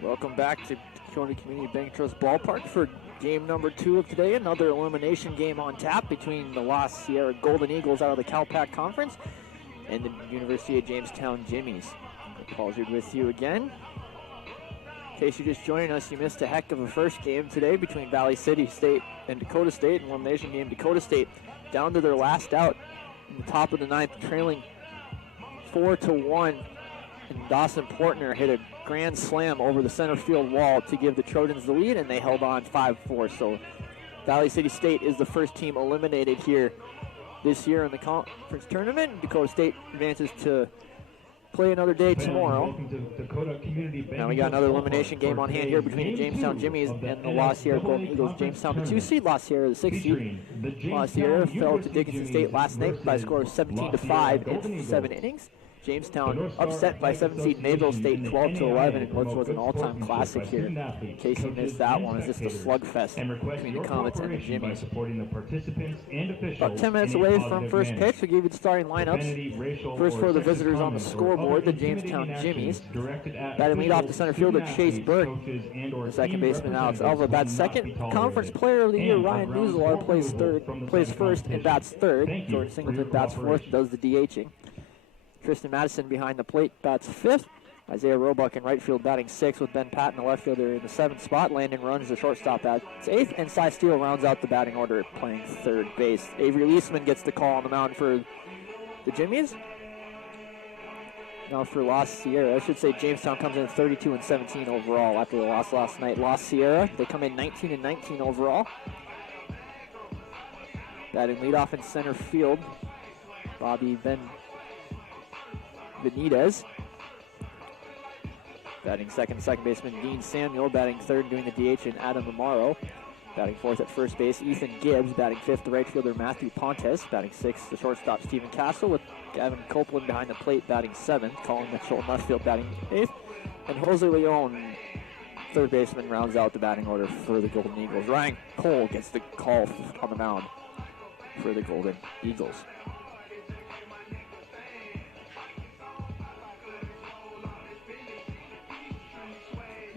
Welcome back to Dakota Community Bank Trust Ballpark for game number 2 of today. Another elimination game on tap between the La Sierra Golden Eagles out of the CalPAC Conference and the University of Jamestown Jimmies. Paul Jude with you again. In case you're just joining us, you missed a heck of a first game today between Valley City State and Dakota State. An elimination game. Dakota State down to their last out in the top of the 9th, trailing 4-1. And Dawson Portner hit a grand slam over the center field wall to give the Trojans the lead, and they held on 5-4. So Valley City State is the first team eliminated here this year in the conference tournament. Dakota State advances to play another day tomorrow. Now we got another elimination game on hand here between the Jamestown Jimmies and the La Sierra Golden Eagles. Jamestown the 2 seed, La Sierra the 6 seed. La Sierra fell to Dickinson State last night by a score of 17-5 in 7 innings. Jamestown upset by 7 seed Mayville State 12-11 in what was an all-time classic here. In case you missed that one, it's just a slugfest between the Comets and the Jimmies. About 10 minutes away from first pitch, we gave you the starting lineups. First for the visitors on the scoreboard, the Jamestown Jimmies. Batting lead off the center fielder, Chase Burke. The second baseman, Alex Alva, bats second. Conference Player of the Year, Ryan Newslar, plays first and bats third. Jordan Singleton bats fourth, does the DHing. Tristan Madison behind the plate bats fifth. Isaiah Roebuck in right field batting sixth, with Ben Patton, the left fielder, in the 7th spot. Landon Runs, the shortstop, bats 8th, and Cy Steele rounds out the batting order playing third base. Avery Leisman gets the call on the mound for the Jimmies. Now for La Sierra, I should say Jamestown comes in 32-17 overall after the loss last night. La Sierra, they come in 19-19 overall. Batting leadoff in center field, Bobby Benitez. Batting second baseman Dean Samuel. Batting third, doing the DH, and Adam Amaro. Batting fourth at first base, Ethan Gibbs. Batting fifth, the right fielder Matthew Pontes. Batting sixth, the shortstop Stephen Castle, with Gavin Copeland behind the plate batting seventh. Colin Mitchell in left field batting eighth. And Jose Leon, third baseman, rounds out the batting order for the Golden Eagles. Ryan Cole gets the call on the mound for the Golden Eagles.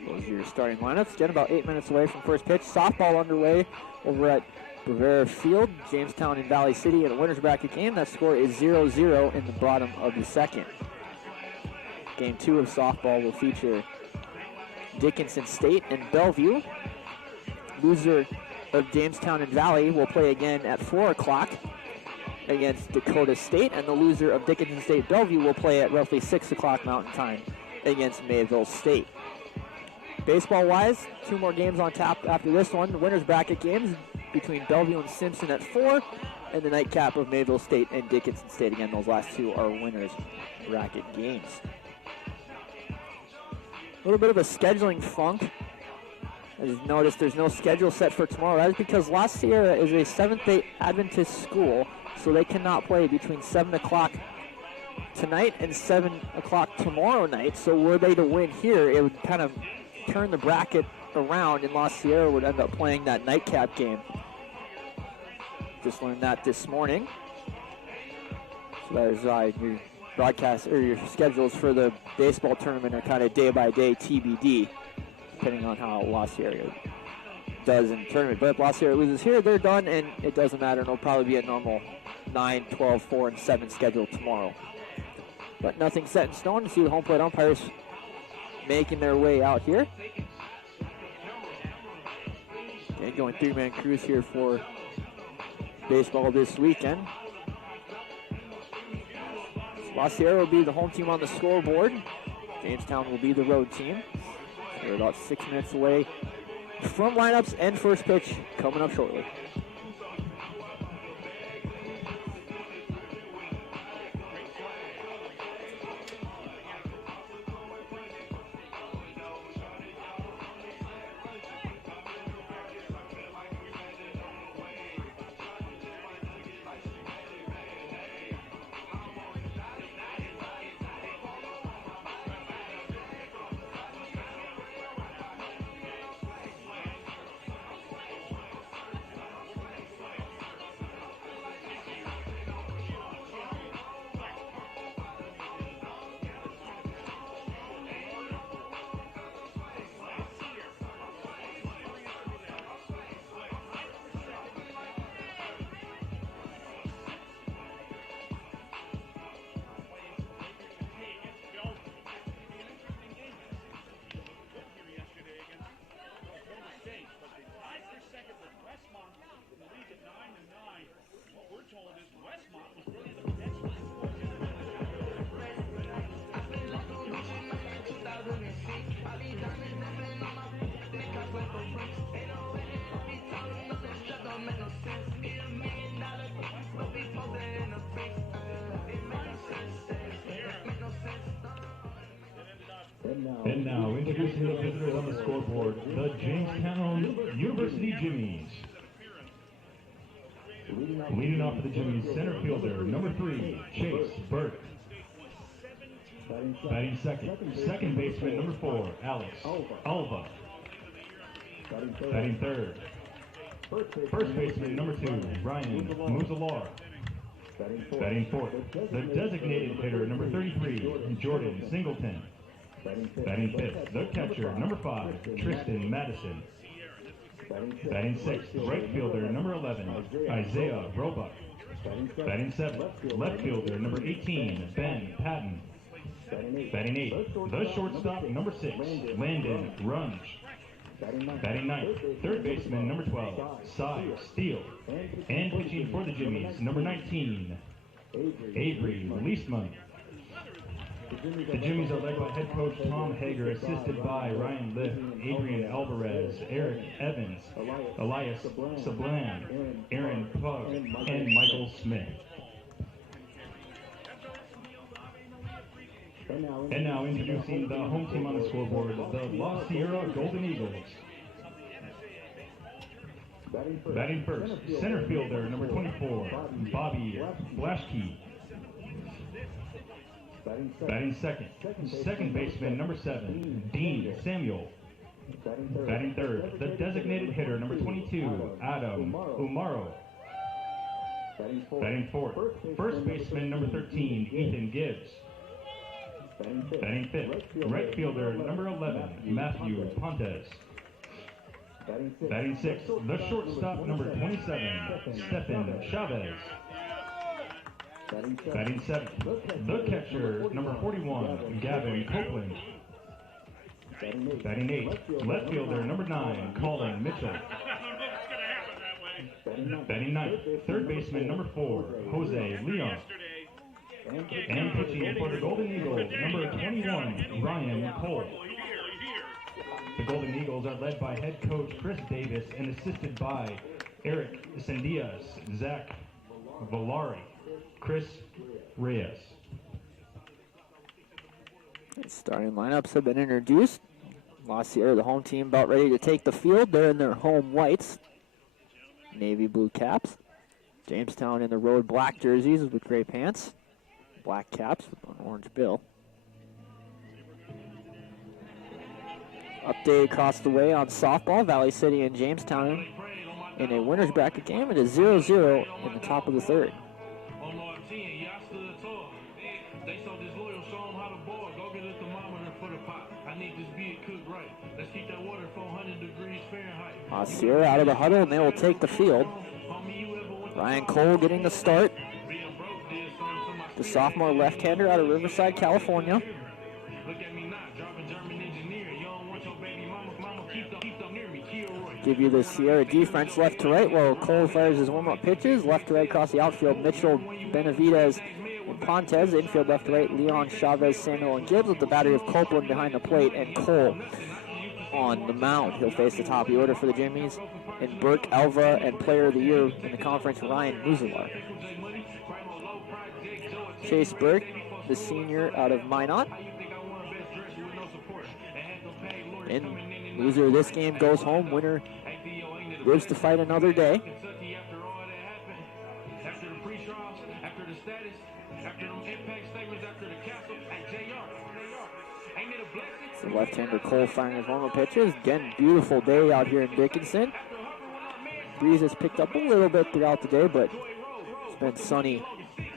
Those are your starting lineups. Again, about 8 minutes away from first pitch. Softball underway over at Rivera Field. Jamestown and Valley City in a winner's bracket game. That score is 0-0 in the bottom of the second. Game 2 of softball will feature Dickinson State and Bellevue. Loser of Jamestown and Valley will play again at 4 o'clock against Dakota State, and the loser of Dickinson State Bellevue will play at roughly 6 o'clock Mountain Time against Mayville State. Baseball-wise, 2 more games on tap after this one. The winner's bracket games between Bellevue and Simpson at 4, and the nightcap of Mayville State and Dickinson State. Again, those last 2 are winner's bracket games. A little bit of a scheduling funk. As you notice, there's no schedule set for tomorrow. That is because La Sierra is a Seventh-day Adventist school, so they cannot play between 7 o'clock tonight and 7 o'clock tomorrow night. So were they to win here, it would kind of turn the bracket around, and La Sierra would end up playing that nightcap game. Just learned that this morning. So that is your broadcast, or your schedules for the baseball tournament are kind of day-by-day TBD, depending on how La Sierra does in the tournament. But if La Sierra loses here, they're done, and it doesn't matter. It'll probably be a normal 9, 12, 4, and 7 schedule tomorrow. But nothing set in stone. You see the home plate umpires making their way out here. And going 3-man crews here for baseball this weekend. So La Sierra will be the home team on the scoreboard. Jamestown will be the road team. We're about 6 minutes away from lineups and first pitch coming up shortly. And now, introducing the visitors on the scoreboard, the Jamestown University Jimmies. Leading off for the Jimmies, center fielder, number 3, Chase Burke. Batting second, second baseman, number 4, Alex Alva. Batting third, first baseman, number 2, Ryan Muzalar. Batting fourth, the designated hitter, number 33, Jordan Singleton. Batting fifth, the catcher, number 5, Tristan Madison. Batting sixth, right fielder, number 11, Isaiah Roebuck. Batting seventh, left fielder, number 18, Ben Patton. Batting eighth, the shortstop, number 6, Landon Runge. Batting ninth, third baseman, number 12, Cy Steele. And pitching for the Jimmies, number 19, Avery Leastman. The Jimmies are led by head coach Tom Hager, assisted by Ryan Liff, Adrian Alvarez, Eric Evans, Elias Sablan, Aaron Pug, and Michael Smith. And now introducing the home team on the scoreboard, the La Sierra Golden Eagles. Batting first, center fielder, number 24, Bobby Blaschke. Batting second, second baseman, number 7, Dean Samuel. Batting third, the designated hitter, number 22, Adam Umaro. Batting fourth, first baseman, number 13, Ethan Gibbs. Batting fifth, right fielder, number 11, Matthew Pontes. Batting sixth, the shortstop, number 27, Stephen Chavez. Batting seventh, the catcher, number 41, Gavin Copeland. Batting eighth, left fielder, number 9, Colin Mitchell. Batting ninth, third baseman, number 4, Jose Leon. And pitching for the Golden Eagles, number 21, Ryan Cole. The Golden Eagles are led by head coach Chris Davis and assisted by Eric Sendias, Zach Valari, Chris Reyes. Starting lineups have been introduced. La Sierra, the home team, about ready to take the field. They're in their home whites, navy blue caps. Jamestown in the road black jerseys with gray pants, black caps with an orange bill. Update across the way on softball. Valley City and Jamestown in a winner's bracket game. It is 0-0 in the top of the third. Sierra out of the huddle, and they will take the field. Ryan Cole getting the start. The sophomore left-hander out of Riverside, California. Give you the Sierra defense left to right while Cole fires his warm-up pitches. Left to right across the outfield, Mitchell, Benavidez, and Pontes. Infield left to right, Leon, Chavez, Samuel, and Gibbs with the battery of Copeland behind the plate, and Cole on the mound. He'll face the top of the order for the Jimmies. And Burke, Alva, and Player of the Year in the conference, Ryan Muzalar. Chase Burke, the senior out of Minot. And loser of this game goes home. Winner lives to fight another day. The left-hander Cole firing his warm-up pitches. Again, beautiful day out here in Dickinson. Breeze has picked up a little bit throughout the day, but it's been sunny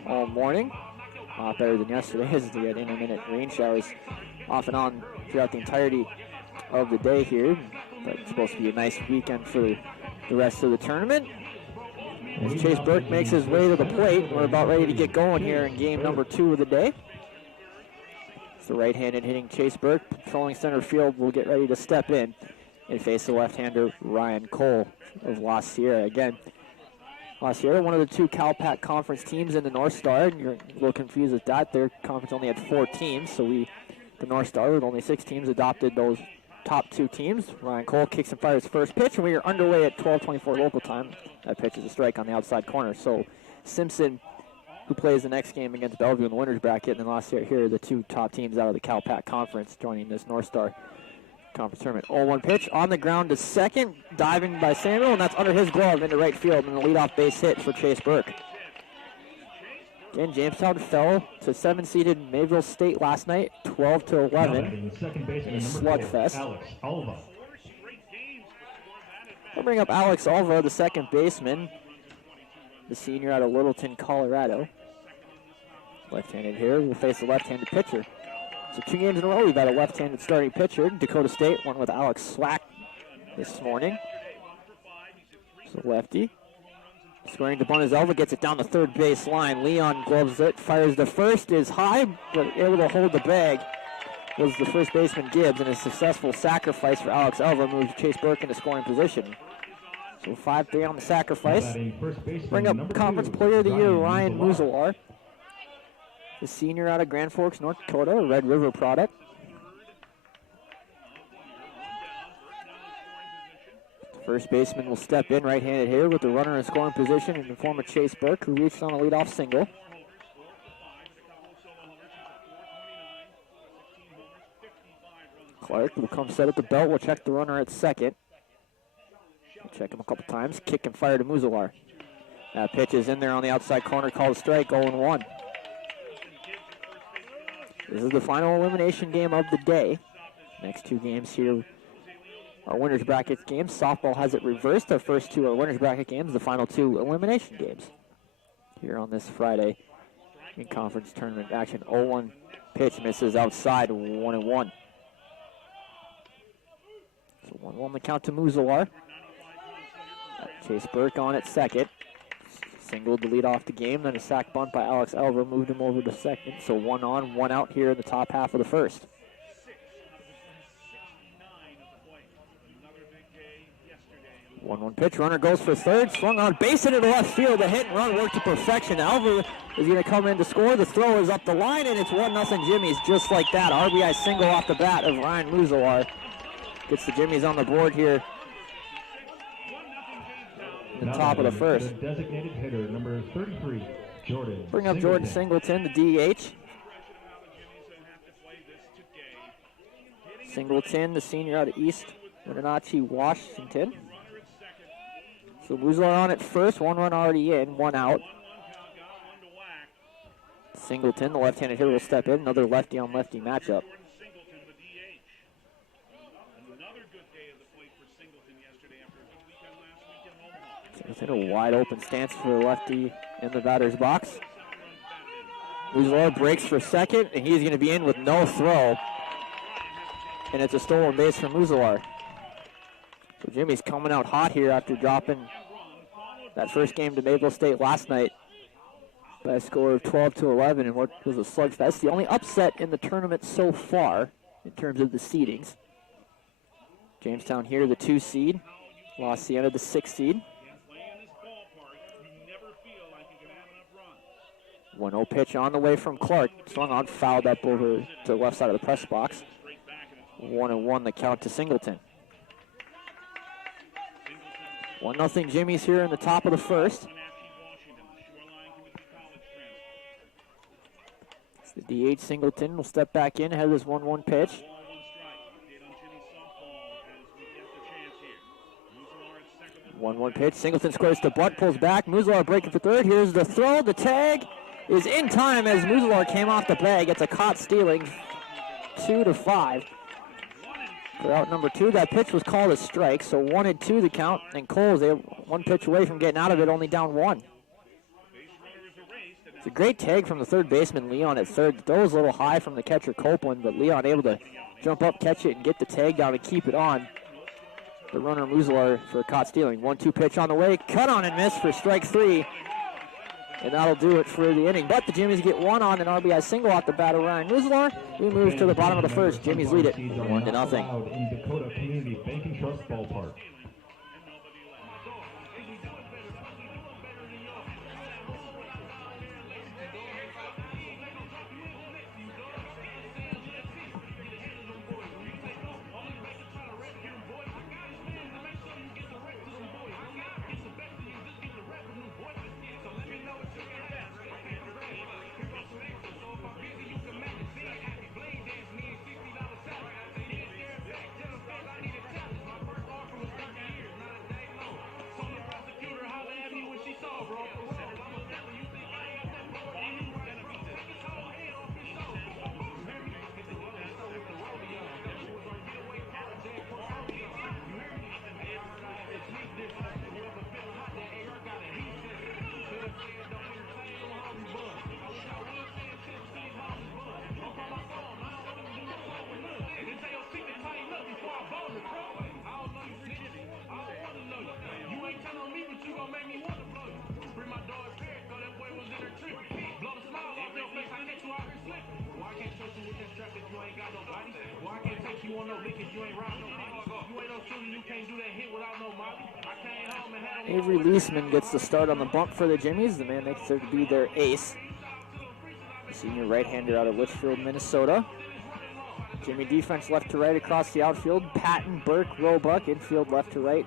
all morning. A lot better than yesterday as we had intermittent rain showers off and on throughout the entirety of the day here. But it's supposed to be a nice weekend for the rest of the tournament. As Chase Burke makes his way to the plate, we're about ready to get going here in game number 2 of the day. The right-handed hitting Chase Burke, patrolling center field, will get ready to step in and face the left-hander Ryan Cole of La Sierra. Again, La Sierra, one of the 2 CalPAC conference teams in the North Star, and you're a little confused with that. Their conference only had 4 teams, so the North Star, with only 6 teams, adopted those top 2 teams. Ryan Cole kicks and fires first pitch, and we are underway at 12:24 local time. That pitch is a strike on the outside corner. So Simpson who plays the next game against Bellevue in the winners bracket. And then last year here are the two top teams out of the Cal-Pac Conference joining this North Star Conference tournament. 0-1 pitch on the ground to second, diving by Samuel, and that's under his glove into right field, and a leadoff base hit for Chase Burke. Again, Jamestown fell to 7-seeded Mayville State last night, 12-11. Slugfest. Alex Alva. We'll bring up Alex Alva, the second baseman, the senior out of Littleton, Colorado. Left-handed here, will face the left-handed pitcher. So 2 games in a row, we've had a left-handed starting pitcher. Dakota State, one with Alex Slack this morning. So lefty. Squaring to Bundes Alva, gets it down the third base line. Leon gloves it, fires the first, is high, but able to hold the bag was the first baseman Gibbs, and a successful sacrifice for Alex Alva moves Chase Burke into scoring position. So 5-3 on the sacrifice. Bring up Conference Player of the Year, Ryan Muzalar. The senior out of Grand Forks, North Dakota, a Red River product. First baseman will step in right-handed here with the runner in scoring position in the form of Chase Burke, who reached on a leadoff single. Clark will come set at the belt. We'll check the runner at second. We'll check him a couple times. Kick and fire to Muzalar. That pitch is in there on the outside corner, called a strike, 0-1. This is the final elimination game of the day. Next 2 games here are winners bracket games. Softball has it reversed. Our first 2 are winners bracket games. The final 2 elimination games here on this Friday in conference tournament action. 0-1 pitch misses outside, 1-1. So 1-1 the count to Muzalar. Chase Burke on at second. Singled to lead off the game, then a sac bunt by Alex Alva moved him over to second. So 1 on, 1 out here in the top half of the first. 1-1 pitch, runner goes for third, swung on base into the left field. The hit and run worked to perfection. Alva is going to come in to score. The throw is up the line, and it's 1-0 Jimmies, just like that. RBI single off the bat of Ryan Muzalar. Gets the Jimmies on the board here. The top of the first. The designated hitter, number 33, Jordan. Bring up Jordan Singleton, the DH. Singleton, the senior out of East Wenatchee, Washington. So Muzalar on at first, 1 run already in, 1 out. Singleton, the left-handed hitter, will step in. Another lefty-on-lefty matchup. Singleton, a wide-open stance for the lefty in the batter's box. Muzalar breaks for second, and he's going to be in with no throw. And it's a stolen base for Muzalar. So Jimmy's coming out hot here after dropping that first game to Mayville State last night by a score of 12-11 in what was a slugfest. The only upset in the tournament so far in terms of the seedings. Jamestown here, the 2 seed. Lost Siena, the 6 seed. 1-0 pitch on the way from Clark. Swung on, fouled up over to the left side of the press box. 1-1 the count to Singleton. 1-0 Jimmy's here in the top of the first. It's the DH Singleton will step back in ahead of this 1-1 pitch. One pitch. Singleton squares to butt, pulls back. Muzalar breaking for third. Here's the throw. The tag is in time as Muzalar came off the bag. It's a caught stealing. 2-5. For out number 2, that pitch was called a strike, so 1-2 the count, and Cole's 1 pitch away from getting out of it, only down 1. It's a great tag from the third baseman, Leon, at third. The throw was a little high from the catcher, Copeland, but Leon able to jump up, catch it, and get the tag down and keep it on. The runner, Muzalar, for a caught stealing. 1-2 pitch on the way, cut on and miss for strike 3. And that'll do it for the inning. But the Jimmies get 1 on an RBI single off the bat of Ryan Muzalar. We move to the bottom of the first. Jimmies lead it 1-0. In Dakota Community Bank and Trust Ballpark. Avery Leisman gets the start on the bump for the Jimmies, the man they consider to be their ace. Senior right-hander out of Litchfield, Minnesota. Jimmy defense left to right across the outfield. Patton, Burke, Roebuck. Infield left to right.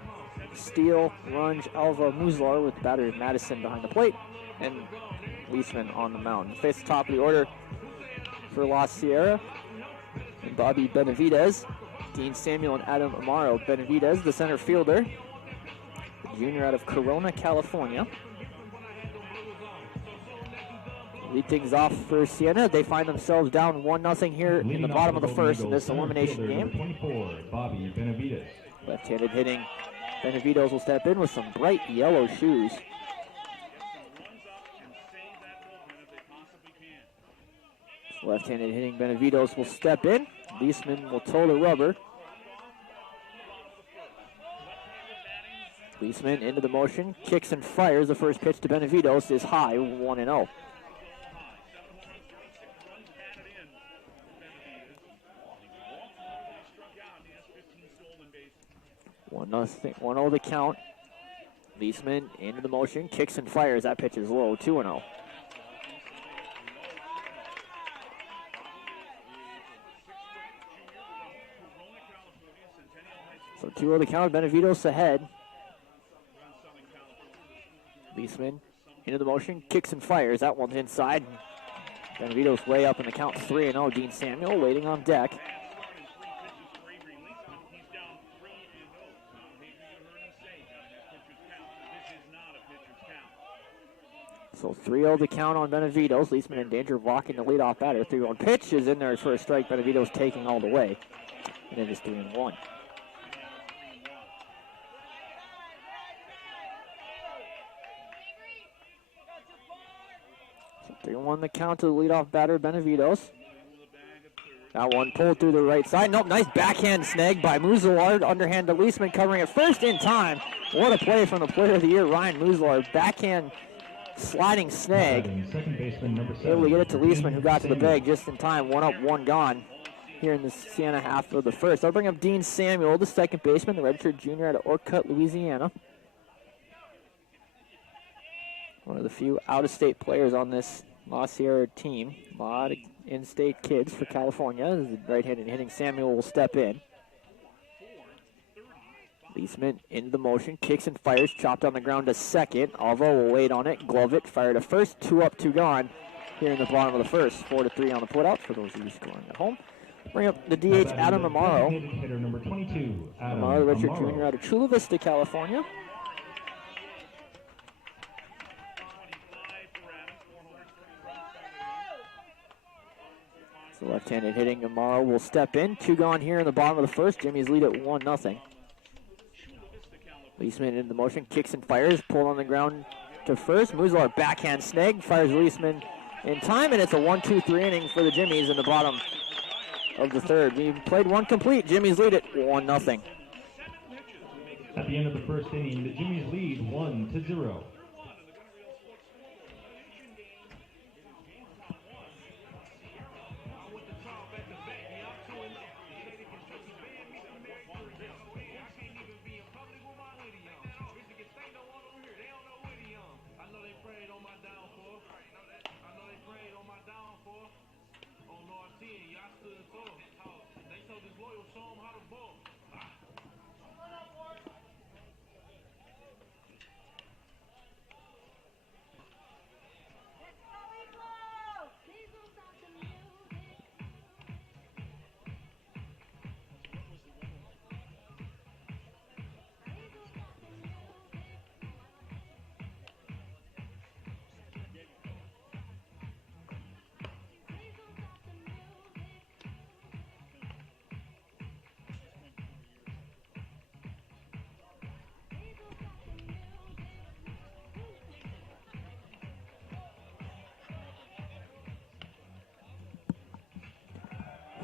Steele, Runge, Alva, Muslar with batter Madison behind the plate. And Leisman on the mound. Face the top of the order for La Sierra. And Bobby Benavidez. Dean Samuel and Adam Amaro. Benavidez, the center fielder. The junior out of Corona, California. Lead things off for Siena. They find themselves down 1-0 here in the bottom of the first in this elimination game. 24, Bobby Benavidez. Left-handed hitting. Benavidez will step in with some bright yellow shoes. Left-handed hitting Benavidez will step in. Leisman will toe the rubber. Leisman into the motion, kicks and fires. The first pitch to Benavidez is high, 1-0. Nothing. 1-0 the count. Leisman into the motion, kicks and fires. That pitch is low, 2-0. So 2-0 the count. Benavidez ahead. Leisman into the motion, kicks and fires. That one's inside. Benavidez way up in the count, 3-0. Dean Samuel waiting on deck. So 3-0 the count on Benavidez. Leisman in danger of walking the leadoff batter. 3-1 pitch is in there for a strike. Benavidez taking all the way. And it is 3-1. So 3-1 the count to the leadoff batter, Benavidez. That one pulled through the right side. Nope, nice backhand snag by Musillard. Underhand to Leisman covering it first in time. What a play from the player of the year, Ryan Musillard. Backhand sliding snag. Second baseman, number 7. Able to get it to Leisman, who got to the bag just in time. 1 up, 1 gone here in the Siena half of the first. I'll bring up Dean Samuel, the second baseman, the redshirt junior out of Orcutt, Louisiana. One of the few out-of-state players on this La Sierra team. A lot of in-state kids for California. The right-handed hitting Samuel will step in. Leisman into the motion, kicks and fires, chopped on the ground to second. Alva will wait on it, glove it, fire to first. 2 up, 2 gone here in the bottom of the first. 4-3 on the putout for those of you scoring at home. Bring up the DH, Adam Amaro. Hitter number 22, Adam Amaro, the redshirt Amaro. junior out of Chula Vista, California. So left-handed hitting Amaro will step in. 2 gone here in the bottom of the first. Jimmy's lead at 1-0. Leisman into the motion, kicks and fires, pulled on the ground to first. Muslar backhand snag, fires Leisman in time, and it's a 1-2-3 inning for the Jimmies in the bottom of the third. We played one complete. Jimmies lead at 1-0. At the end of the first inning, the Jimmies lead 1-0.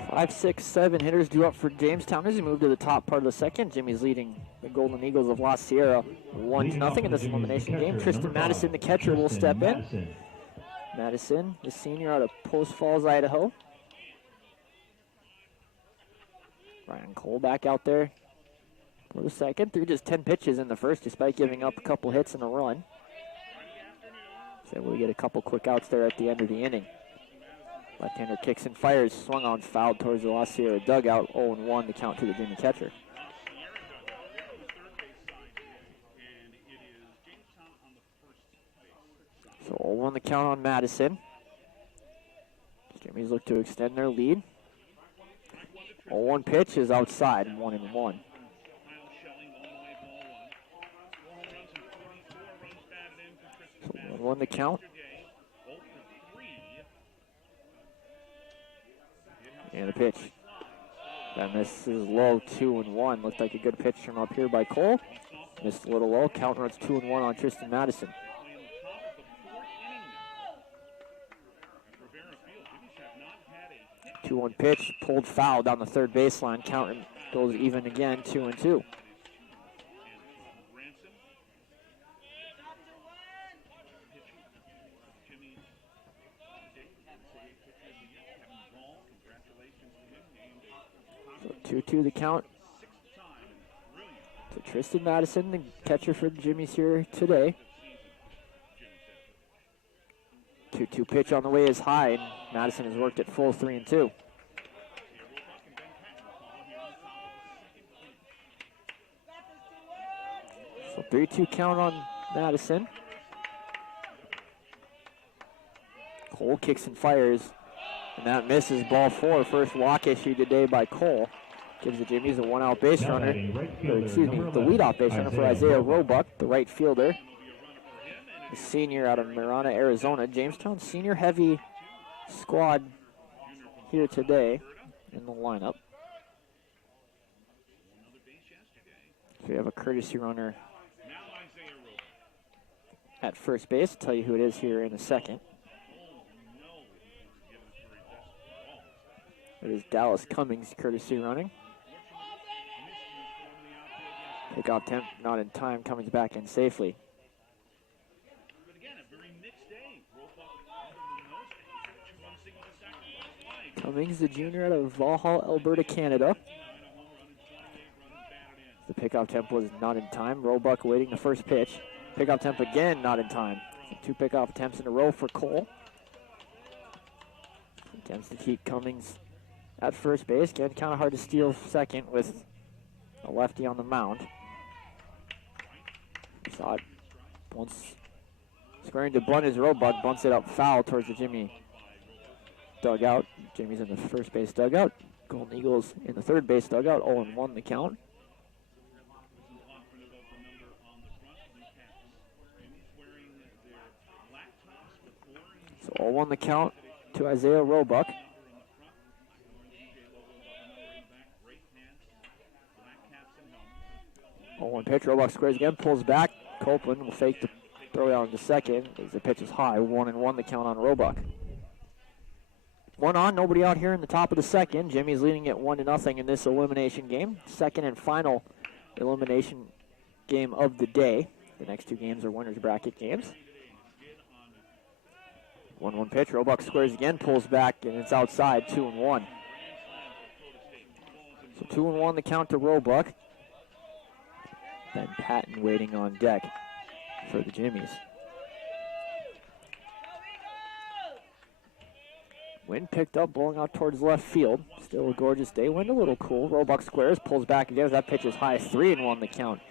Five, 6, 7 hitters due up for Jamestown as we move to the top part of the second. Jimmy's leading the Golden Eagles of La Sierra 1-0 in this elimination game. Tristan Madison, the catcher, will step in. Madison, the senior out of Post Falls, Idaho. Ryan Cole back out there for the second. Threw just 10 pitches in the first despite giving up a couple hits and a run. So we get a couple quick outs there at the end of the inning. Left-hander kicks and fires, swung on, fouled towards the La Sierra dugout. 0-1 the count to the Jimmy catcher. So 0-1 the count on Madison. Jimmy's look to extend their lead. 0-1 pitch is outside, 1-1. So 1-1 the count. And the pitch. That misses low, 2-1. Looked like a good pitch from up here by Cole. Missed a little low. Count runs 2-1 on Tristan Madison. 2-1 pitch, pulled foul down the third baseline. Count goes even again, 2-2. So 2-2 the count to Tristan Madison, the catcher for the Jimmies here today. 2-2 pitch on the way is high, and Madison has worked at full 3-2. So 3-2 count on Madison. Cole kicks and fires, and that misses ball 4. First walk issued today by Cole. Gives the Jimmies a 1-out base runner, the leadoff base runner for Isaiah Roebuck, the right fielder. The senior out of Marana, Arizona. Jamestown senior heavy squad here today in the lineup. So we have a courtesy runner at first base. I'll tell you who it is here in a second. It is Dallas Cummings courtesy running. Pickoff attempt not in time. Cummings back in safely. Cummings, the junior out of Valhalla, Alberta, Canada. The pickoff attempt was not in time. Roebuck awaiting the first pitch. Pickoff attempt again, not in time. 2 pickoff attempts in a row for Cole. Attempts to keep Cummings at first base. Again, kind of hard to steal second with a lefty on the mound. Saw it once squaring to bunt is Roebuck. Bunts it up foul towards the Jimmy dugout. Jimmy's in the first base dugout. Golden Eagles in the third base dugout. 0-1 the count. So 0-1 the count to Isaiah Roebuck. 0-1 pitch. Roebuck squares again, pulls back. Copeland will fake the throw out into second as the pitch is high. 1-1 the count on Roebuck. 1 on, nobody out here in the top of the second. Jimmy's leading it 1-0 in this elimination game. Second and final elimination game of the day. The next 2 games are winners bracket games. 1-1 pitch. Roebuck squares again, pulls back, and it's outside. 2-1. So 2-1 the count to Roebuck. Ben Patton waiting on deck for the Jimmies. Wind picked up, blowing out towards left field. Still a gorgeous day. Wind a little cool. Roebuck squares, pulls back again. That pitch is high. 3-1 the count.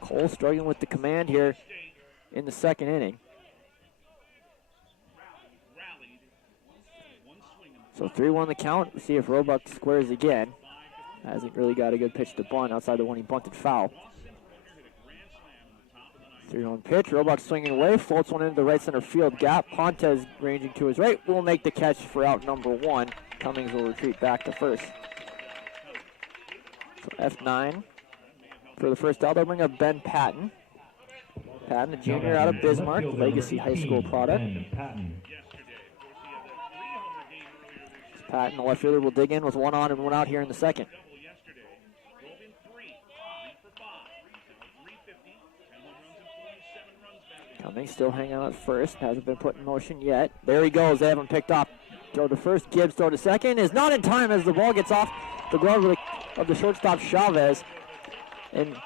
Cole struggling with the command here in the second inning. So 3-1 the count. See if Roebuck squares again. Hasn't really got a good pitch to bunt outside the one he bunted foul. 3-1 pitch. Roebuck swinging away. Floats one into the right center field gap. Pontes ranging to his right will make the catch for out number 1. Cummings will retreat back to first. So F9 for the first out. They'll bring up Ben Patton. Patton, the junior out of Bismarck, Legacy High School product. Patton, the left fielder, will dig in with 1 on and 1 out here in the second. Cummings still hanging out at first. Hasn't been put in motion yet. There he goes. They haven't picked up. Throw to first. Gibbs throw to second. Is not in time as the ball gets off the glove of the shortstop Chavez. And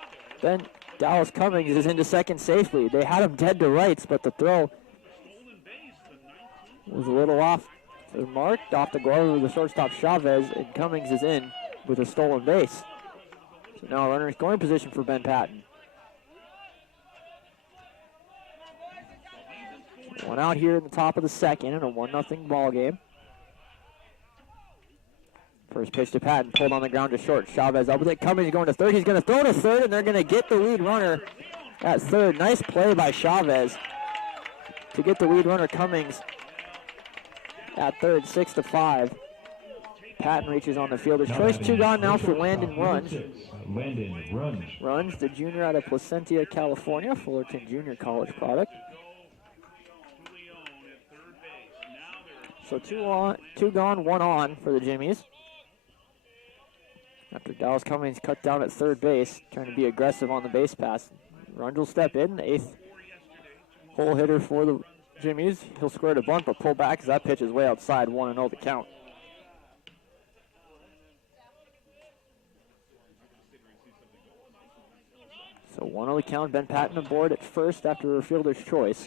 then Dallas Cummings is into second safely. They had him dead to rights, but the throw was a little off the mark, off the glove of the shortstop Chavez, and Cummings is in with a stolen base. So now runner in scoring position for Ben Patton. One out here in the top of the second in a 1-0 ball game. First pitch to Patton, pulled on the ground to short. Chavez up with it. Cummings going to third. He's going to throw to third, and they're going to get the lead runner at third. Nice play by Chavez to get the lead runner Cummings at third, 6-5. Patton reaches on the fielder's choice. 2 gone now for Landon Runge. Runge, the junior out of Placentia, California, Fullerton Junior College product. So 2 gone, 1 on for the Jimmies. After Dallas Cummings cut down at third base, trying to be aggressive on the base pass. Runge will step in, the 8th hole hitter for the Jimmies. He'll square to bunt, but pull back as that pitch is way outside, 1-0 the count. So 1-0 the count, Ben Patton aboard at first after a fielder's choice.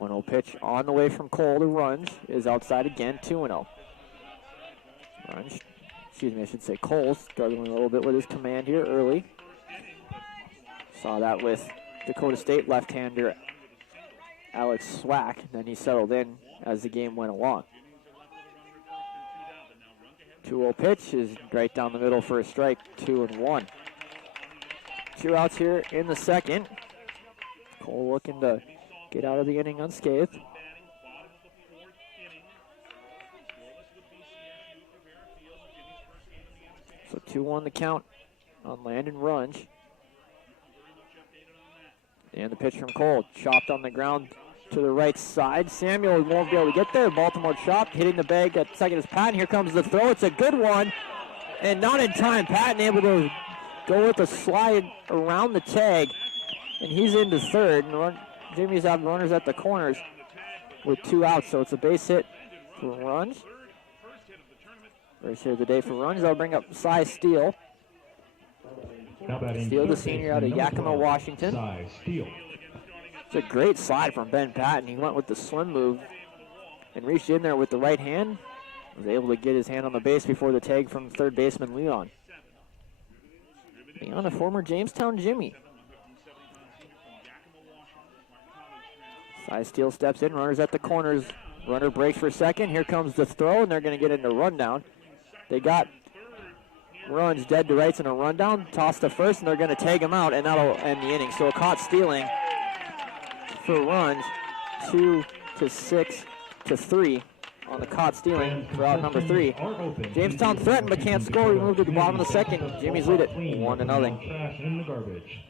1-0 pitch on the way from Cole to Runge is outside again, 2-0. Runge, excuse me, I should say Cole, struggling a little bit with his command here early. Saw that with Dakota State left-hander Alex Swack, and then he settled in as the game went along. 2-0 pitch is right down the middle for a strike, 2-1. 2 outs here in the second. Cole looking to get out of the inning unscathed. So 2-1 the count on Landon Runge. And the pitch from Cole, chopped on the ground to the right side. Samuel won't be able to get there. Baltimore chopped, hitting the bag at second is Patton. Here comes the throw. It's a good one, and not in time. Patton able to go with a slide around the tag, and he's into third. And Jimmy's have runners at the corners with 2 outs, so it's a base hit for Runge. First hit of the day for Runge. They'll bring up Cy Steele. Steele, the senior out of Yakima, Washington. It's a great slide from Ben Patton. He went with the swim move and reached in there with the right hand. Was able to get his hand on the base before the tag from third baseman Leon. Leon, a former Jamestown Jimmy. Cy Steele steps in, runners at the corners. Runner breaks for second. Here comes the throw, and they're going to get into rundown. They got Runge dead to rights in a rundown. Toss to first, and they're going to tag him out, and that'll end the inning. So a caught stealing for Runge, 2-6-3 on the caught stealing for out number 3. Jamestown threatened but can't score. We moved to the bottom of the second. Jimmy's lead it 1-0.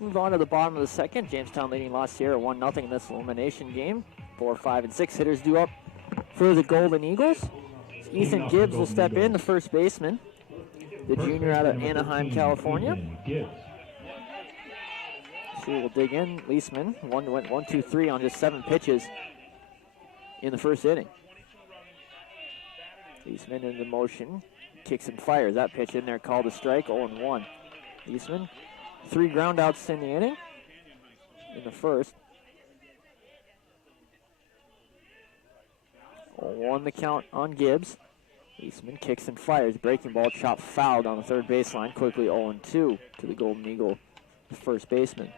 Move on to the bottom of the second. Jamestown leading La Sierra 1-0 in this elimination game. 4, 5, and 6 hitters due up for the Golden Eagles. Ethan Gibbs will step in, the first baseman, the junior out of Anaheim, California. She will dig in. Leisman went 1-2-3 on just 7 pitches in the first inning. Leisman into motion, kicks and fires. That pitch in there called a strike, 0-1. Leisman, 3 groundouts in the inning in the first. 0-1 the count on Gibbs. Eastman kicks and fires. Breaking ball chopped fouled on the third baseline. Quickly 0-2 to the Golden Eagle first baseman.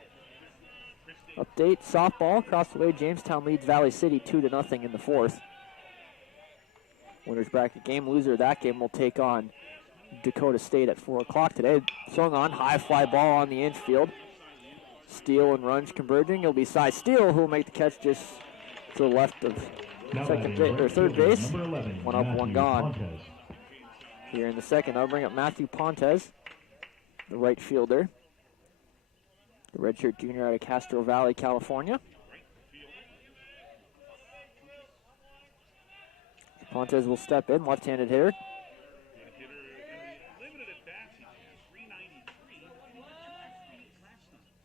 Update, softball across the way. Jamestown leads Valley City 2-0 in the fourth. Winners bracket game. Loser of that game will take on Dakota State at 4 o'clock today. Swung on, high fly ball on the infield. Steele and Runge converging. It'll be Cy Steele who will make the catch just to the left of third base. 1 up, 1 gone. Here in the second, I'll bring up Matthew Pontes, the right fielder. The redshirt junior out of Castro Valley, California. Pontes will step in, left-handed hitter.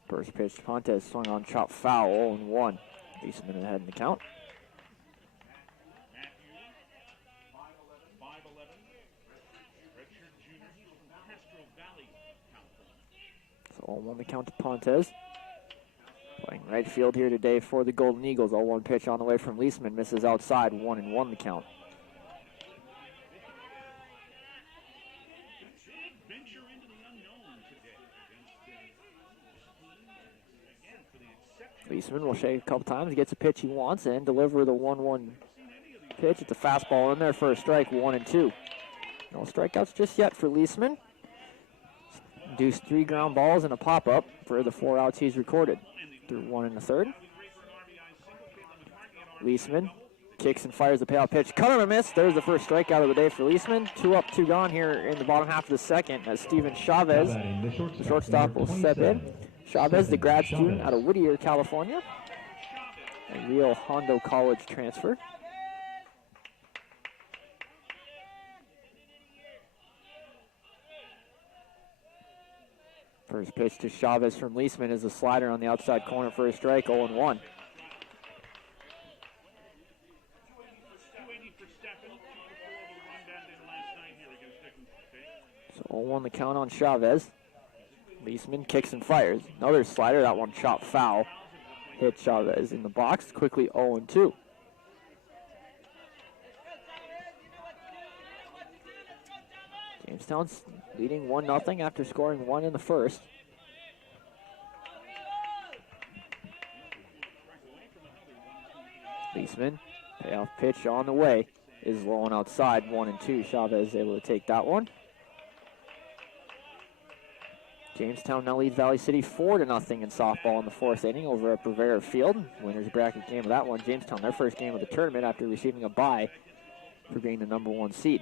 First pitch, Pontes swung on, chop foul, 0-1. Eastman ahead in the count. So 0-1 the count to Pontes. Playing right field here today for the Golden Eagles. 0-1 pitch on the way from Leisman, misses outside, 1-1 the count. Leisman will shake a couple times, gets a pitch he wants, and deliver the 1-1 pitch. It's a fastball in there for a strike, 1-2. No strikeouts just yet for Leisman. Induced 3 ground balls and a pop-up for the 4 outs he's recorded. Through 1 in the third. Leisman kicks and fires the payout pitch. Cut on a miss. There's the first strikeout of the day for Leisman. 2 up, 2 gone here in the bottom half of the second as Steven Chavez, the shortstop, will step in. Chavez, the grad student out of Whittier, California. A Rio Hondo College transfer. First pitch to Chavez from Leisman is a slider on the outside corner for a strike, 0-1. So 0-1 the count on Chavez. Leisman kicks and fires. Another slider, that one chopped foul. Hit Chavez in the box, quickly 0-2. Jamestown's leading 1-0 after scoring 1 in the first. Leisman, payoff pitch on the way, is low and outside, 1-2. Chavez able to take that one. Jamestown now leads Valley City 4-0 in softball in the fourth inning over at Brevera Field. Winners bracket game of that one. Jamestown, their first game of the tournament after receiving a bye for being the number 1 seed.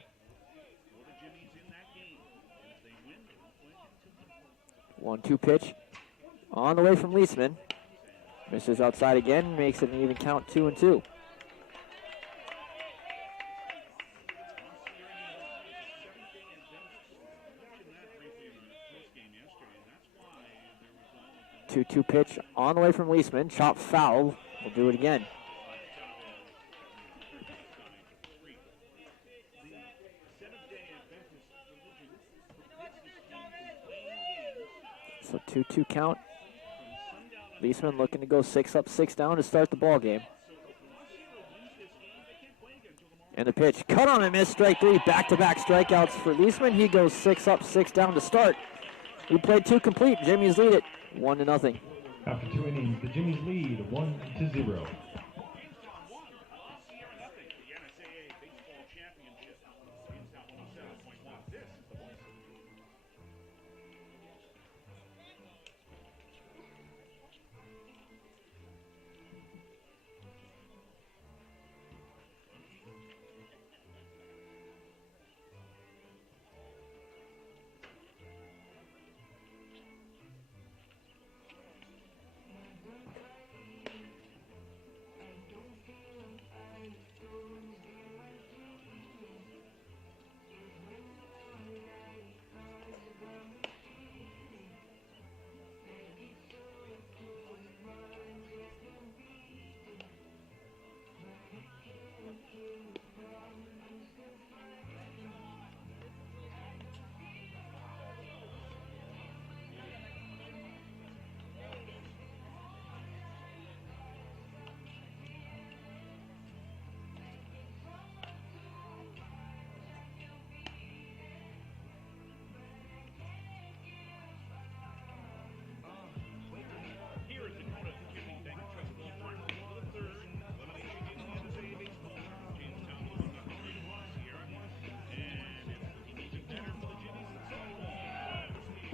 1-2 pitch on the way from Leisman. Misses outside again, makes it an even count, 2-2. Two pitch on the way from Leisman. Chop foul. We'll do it again. So 2-2 count. Leisman looking to go 6 up, 6 down to start the ball game. And the pitch cut on and miss, strike 3. Back-to-back strikeouts for Leisman. He goes 6 up, 6 down to start. We played 2 complete. Jimmy's lead it 1-0. After 2 innings, the Jimmies lead 1-0.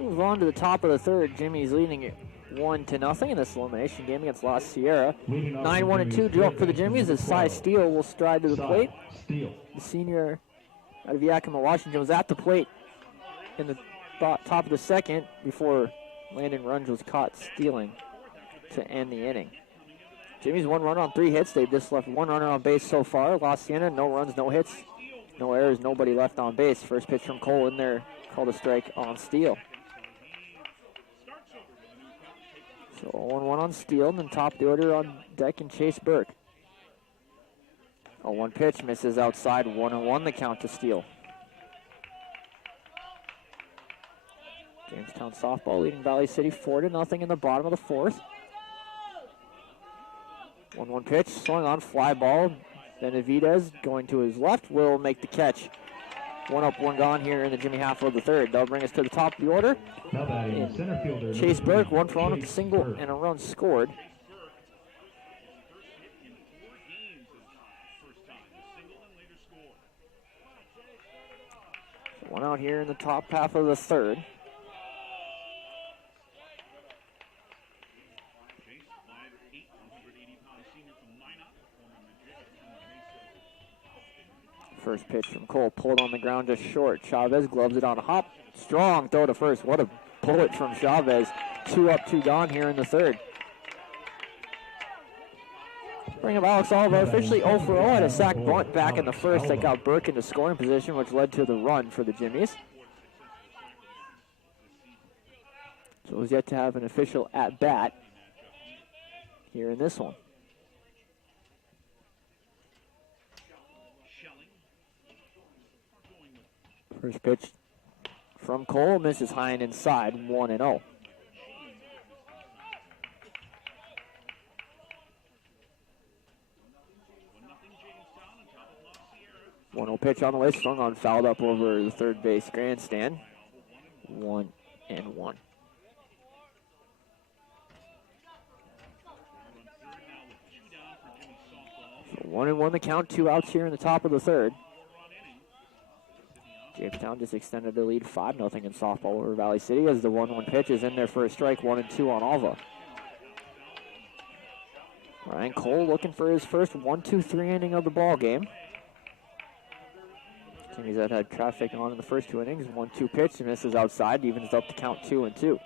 Move on to the top of the third. Jimmy's leading it 1-0 in this elimination game against La Sierra. 9-1-2 drill for the Jimmies as Cy Steele will stride to the plate. The senior out of Yakima, Washington, was at the plate in the top of the second before Landon Runge was caught stealing to end the inning. Jimmy's 1 run on 3 hits. They've just left 1 runner on base so far. La Sierra, no runs, no hits, no errors, nobody left on base. First pitch from Cole in there, called a strike on Steele. So 1-1 on Steele, and then top of the order on deck and Chase Burke. 0-1 pitch, misses outside, 1-1 the count to Steele. Jamestown softball leading Valley City 4-0 in the bottom of the fourth. 1-1 pitch, swung on, fly ball. Benavidez going to his left will make the catch. 1 up, 1 gone here in the Jimmy half of the third. That'll bring us to the top of the order. Now batting center fielder Chase Burke, 1 for 1 with a single and a run scored. So 1 out here in the top half of the third. First pitch from Cole, pulled on the ground just short. Chavez gloves it on a hop. Strong throw to first. What a bullet from Chavez. 2 up, 2 gone here in the third. Bring up Alex Oliver, officially 0 for 0 at a sac bunt back in the first that got Burke into scoring position, which led to the run for the Jimmies. So it was yet to have an official at bat here in this one. First pitch from Cole, misses high and inside, 1-0. One-0 pitch on the way, swung on, fouled up over the third base grandstand. 1-1. So 1-1 the count, 2 outs here in the top of the third. Jamestown just extended the lead 5-0 in softball over Valley City as the 1-1 pitch is in there for a strike, 1-2 on Alva. Ryan Cole looking for his first 1-2-3 inning of the ball game. Teams that had traffic on in the first 2 innings. 1-2 pitch, and misses outside, evens up to count 2-2.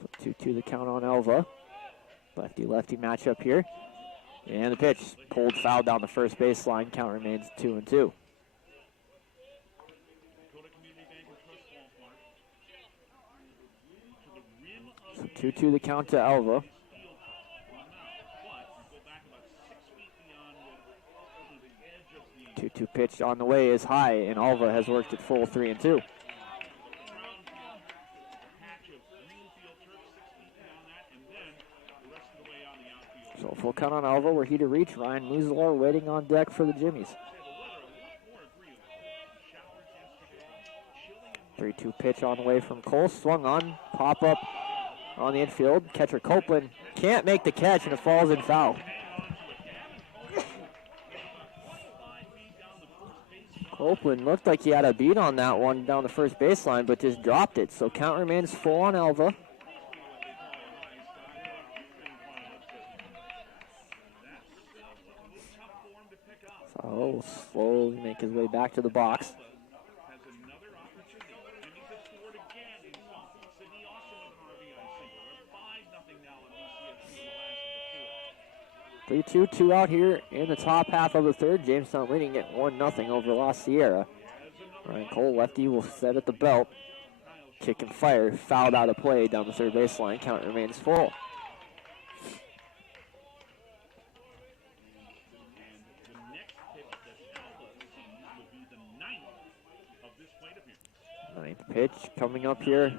So 2-2 the count on Alva. Lefty-lefty matchup here. And the pitch pulled foul down the first baseline. Count remains 2-2. So 2-2 the count to Alva. 2-2 pitch on the way is high, and Alva has worked at full 3-2. So full count on Alva, were he to reach. Ryan Muselar waiting on deck for the Jimmies. 3-2 pitch on the way from Cole, swung on, pop up on the infield. Catcher Copeland can't make the catch, and it falls in foul. Copeland looked like he had a beat on that one down the first baseline, but just dropped it. So count remains full on Alva. So will slowly make his way back to the box. Three, 2 out here in the top half of the third. Jamestown leading it 1-0 over La Sierra. Ryan Cole, lefty, will set at the belt. Kick and fire, fouled out of play down the third baseline. Count remains full. Ninth pitch coming up here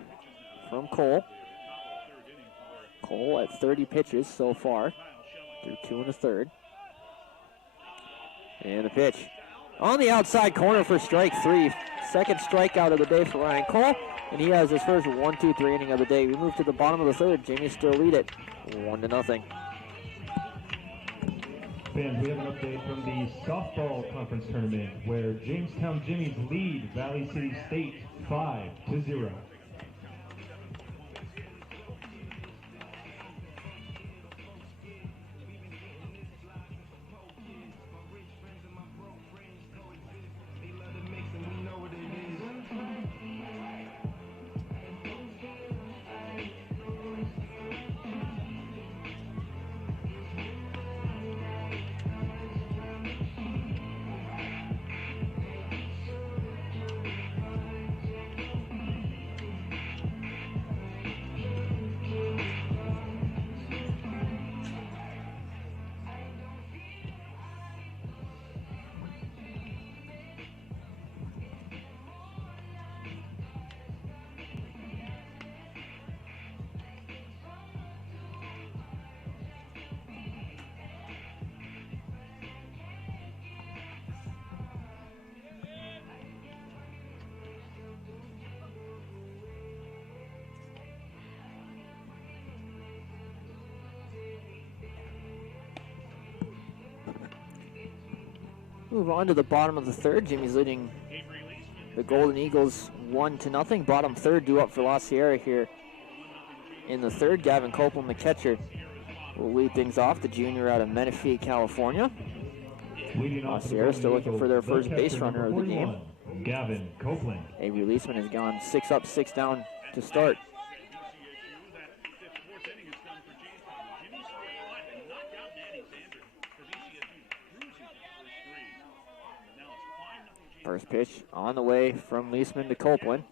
from Cole. Cole at 30 pitches so far, through 2 1/3. And the pitch on the outside corner for strike 3. Second strikeout of the day for Ryan Cole, and he has his first 1-2-3 inning of the day. We move to the bottom of the third. Jamie still lead it 1-0. Fans, we have an update from the softball conference tournament where Jamestown Jimmies lead Valley City State 5-0. Move on to the bottom of the third. Jimmy's leading the Golden Eagles 1-0. Bottom third due up for La Sierra here in the third. Gavin Copeland, the catcher, will lead things off. The junior out of Menifee, California. La Sierra still looking for their first base runner of the game. Gavin Copeland. Avery Leisman has gone 6 up, 6 down to start. First pitch on the way from Leisman to Copeland.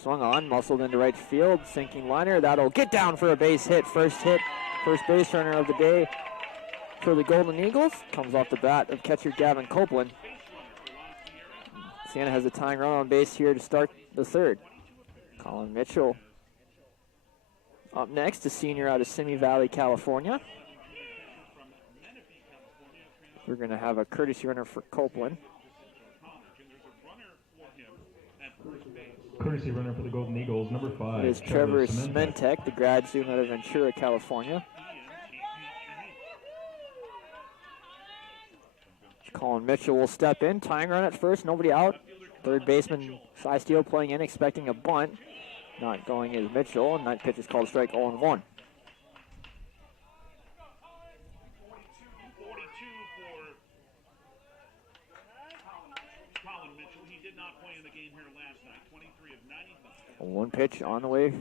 Swung on, muscled into right field, sinking liner. That'll get down for a base hit. First base runner of the day for the Golden Eagles. Comes off the bat of catcher Gavin Copeland. Siena has a tying run on base here to start the third. Colin Mitchell up next, a senior out of Simi Valley, California. We're going to have a courtesy runner for Copeland. Courtesy runner for the Golden Eagles, number 5. It is Trevor Smentek, the grad student out of Ventura, California. Colin Mitchell will step in. Tying run at first, nobody out. Third baseman Cy Steele playing in, expecting a bunt. Not going is Mitchell, and that pitch is called strike 0-1. One pitch on the way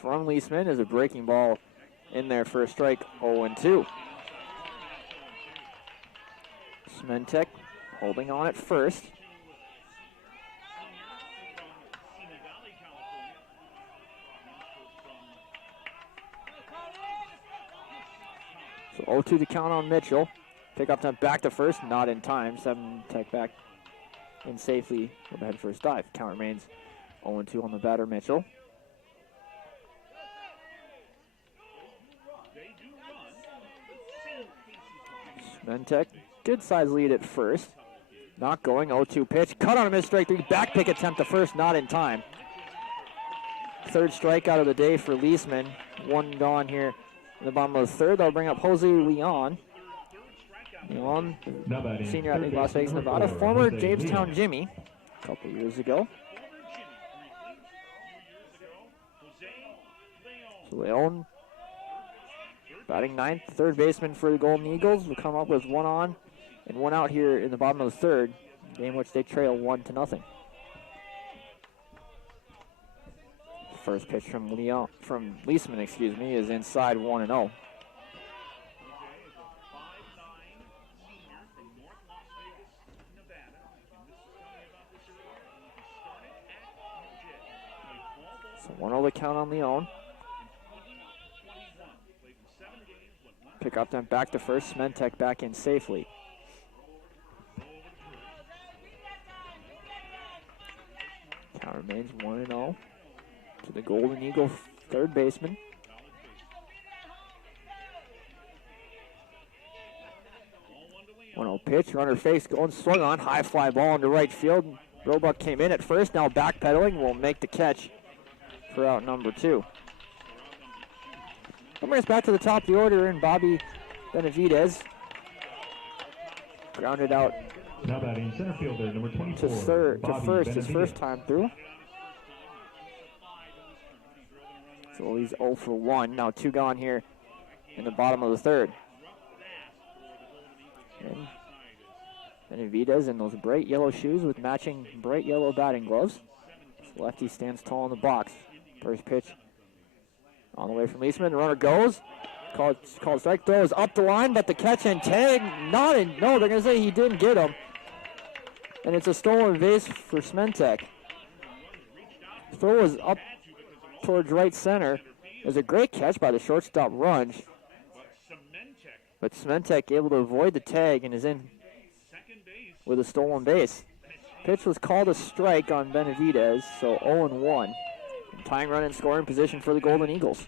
from Leisman is a breaking ball in there for a strike, 0-2. Smentek holding on at first. So 0-2 to count on Mitchell. Pick up time back to first, not in time. Smentek back in safely with a head first dive. Count remains 0-2 on the batter, Mitchell. Smentek, good size lead at first. Not going, 0-2 pitch. Cut on a missed strike 3. Back pick attempt to first, not in time. Third strikeout of the day for Leisman. One gone here in the bottom of the third. They'll bring up Jose Leon. Leon, senior out of Las Vegas, Nevada. Former Jamestown Jimmy a couple years ago. So Leon batting ninth, third baseman for the Golden Eagles. Will come up with one on and one out here in the bottom of the third, game which they trail 1-0. First pitch from Leisman, is inside 1-0. So 1-0 the count on Leon. Pick up, then back to first. Smentek back in safely. Count remains 1-0 to the Golden Eagle third baseman. Pitch, runner face going, swung on, high fly ball into right field. Roebuck came in at first, now backpedaling, will make the catch for out number 2. That brings us back to the top of the order, and Bobby Benavidez Grounded out Now batting center fielder number 24. to first, his first time through. So he's 0 for 1. Now 2 gone here in the bottom of the third. And Benavidez in those bright yellow shoes with matching bright yellow batting gloves. So lefty stands tall in the box. First pitch on the way from Leisman. The runner goes. Called strike. Throws up the line, but the catch and tag. No, they're going to say he didn't get him. And it's a stolen base for Smentek. Throw was up towards right center. It was a great catch by the shortstop Runge. But Smentek able to avoid the tag and is in with a stolen base. Pitch was called a strike on Benavidez, so 0-1. Tying run in scoring position for the Golden Eagles.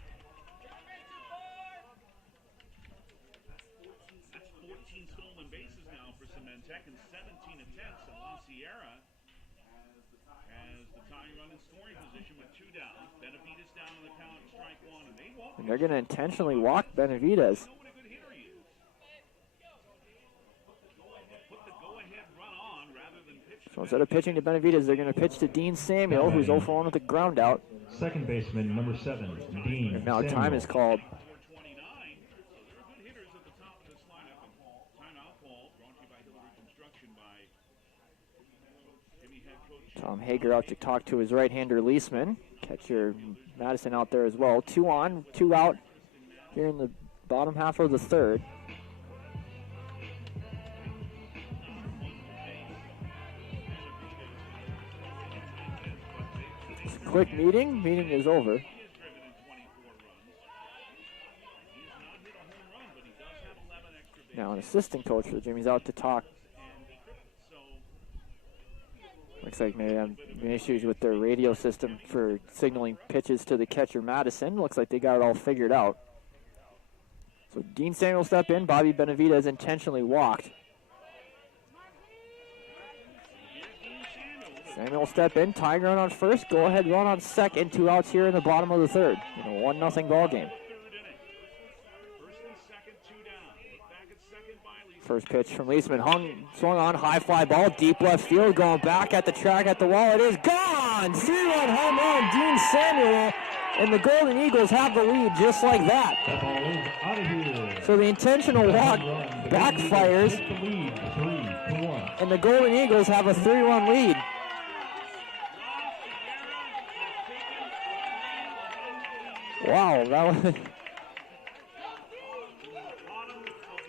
That's 14 stolen bases now for Smentek and 17 attempts. And La Sierra has the tying run in scoring position with 2 down. Benavidez down on the count, strike 1, and they won't. And they're going to intentionally walk Benavidez. So instead of pitching to Benavidez, they're going to pitch to Dean Samuel, who's 0 for 1 with a ground out. Second baseman, number 7, Dean And now Samuel. time is called. Tom Hager out to talk to his right-hander Leisman. Catcher Madison out there as well. 2 on, 2 out here in the bottom half of the third. Quick meeting. Meeting is over. Now an assistant coach for the Jimmy's out to talk. Looks like maybe having issues with their radio system for signaling pitches to the catcher Madison. Looks like they got it all figured out. So Dean Samuel step in. Bobby Benavidez intentionally walked. Samuel step in, tying run on first, go ahead run on second, 2 outs here in the bottom of the third in a 1-0 ball game. First pitch from Leisman, swung on, high fly ball, deep left field, going back at the track at the wall, it is gone! 3-run home run, Dean Samuel, and the Golden Eagles have the lead just like that. So the intentional walk backfires, and the Golden Eagles have a 3-run lead. Wow, that was...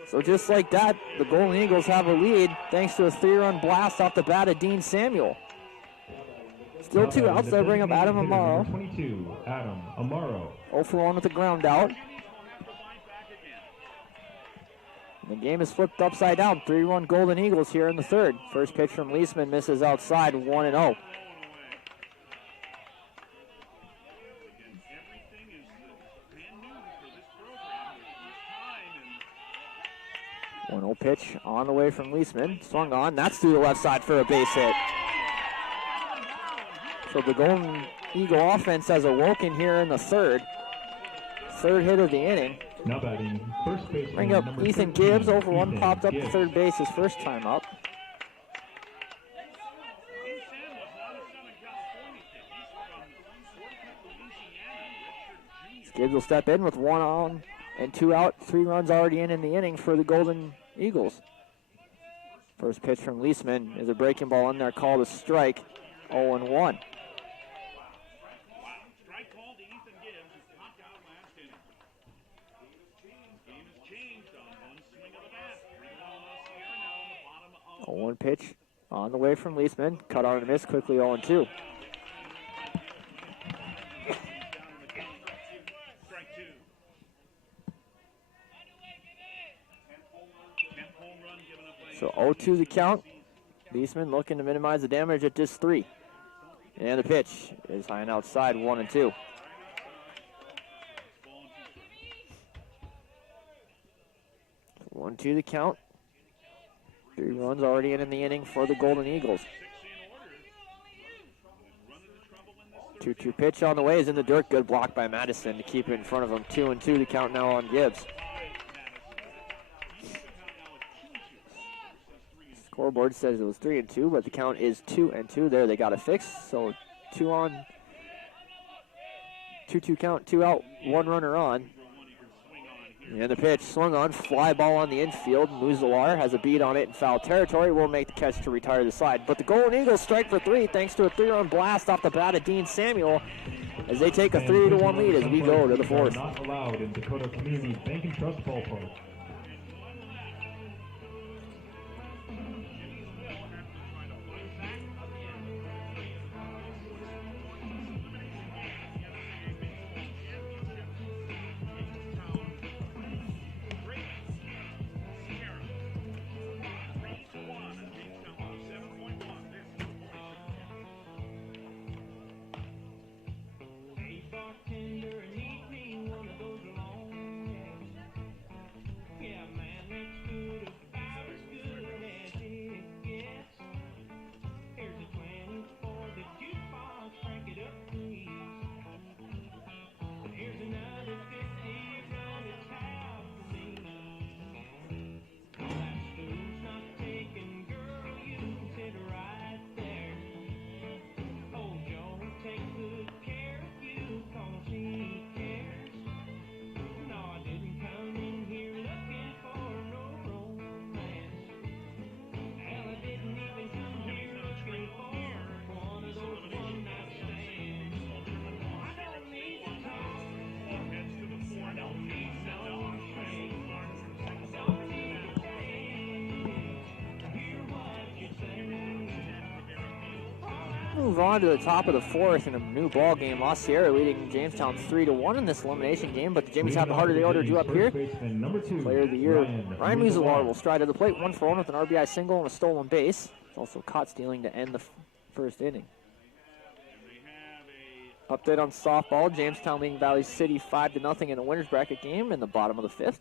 So just like that, the Golden Eagles have a lead thanks to a 3-run blast off the bat of Dean Samuel. Still 2 outs, they bring up Adam Amaro. 22, Adam Amaro. 0 for 1 with the ground out. The game is flipped upside down. 3-1 Golden Eagles here in the third. First pitch from Leisman misses outside, 1-0. 1-0 pitch on the way from Leisman. Swung on. That's through the left side for a base hit. So the Golden Eagle offense has awoken here in the third. Third hit of the inning. Now batting first base. Bring up Ethan Gibbs. 0 for 1 popped up to third base his first time up. Gibbs will step in with 1 on and 2 out. 3 runs already in the inning for the Golden Eagles. First pitch from Leisman is a breaking ball in there called a strike. 0-1. One pitch on the way from Leisman. Cut on and miss, quickly 0-2. So 0-2 the count. Leisman looking to minimize the damage at just 3. And the pitch is high and outside, 1-2. So 1-2 the count. 3 runs already in the inning for the Golden Eagles. 2-2 pitch on the way is in the dirt. Good block by Madison to keep it in front of him. 2-2 the count now on Gibbs. Scoreboard says it was 3-2, but the count is 2-2. There, they got it fixed. So 2-2 count, 2 out, 1 runner on. And the pitch swung on, fly ball on the infield. Muzalar has a beat on it in foul territory. Will make the catch to retire the side. But the Golden Eagles strike for 3 thanks to a 3-run blast off the bat of Dean Samuel as they take a 3-1 lead as we go to the 4th. Not allowed in Dakota Community Bank and Trust Ballpark. Move on to the top of the 4th in a new ball game. La Sierra leading Jamestown 3-1 in this elimination game, but the Jimmies have the harder they ought to do up here. Player of the year, Ryan Muzalar will stride to the plate, 1-for-1 with an RBI single and a stolen base. He's also caught stealing to end the first inning. Update on softball, Jamestown leading Valley City 5-0 in a winner's bracket game in the bottom of the 5th.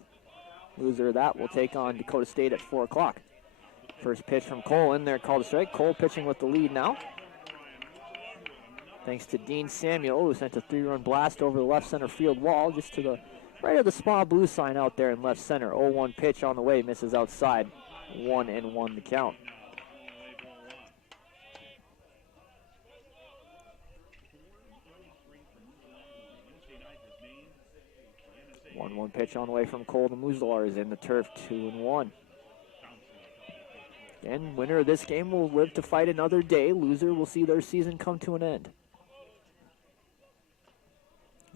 Loser of that will take on Dakota State at 4 o'clock. First pitch from Cole in there, called a strike. Cole pitching with the lead now. Thanks to Dean Samuel, who sent a 3-run blast over the left center field wall, just to the right of the Spa Blue sign out there in left center. 0-1 pitch on the way, misses outside. 1-1 the count. One pitch on the way from Cole. The Muzalar is in the turf, 2-1. And winner of this game will live to fight another day. Loser will see their season come to an end.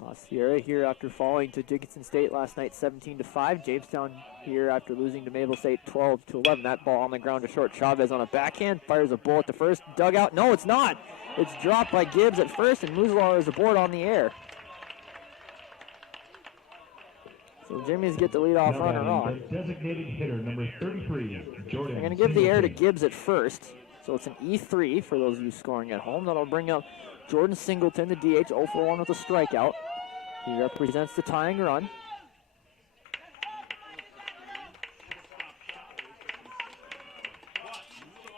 La Sierra here after falling to Dickinson State last night 17-5. Jamestown here after losing to Maple State 12-11. That ball on the ground to short. Chavez on a backhand, fires a bullet to first. Dugout, no it's not. It's dropped by Gibbs at first and Muzalar is aboard on the air. So Jimmy's get the leadoff runner on. Designated hitter number 33, Jordan. They're going to give the air to Gibbs at first. So it's an E3 for those of you scoring at home. That'll bring up Jordan Singleton, the DH, 0-for-1 with a strikeout. He represents the tying run.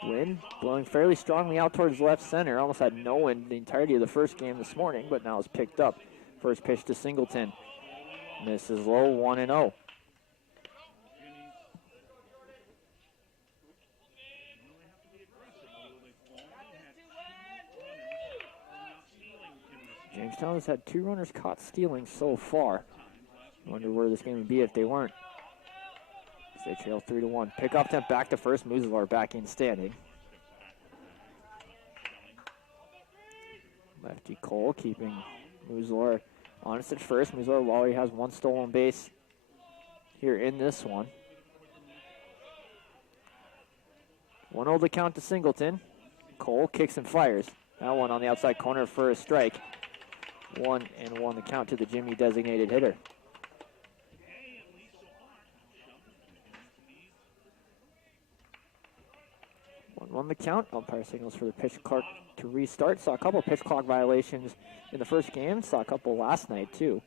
Wind blowing fairly strongly out towards left center. Almost had no wind the entirety of the first game this morning, but now it's picked up. First pitch to Singleton. Misses low, 1-0. Jamestown has had 2 runners caught stealing so far. Wonder where this game would be if they weren't. They trail 3-1. Pickoff attempt back to first. Muzalar back in standing. Lefty Cole keeping Muzalar honest at first. Muzalar already has 1 stolen base here in this one. 1-0 the count to Singleton. Cole kicks and fires. That one on the outside corner for a strike. 1-1 the count to the Jimmy designated hitter. 1-1 the count. Umpire signals for the pitch clock to restart. Saw a couple pitch clock violations in the first game. Saw a couple last night too.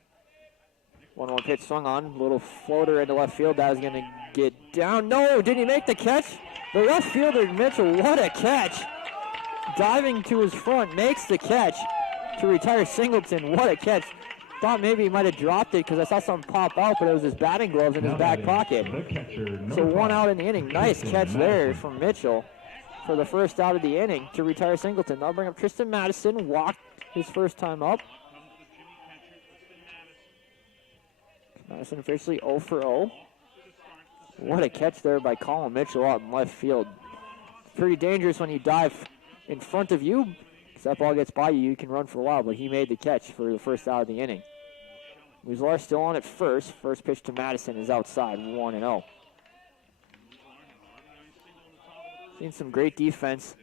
1-1 pitch swung on. Little floater into left field. That was going to get down. No, did he make the catch? The left fielder, Mitchell, what a catch. Diving to his front, makes the catch to retire Singleton. What a catch. thought maybe he might have dropped it because I saw something pop out, but it was his batting gloves in his back pocket. So 1 out in the inning. Nice catch there from Mitchell for the first out of the inning to retire Singleton. I'll bring up Tristan Madison, walked his first time up. Madison officially 0 for 0. What a catch there by Colin Mitchell out in left field. Pretty dangerous when you dive in front of you. If that ball gets by you, you can run for a while, but he made the catch for the first out of the inning. Muslar still on at first. First pitch to Madison is outside, 1-0. Seen some great defense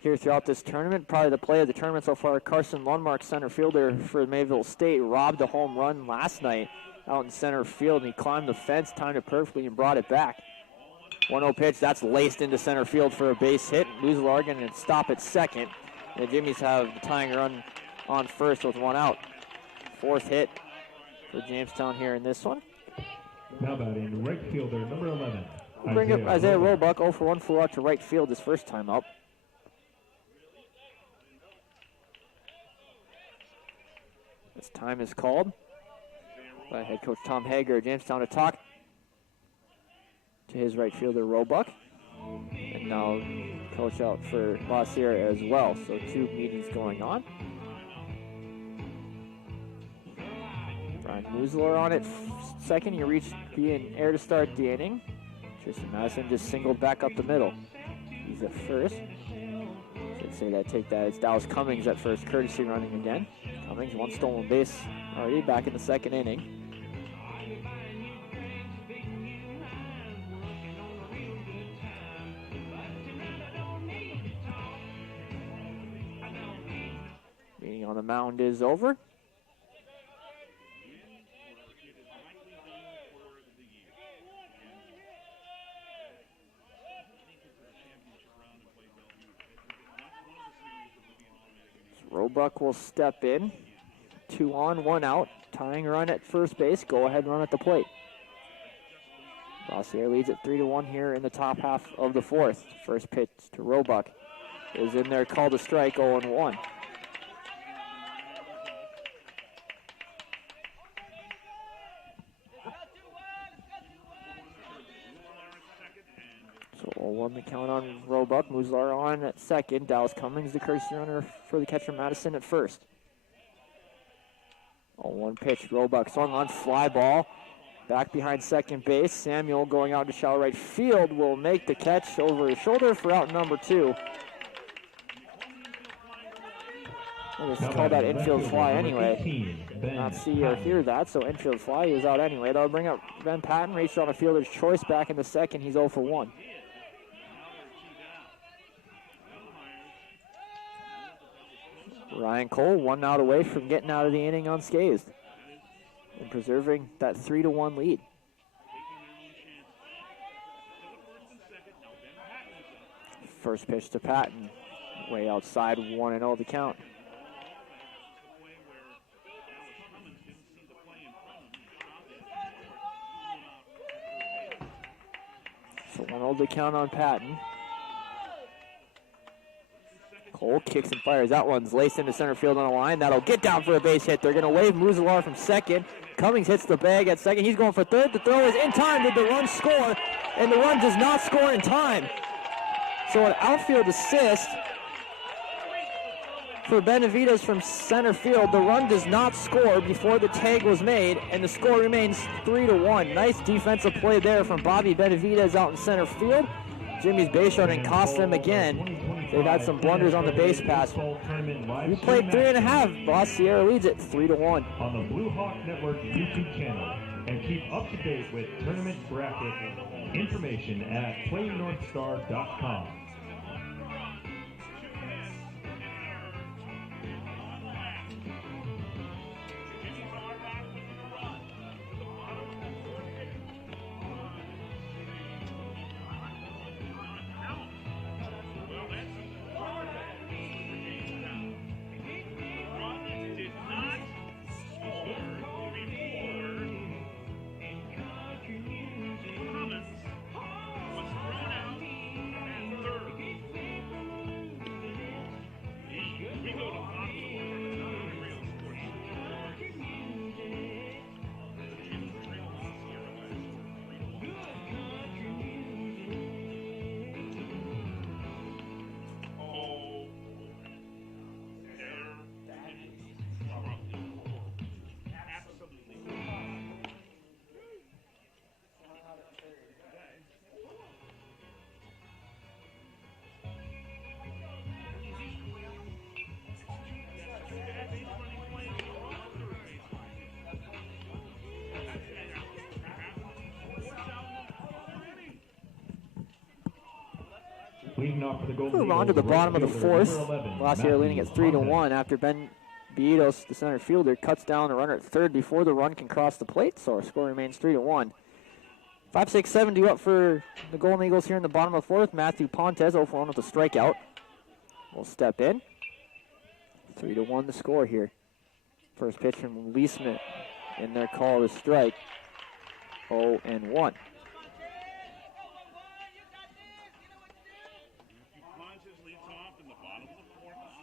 here throughout this tournament. Probably the play of the tournament so far. Carson Lundmark, center fielder for Mayville State, robbed a home run last night out in center field, and he climbed the fence, timed it perfectly, and brought it back. 1-0 pitch, that's laced into center field for a base hit. Muslar going to stop at second. The Jimmies have the tying run on first with 1 out. Fourth hit for Jamestown here in this one. Now batting right fielder number 11. We'll bring up Isaiah Roebuck. 0 for 1, flew out to right field his first time up. This time is called by head coach Tom Hager of Jamestown to talk to his right fielder Roebuck. And now coach out for La Sierra as well. So 2 meetings going on. Brian Musler on it second. He reached being air to start the inning. Tristan Madison just singled back up the middle. He's at first. Should say that, take that. It's Dallas Cummings at first, courtesy running again. Cummings, 1 stolen base already, back in the second inning. Meeting on the mound is over. Roebuck will step in. 2 on, 1 out. Tying run at first base. Go ahead run at the plate. Rossier leads it 3-1 here in the top half of the fourth. First pitch to Roebuck is in there, called a strike, 0-1. So 0-1 the count on Roebuck. Muslar on at second. Dallas Cummings, the courtesy runner for the catcher Madison at first. 0-1 pitch. Roebuck swung on, fly ball. Back behind second base. Samuel going out to shallow right field will make the catch over his shoulder for out number 2. Let's call that infield fly anyway. Not see or hear that, so infield fly. He was out anyway. That'll bring up Ben Patton, reached on a fielder's choice back in the second. He's 0 for 1. Ryan Cole 1 out away from getting out of the inning unscathed and preserving that 3-1 lead. First pitch to Patton, way outside, 1-0 the count. So 1-0 the count on Patton. Cole kicks and fires. That one's laced into center field on a line. That'll get down for a base hit. They're going to wave Muslar from second. Cummings hits the bag at second. He's going for third. The throw is in time. Did the run score? And the run does not score in time. So an outfield assist for Benavides from center field. The run does not score before the tag was made, and the score remains 3-1. Nice defensive play there from Bobby Benavides out in center field. Jimmy's base running cost them again. They've had some blunders on the base pass. We played 3.5. La Sierra leads it 3-1. On the Blue Hawk Network YouTube channel. And keep up to date with tournament bracket information at playnorthstar.com. Leading off for the Golden Move on to Eagles, the bottom of the right fourth. fielder, number 11, La Sierra leading at Matthew 3-1 after Ben Bietos, the center fielder, cuts down the runner at third before the run can cross the plate, so our score remains 3-1. 5-6-7 due up for the Golden Eagles here in the bottom of the fourth. Matthew Pontes 0-for-1 with a strikeout. Will step in. 3-1 the score here. First pitch from Leisman in their call to strike. 0-1.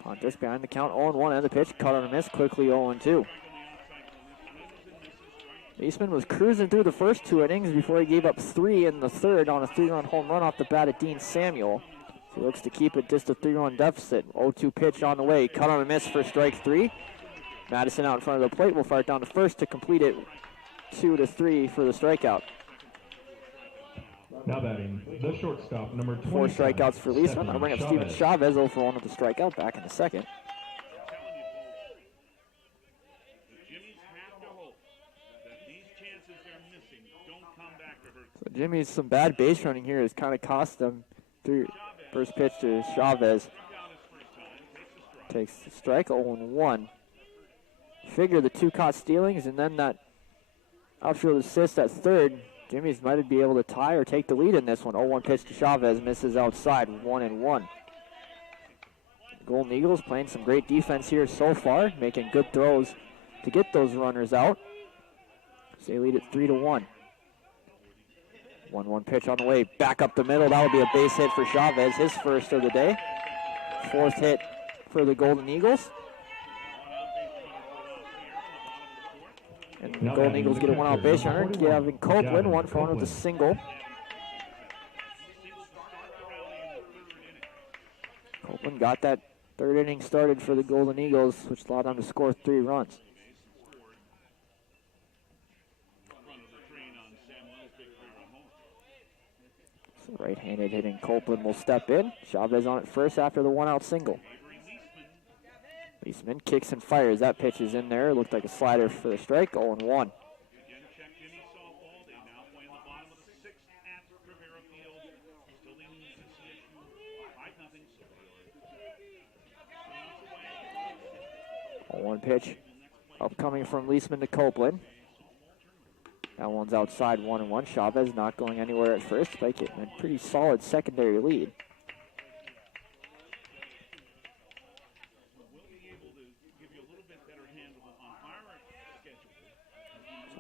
Pontes behind the count, 0-1 and the pitch, cut on a miss, quickly 0-2. Eastman was cruising through the first 2 innings before he gave up 3 in the third on a 3-run home run off the bat of Dean Samuel. He looks to keep it just a 3-run deficit. 0-2 pitch on the way, cut on a miss for strike 3. Madison out in front of the plate will fire it down to first to complete it 2-3 for the strikeout. Now batting, the shortstop, number 20. 4 strikeouts for Leisman. I'll bring up Steven Chavez 0-for-1 with the strikeout back in the second. So Jimmy's some bad base running here has kind of cost them through first pitch to Chavez. Takes the strike, 0-1. Figure the 2 caught stealings and then that outfield assist at third. Jimmy's might be able to tie or take the lead in this one. 0-1 pitch to Chavez, misses outside, 1-1. Golden Eagles playing some great defense here so far, making good throws to get those runners out. So they lead at 3-1. 1-1 pitch on the way, back up the middle. That would be a base hit for Chavez, his first of the day. 4th hit for the Golden Eagles. And the Golden Eagles get a 1-out base runner. Gavin Copeland, 1-for-1 with a single. Copeland got that 3rd inning started for the Golden Eagles, which allowed them to score 3 runs. So right-handed hitting Copeland will step in. Chavez on it first after the 1-out single. Leisman kicks and fires. That pitch is in there. Looked like a slider for a strike. 0-1. One pitch upcoming from Leisman to Copeland. That one's outside, 1-1. Chavez not going anywhere at first, but getting a pretty solid secondary lead.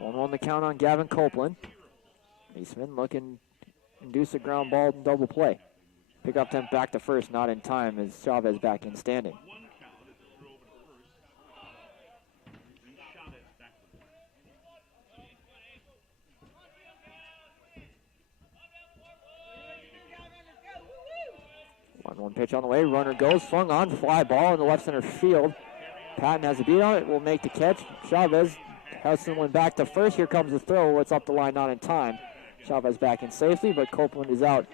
1-1 the count on Gavin Copeland. Leisman looking to induce a ground ball and double play. Pick up them back to first, not in time as Chavez back in standing. One pitch on the way, runner goes, swung on, fly ball in the left center field. Patton has a beat on it, will make the catch. Chavez has someone back to first. Here comes the throw. It's up the line, not in time. Chavez back in safely, but Copeland is out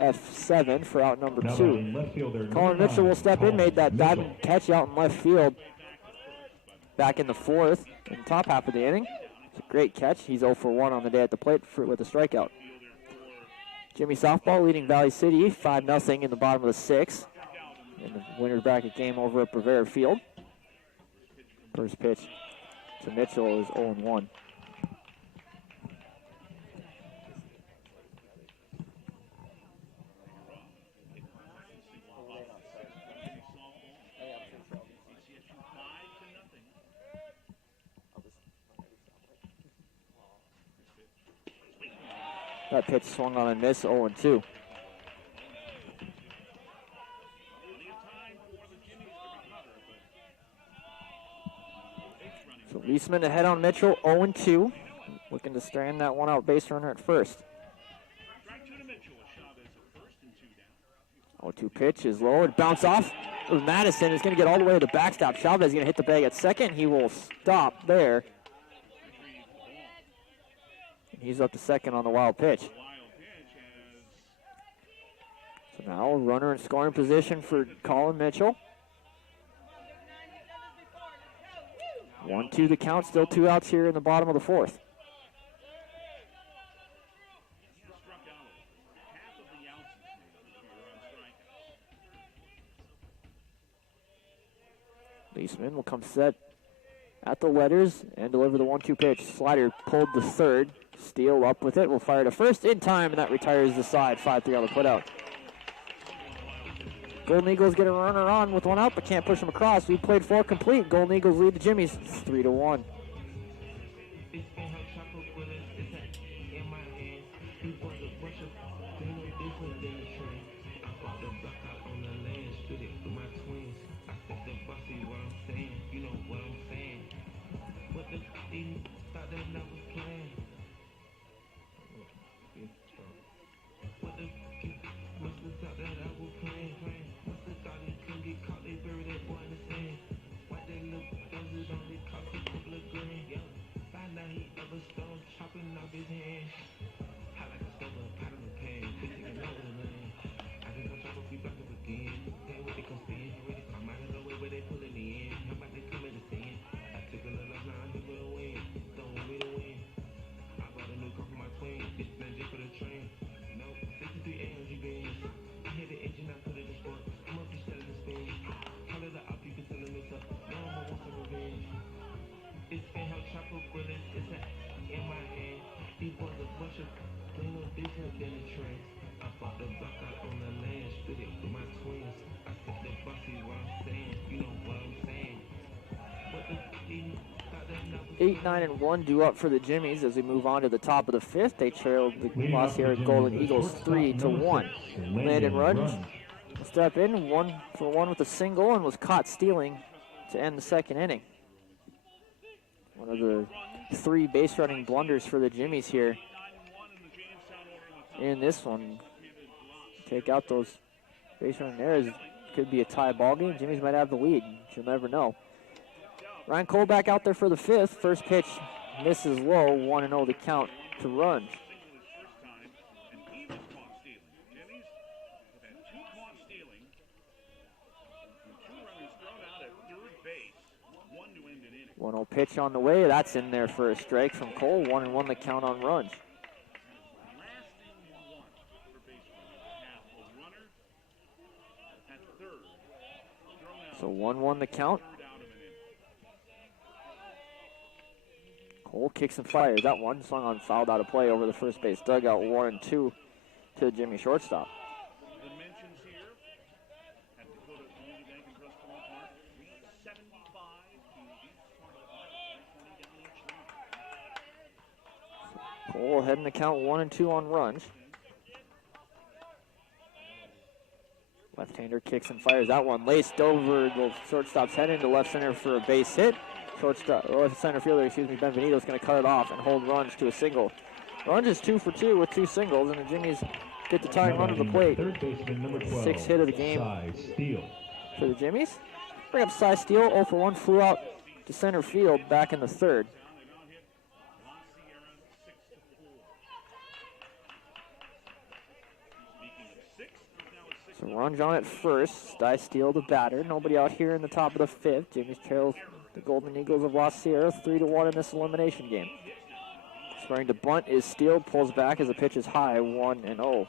F7 for out number 2. Colin Mitchell will step in, made that diving catch out in left field. Back in the 4th, in the top half of the inning. It's a great catch. He's 0-for-1 on the day at the plate with a strikeout. Jimmy softball leading Valley City 5-0 in the bottom of the 6th. In the winner's bracket game over at Brevard Field. First pitch to Mitchell is 0-1. That pitch swung on and missed, 0-2. So Leisman ahead on Mitchell, 0-2. Looking to strand that 1-out base runner at first. 0-2 pitch is low and bounce off. Madison is going to get all the way to the backstop. Chavez is going to hit the bag at second. He will stop there. He's up to second on the wild pitch. So now runner in scoring position for Colin Mitchell. 1-2 the count, still 2 outs here in the bottom of the 4th. Leisman will come set at the letters and deliver the 1-2 pitch. Slider pulled the third. Steele up with it. Will fire to first in time, and that retires the side. 5-3 on the putout. Golden Eagles get a runner on with one out, but can't push him across. We played 4 complete. Golden Eagles lead the Jimmies 3-1. Eight, 9, and 1 due up for the Jimmies as we move on to the top of the 5th. They trailed the La Sierra Golden Eagles 3-1. Landon Rudge will step in 1-for-1 with a single and was caught stealing to end the second inning. One of the 3 base running blunders for the Jimmies here in this one. Take out those base running errors. Could be a tie ball game. Jimmies might have the lead. You'll never know. Ryan Cole back out there for the 5th. First pitch misses low. 1-0 the count to Rudge. One 1-0 pitch on the way. That's in there for a strike from Cole. 1-1 the count on Rudge. So 1-1 the count. Cole kicks and fires. That one swung on, fouled out of play over the first base dugout. 1-2 to the Jimmy shortstop. Cole heading the count 1-2 on Rudge. Left-hander kicks and fires. That one laced over the shortstop's head into left center for a base hit. Left center fielder, Benvenido's going to cut it off and hold Rudge to a single. Rudge is 2 for 2 with 2 singles, and the Jimmies get the tying run to the plate. 6th hit of the game for the Jimmies. Bring up Cy Steele, 0 for 1, flew out to center field back in the 3rd. So Rudge on at first. Cy Steele the batter. Nobody out here in the top of the 5th. Jimmies trails the Golden Eagles of La Sierra 3-1 in this elimination game. Scoring to bunt is Steele. Pulls back as the pitch is high. 1-0.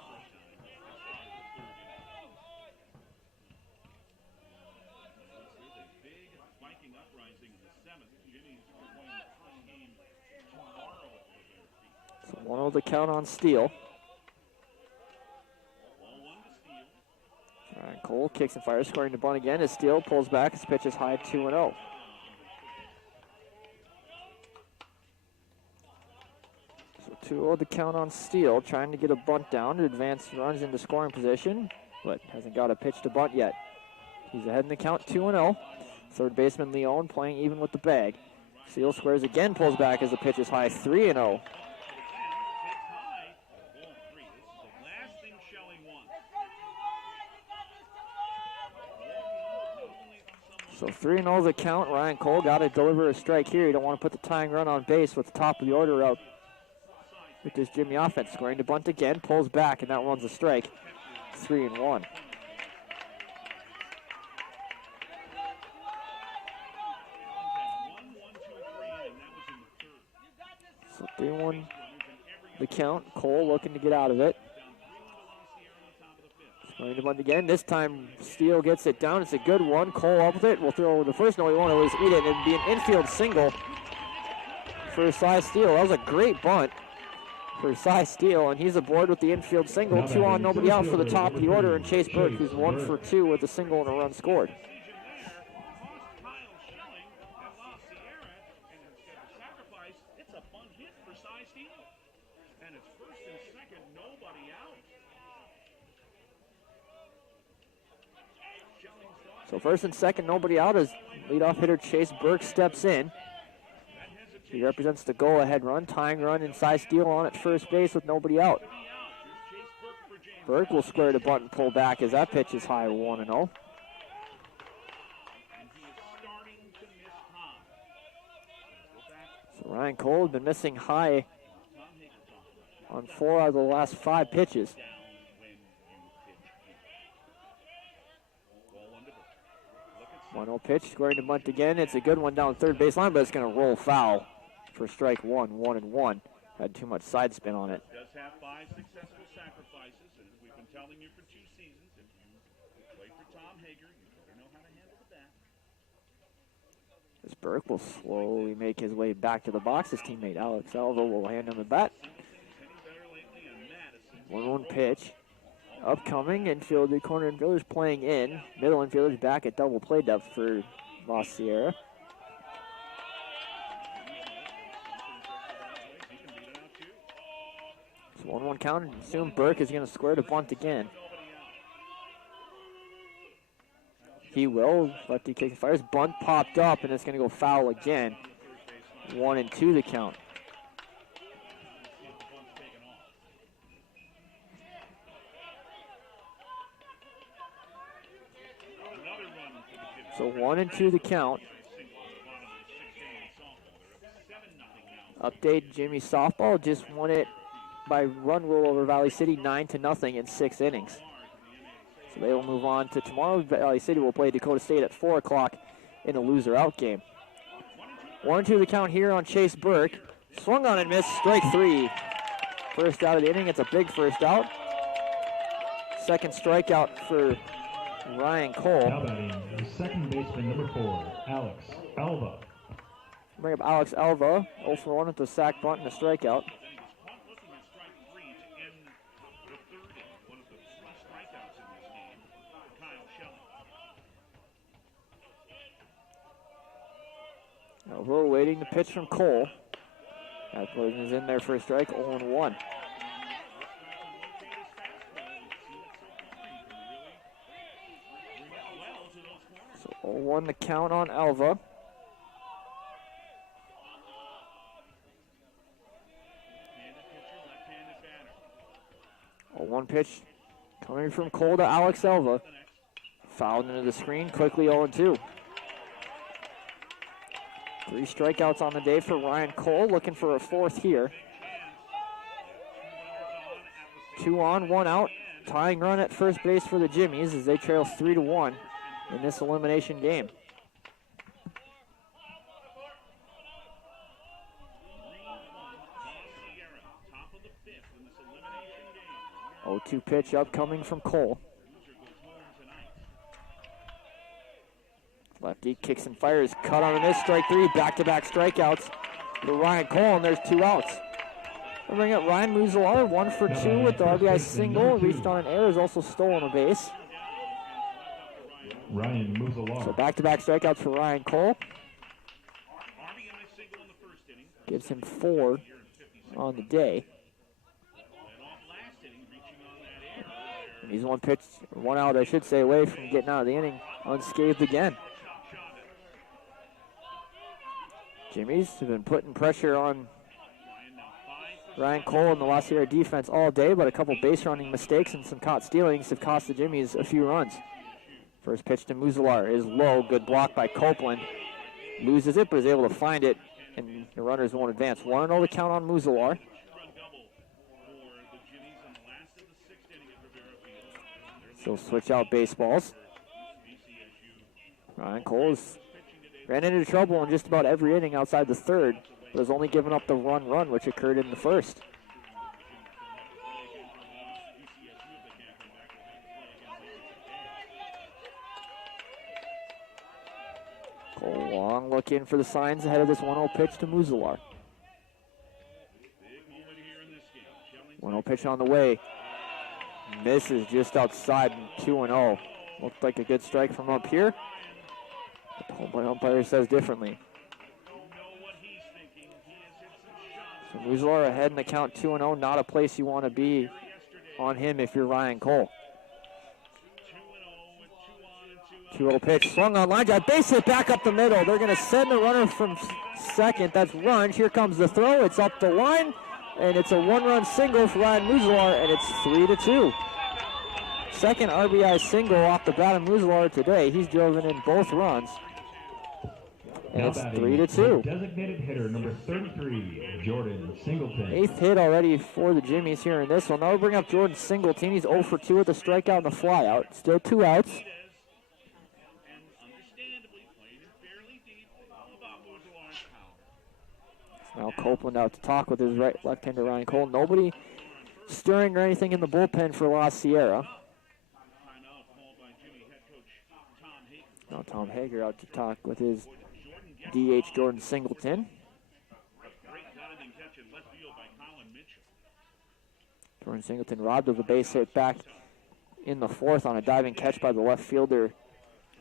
So 1-0 the count on Steele. All right, Cole kicks and fires, scoring to bunt again as Steele pulls back. His pitch is high, 2-0. So 2-0 the count on Steele, trying to get a bunt down to advance runs into scoring position, but hasn't got a pitch to bunt yet. He's ahead in the count, 2-0. Third baseman Leon playing even with the bag. Steele squares again, pulls back as the pitch is high, 3-0. So 3-0 the count. Ryan Cole got to deliver a strike here. You don't want to put the tying run on base with the top of the order out with this Jimmy offense. Scoring to bunt again, pulls back, and that one's a strike. 3-1. So 3-1 the count. Cole looking to get out of it. Going to bunt again. This time Steele gets it down. It's a good one. Cole up with it. We'll throw the first. No, he won't. It was eat it and be an infield single for Cy Steele. That was a great bunt for Cy Steele, and he's aboard with the infield single. 2 on, nobody out for the top of the order, and Chase Burke, who's 1 for 2 with a single and a run scored. So first and second, nobody out as leadoff hitter Chase Burke steps in. He represents the go-ahead run, tying run, and Cy Steele on at first base with nobody out. Burke will square the bunt and pull back as that pitch is high, 1-0. So Ryan Cole has been missing high on 4 out of the last 5 pitches. 1-0 pitch, squaring the bunt again. It's a good one down third baseline, but it's going to roll foul for strike 1, 1-1. Had too much side spin on it. Does have 5 successful sacrifices, and as we've been telling you for 2 seasons, if you play for Tom Hager, you better know how to handle the bat. As Burke will slowly make his way back to the box. His teammate Alex Alva will hand him the bat. 1-1 pitch. Upcoming infield, the corner infielders playing in. Middle infielders back at double play depth for La Sierra. So 1-1 count, and soon Burke is going to square the bunt again. He will. Lefty kicks and fires. Bunt popped up, and it's going to go foul again. 1-2 the count. So 1-2 the count. Update, Jimmy softball just won it by run rule over Valley City 9-0 in 6 innings. So they will move on to tomorrow. Valley City will play Dakota State at 4 o'clock in a loser-out game. 1-2 the count here on Chase Burke. Swung on and missed, strike 3. First out of the inning, it's a big first out. Second strikeout for Ryan Cole. Now batting, the second baseman, number 4, Alex Alva. Bring up Alex Alva, 0 for 1 with the sack bunt and a strikeout. Alva waiting the pitch from Cole. That person is in there for a strike, 0-1. So 0-1 the count on Alva. One pitch coming from Cole to Alex Alva. Fouled into the screen, quickly 0-2. 3 strikeouts on the day for Ryan Cole, looking for a 4th here. 2 on, 1 out. Tying run at first base for the Jimmies as they trail 3-1 in this elimination game. 0-2 pitch upcoming from Cole. Lefty kicks and fires, cut on the miss, strike 3, back-to-back strikeouts for Ryan Cole, and there's 2 outs. We'll bring up Ryan Muzalar, 1 for 2 with the RBI single, reached on an error, has also stolen a base. Ryan Muzalar. So back-to-back strikeouts for Ryan Cole. Gives him 4 on the day. And he's 1 out, I should say, away from getting out of the inning unscathed again. Jimmies have been putting pressure on Ryan Cole and the La Sierra defense all day, but a couple base running mistakes and some caught stealings have cost the Jimmies a few runs. First pitch to Muzalar is low, good block by Copeland. Loses it, but is able to find it, and the runners won't advance. 1-0 the count on Muzalar. So switch out baseballs. Ryan Cole ran into trouble in just about every inning outside the third, but has only given up the run which occurred in the first. Long look in for the signs ahead of this 1-0 pitch to Muzalar. 1-0 pitch on the way. Misses just outside, 2-0. Looked like a good strike from up here. The home umpire says differently. So Muzalar ahead in the count 2-0. Not a place you want to be on him if you're Ryan Cole. 2-0 pitch, swung on line drive, base hit back up the middle. They're going to send the runner from second. That's Runge. Here comes the throw. It's up the line, and it's a one-run single for Ryan Muzalar, and it's 3-2. Second RBI single off the bat of Muzalar today. He's driven in both runs, and it's 3-2. Designated hitter number 33, Jordan Singleton. 8th hit already for the Jimmies here in this one. Now we bring up Jordan Singleton. He's 0 for 2 with a strikeout and a flyout. Still 2 outs. Now Copeland out to talk with his left-hander Ryan Cole. Nobody stirring or anything in the bullpen for La Sierra. Now Tom Hager out to talk with his DH Jordan Singleton. Jordan Singleton robbed of a base hit back in the 4th on a diving catch by the left fielder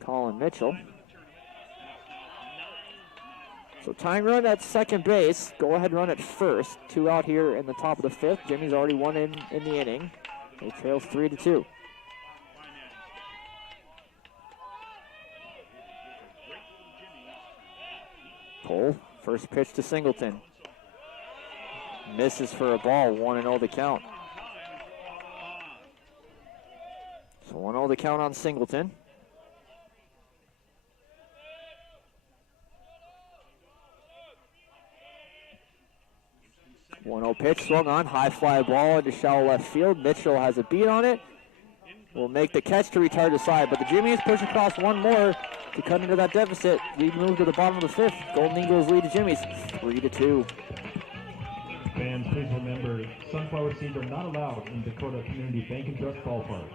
Colin Mitchell. So tying run at second base, go ahead run at first. 2 out here in the top of the 5th. Jimmy's already won in the inning. He trails 3-2. Cole, first pitch to Singleton. Misses for a ball, 1-0 the count. So 1-0 the count on Singleton. Pitch swung on, high fly ball into shallow left field. Mitchell has a beat on it. Will make the catch to retard the side, but the Jimmies push across one more to cut into that deficit. Lead move to the bottom of the 5th. Golden Eagles lead the Jimmies 3-2. Fans, please remember, sunflower seeds are not allowed in Dakota Community Bank and Trust Ballpark.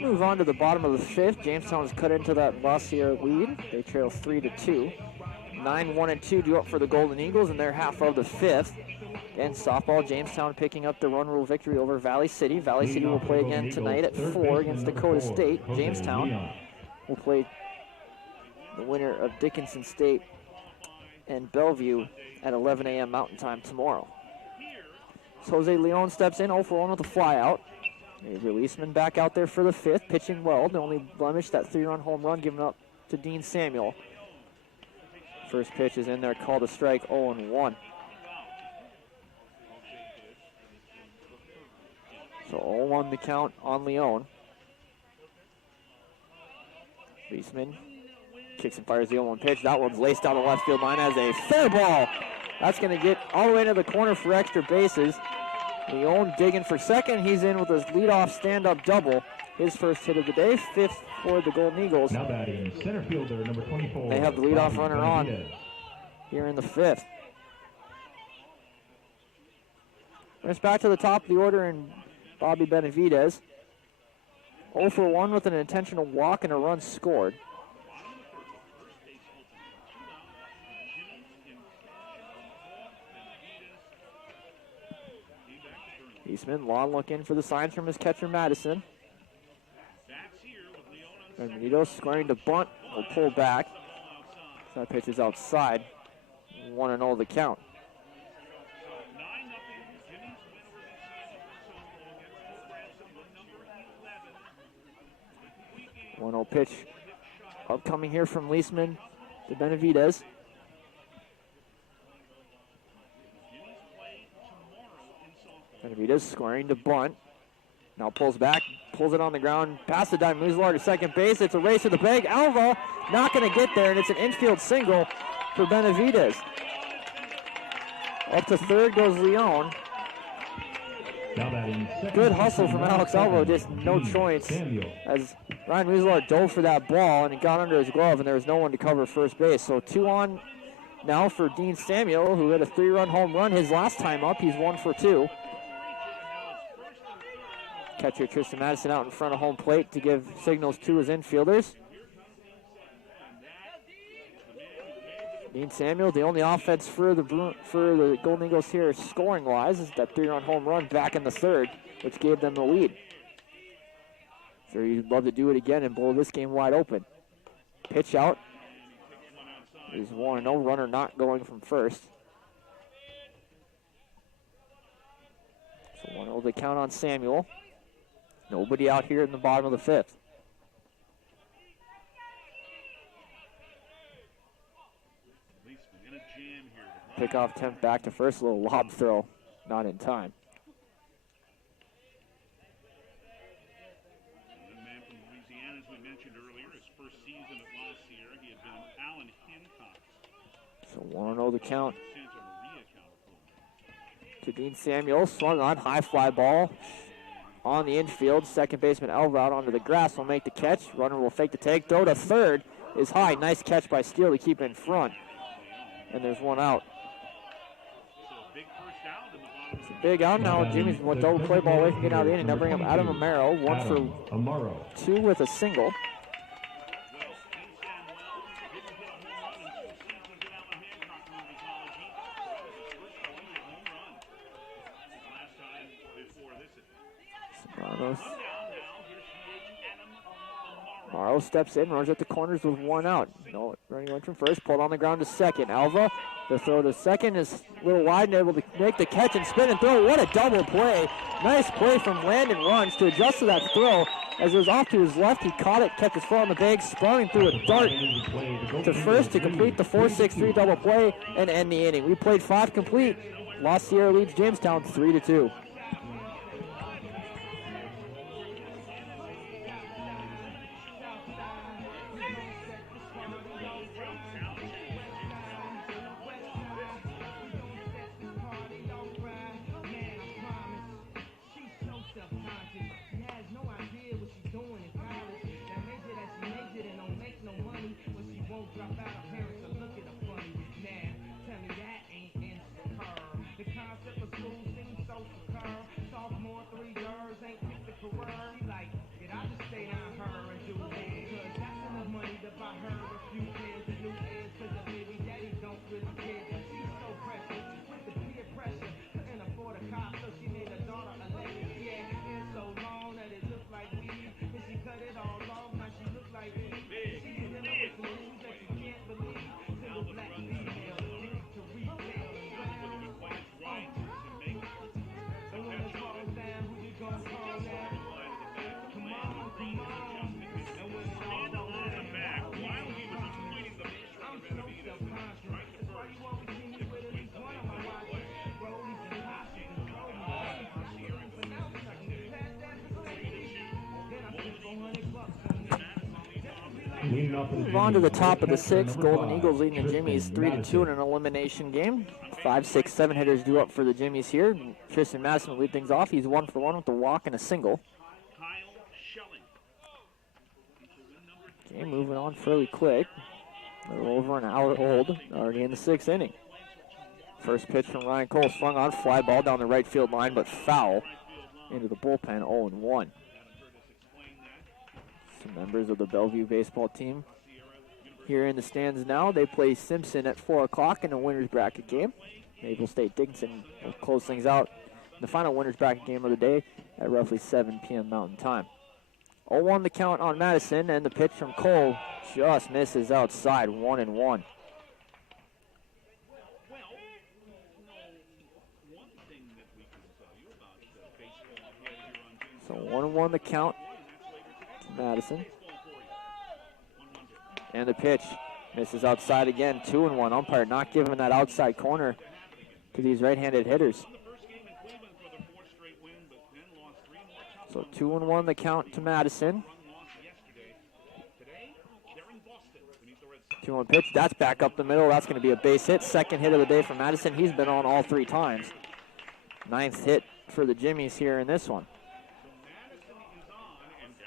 Move on to the bottom of the 5th. Jamestown has cut into that La Sierra lead. They trail 3-2. 9-1-2 due up for the Golden Eagles in their half of the 5th. And softball, Jamestown picking up the run rule victory over Valley City. Valley City will play again tonight at 4 against Dakota State. Jamestown will play the winner of Dickinson State and Bellevue at 11 a.m. Mountain Time tomorrow. So Jose Leon steps in 0 for 1 with a flyout. Avery Leisman back out there for the 5th, pitching well. The only blemish, that 3-run home run given up to Dean Samuel. First pitch is in there, called a strike, 0-1. So 0-1 the count on Leon. Leisman kicks and fires the 0-1 pitch. That one's laced down the left field line as a fair ball. That's going to get all the way to the corner for extra bases. Leon digging for second. He's in with his leadoff stand-up double. His first hit of the day, 5th for the Golden Eagles. Now batting center fielder number 24. They have the leadoff runner on here in the 5th. It's back to the top of the order and Bobby Benavidez. 0 for 1 with an intentional walk and a run scored. Eastman, long look in for the signs from his catcher, Madison. Benavidez squaring to bunt, will pull back. That pitch is outside. 1-0 the count. 1-0 pitch upcoming here from Leisman to Benavidez. Benavidez scoring to bunt. Now pulls back, pulls it on the ground, past the dime, Muslar to second base. It's a race to the bag. Alva not going to get there, and it's an infield single for Benavidez. Up to third goes Leon. Good hustle from Alex Alva, just no choice as Ryan Muslar dove for that ball and it got under his glove and there was no one to cover first base. So 2 on now for Dean Samuel, who hit a 3-run home run his last time up. He's 1 for 2. Catcher Tristan Madison out in front of home plate to give signals to his infielders. Dean Samuel, the only offense for the Golden Eagles here scoring-wise is that 3-run home run back in the third, which gave them the lead. Sure, you'd love to do it again and blow this game wide open. Pitch out. There's 1-0, runner not going from first. So 1-0 the count on Samuel. Nobody out here in the bottom of the fifth. Pickoff attempt back to first, a little lob throw, not in time. The man from Louisiana, as we mentioned earlier, his first season at La Sierra, he had been Alan Hancock. So 1-0 the count to Dean Samuel. Swung on, high fly ball on the infield. Second baseman Elva out onto the grass will make the catch. Runner will fake the take. Throw to third is high. Nice catch by Steele to keep in front. And there's 1 out. Big out now. Jimmy's went double play ball away from getting out of the inning. Now bring up Adam Amaro. 1 for 2 with a single. Amaro steps in, runs at the corners with 1 out. No, running one from first, pulled on the ground to second. Alva, the throw to second is a little wide and able to make the catch and spin and throw. What a double play. Nice play from Landon Runs to adjust to that throw. As it was off to his left, he caught it, kept his foot on the bag, spun through a dart to first to complete the 4-6-3 double play and end the inning. We played 5 complete. La Sierra leads Jamestown 3-2. Move on to the top of the 6th. Golden Eagles leading the Jimmies 3-2 in an elimination game. 5, 6, 7 hitters due up for the Jimmies here. Tristan Madison will lead things off. He's 1 for 1 with a walk and a single. Game moving on fairly quick. A little over an hour old, already in the 6th inning. First pitch from Ryan Cole, swung on, fly ball down the right field line, but foul into the bullpen, 0-1. Some members of the Bellevue baseball team here in the stands now. They play Simpson at 4 o'clock in the winner's bracket game. Maple State Dickinson will close things out in the final winner's bracket game of the day at roughly 7 p.m. Mountain Time. 0-1 the count on Madison, and the pitch from Cole just misses outside, 1-1. So 1-1 the count to Madison. And the pitch misses outside again, 2-1. Umpire not giving that outside corner to these right-handed hitters. So 2-1 the count to Madison. 2-1 pitch, that's back up the middle. That's going to be a base hit. Second hit of the day for Madison. He's been on all 3 times. 9th hit for the Jimmies here in this one.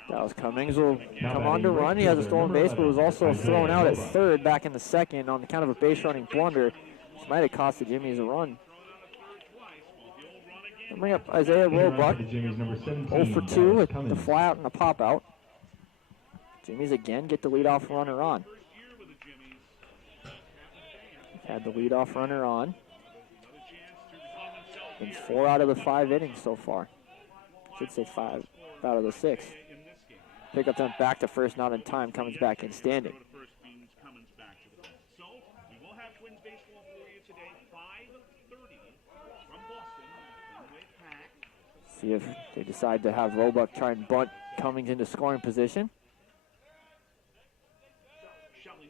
Dallas Cummings will come on to run. He has a stolen base, but was also thrown out at third back in the second on kind of a base running blunder, which might have cost the Jimmies a run. We'll bring up Isaiah Roebuck, 0 for 2 with the fly out and a pop out. Jimmies again get the leadoff runner on. Had the leadoff runner on in 4 out of the 5 innings so far. Should say 5 out of the 6. Pickup them back to first, not in time. Cummins back in standing. So we will have Twins baseball for you today, 5:30 from Boston. See if they decide to have Roebuck try and bunt Cummings into scoring position.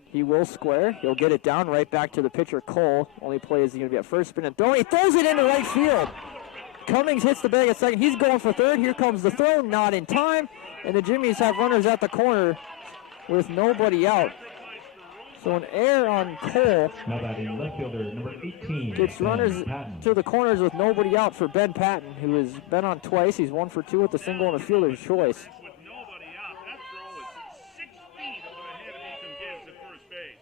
He will square. He'll get it down right back to the pitcher, Cole. Only play is he going to be at first, spin and throw. He throws it into right field. Cummings hits the bag at second. He's going for third. Here comes the throw, not in time. And the Jimmies have runners at the corner with nobody out. So an error on Cole. Now batting left fielder number 18. Gets runners to the corners with nobody out for Ben Patton, who has been on twice. He's 1 for 2 with the single and a fielder's choice. With nobody out, that throw is 6 feet over the head of Ethan Gibbs at first base.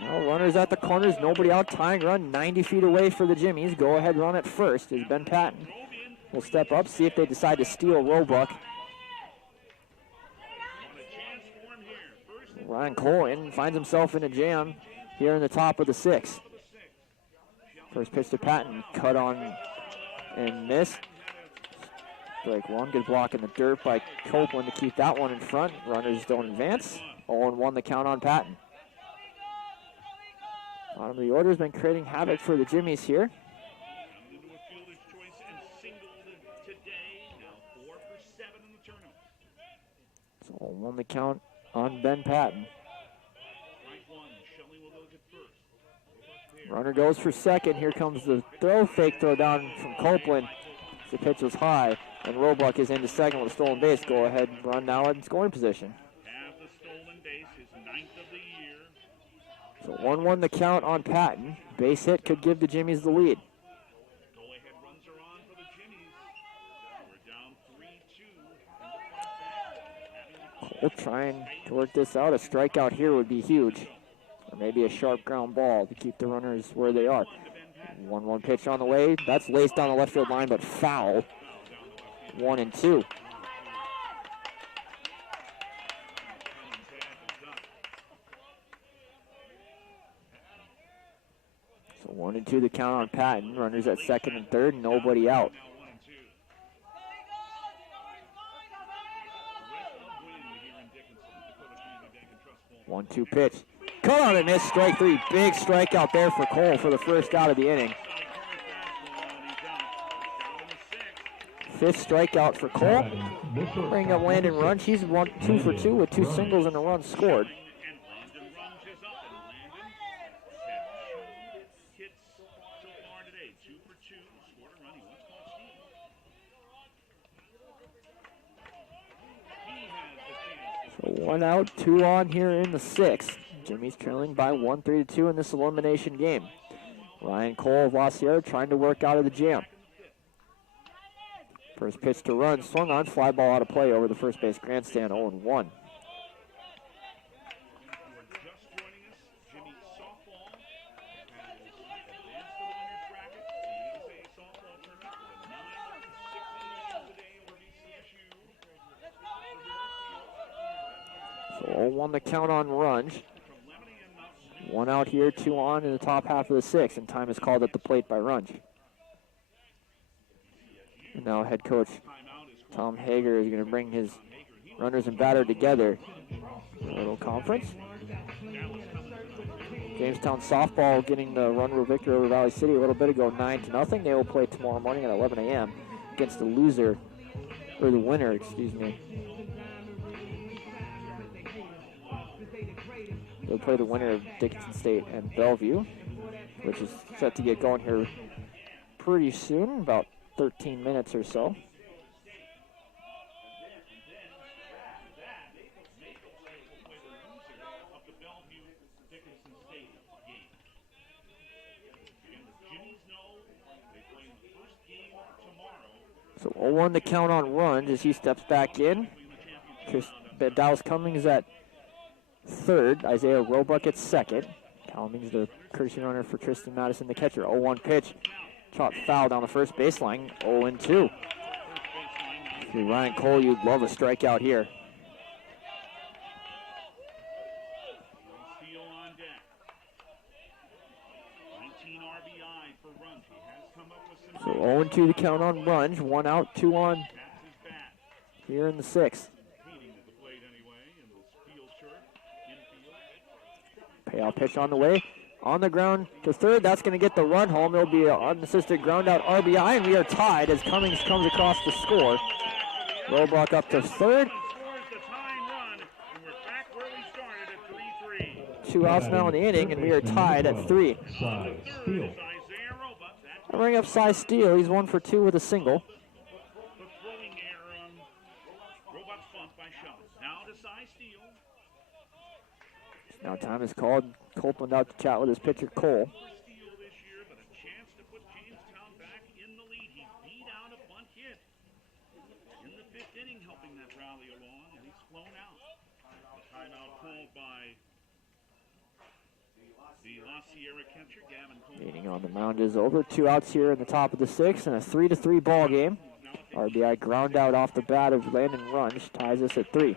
Now runners at the corners, nobody out. Tying run 90 feet away for the Jimmies. Go ahead run at first is Ben Patton. We'll step up, see if they decide to steal Roebuck. Ryan Cole in, finds himself in a jam here in the top of the 6th. First pitch to Patton, cut on and miss. Strike 1, good block in the dirt by Copeland to keep that one in front. Runners don't advance. 0-1 the count on Patton. Bottom of the order has been creating havoc for the Jimmies here. So 0-1 the count on Ben Patton. Runner goes for second. Here comes the throw. Fake throw down from Copeland. The pitch was high, and Roebuck is into second with a stolen base. Go ahead, run now in scoring position. So 1-1 the count on Patton. Base hit could give the Jimmies the lead. Cole trying to work this out. A strikeout here would be huge. Or maybe a sharp ground ball to keep the runners where they are. 1-1 pitch on the way. That's laced on the left field line, but foul. 1-2. So 1-2 the count on Patton. Runners at second and third, nobody out. 1-2 pitch. Cut on and miss, strike 3. Big strikeout there for Cole for the first out of the inning. 5th strikeout for Cole. Bring up Landon Runge. He's 2 for 2 with 2 singles and a run scored. So 1 out, 2 on here in the 6th. Jimmy's trailing by 1, 3-2 in this elimination game. Ryan Cole of La Sierra trying to work out of the jam. First pitch to run, swung on, fly ball out of play over the first base grandstand, 0-1. So 0-1 the count on Runge. 1 out here, 2 on in the top half of the 6th, and time is called at the plate by Runge. And now head coach Tom Hager is going to bring his runners and batter together. A little conference. Jamestown softball getting the run rule victory over Valley City a little bit ago, 9-0. They will play tomorrow morning at 11 a.m. against the loser, or the winner, excuse me. They'll play the winner of Dickinson State and Bellevue, which is set to get going here pretty soon, about 13 minutes or so. So 0-1 the count on Runge as he steps back in. Dallas Cummings at third. Isaiah Roebuck at second. Cummings, the courtesy runner for Tristan Madison, the catcher. 0-1 pitch. Shot foul down the first baseline. 0-2. If you're Ryan Cole, you'd love a strikeout here. So 0-2 the count on Runge. 1 out, 2 on here in the 6th. Payout pitch on the way. On the ground to third. That's going to get the run home. There'll be an unassisted ground out RBI, and we are tied as Cummings comes across the score. Roebuck up to third. 2 outs now in the inning, and we are tied at 3. I'll bring up Cy Steele. He's 1 for 2 with a single. Now time is called. Copeland out to chat with his pitcher, Cole. Meeting on the mound is over. 2 outs here in the top of the 6th, and a 3-3 ball game. RBI ground out off the bat of Landon Runge ties us at 3.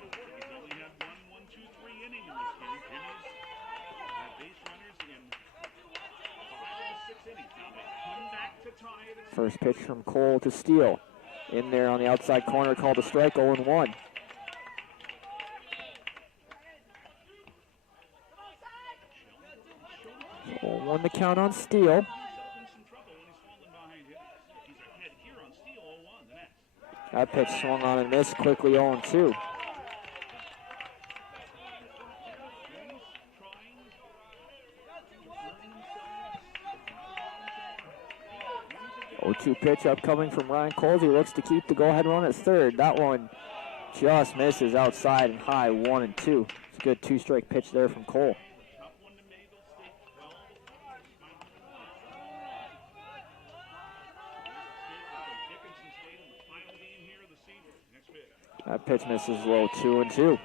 First pitch from Cole to Steele. In there on the outside corner, called a strike, 0-1. So 0-1 the count on Steele. That pitch swung on and missed, quickly 0-2. Two pitch upcoming from Ryan Coles. He looks to keep the go-ahead run at third. That one just misses outside and high, 1-2. It's a good 2-strike pitch there from Cole. That pitch misses low, 2-2.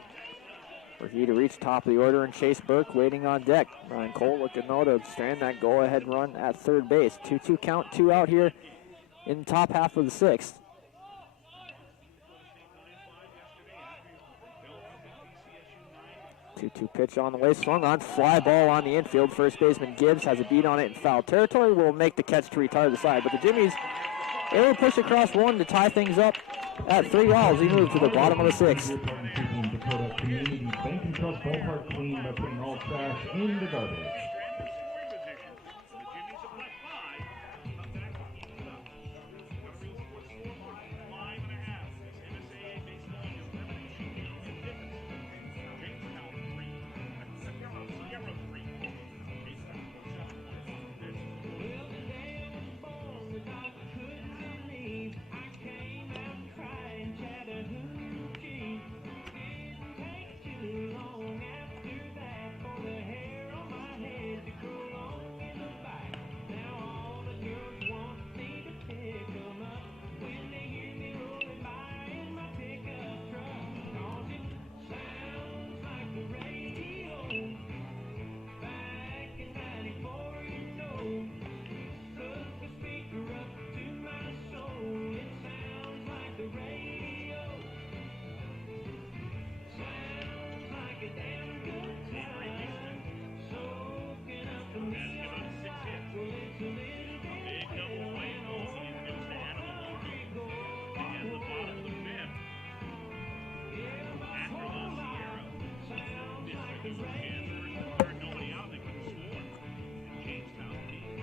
For he to reach top of the order, and Chase Burke waiting on deck. Ryan Cole looking though to strand that go-ahead run at third base. 2-2 count, 2 out here in the top half of the 6th. 2-2 pitch on the way, swung on, fly ball on the infield. First baseman Gibbs has a beat on it in foul territory. Will make the catch to retire the side, but the Jimmies able to push across 1 to tie things up at 3 all as we move to the bottom of the 6th. Dakota Community Bank and Trust Ballpark clean by putting all trash in the garbage. Nobody out, they couldn't score. Jamestown leads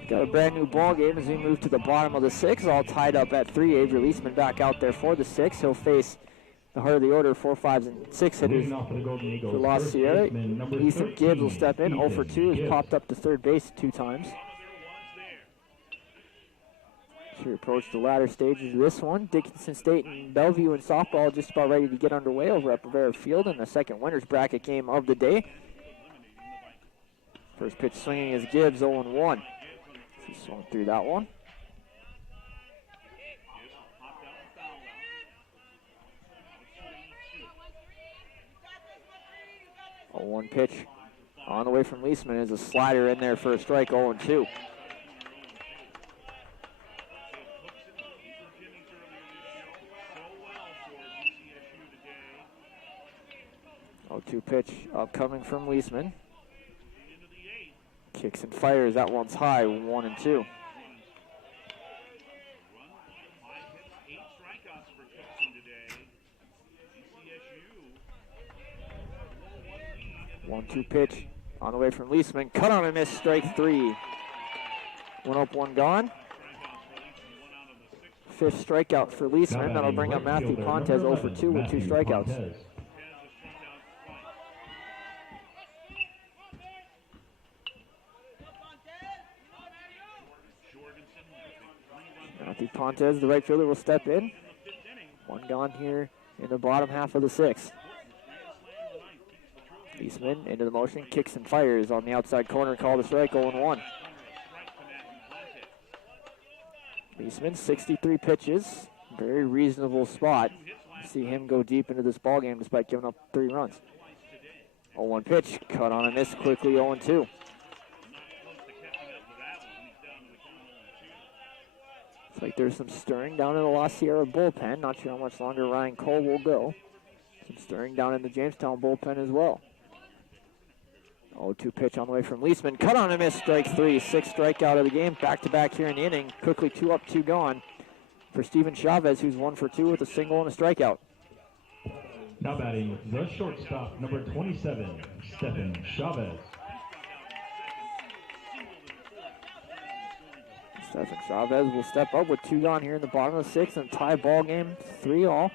that. Got a brand new ball game as we move to the bottom of the 6, all tied up at 3. Avery Leisman back out there for the 6. He'll face the heart of the order, 4, 5, and 6 hitters for La Sierra. Ethan Gibbs will step in. 0 for 2 has popped up to third base 2 times. We approach the latter stages of this one. Dickinson State and Bellevue in softball just about ready to get underway over at Bavera Field in the second winners bracket game of the day. First pitch swinging is Gibbs, 0-1. He swung through that one. A 1 pitch on the way from Leisman is a slider in there for a strike, 0-2. 0-2 pitch upcoming from Leisman. Kicks and fires. That one's high, 1-2. One, 2 pitch on the way from Leisman. Cut on a miss, strike 3. 1 up, 1 gone. 5th strikeout for Leisman. That'll bring up Matthew Pontes, 0 for 2 with 2 strikeouts. Matthew Pontes, the right fielder, will step in. 1 gone here in the bottom half of the 6th. Leisman into the motion, kicks and fires on the outside corner, called a strike, 0-1. Leisman, 63 pitches, very reasonable spot. See him go deep into this ball game despite giving up 3 runs. 0-1 pitch, cut on a miss quickly, 0-2. Looks like there's some stirring down in the La Sierra bullpen. Not sure how much longer Ryan Cole will go. Some stirring down in the Jamestown bullpen as well. 0-2 pitch on the way from Leisman. Cut on a miss, strike 3. 6th strikeout of the game. Back-to-back here in the inning. Quickly 2 up, 2 gone for Steven Chavez, who's 1 for 2 with a single and a strikeout. Now batting the shortstop, number 27, Stephen Chavez. Stephen Chavez will step up with 2 gone here in the bottom of the 6th and tie ball game 3-all.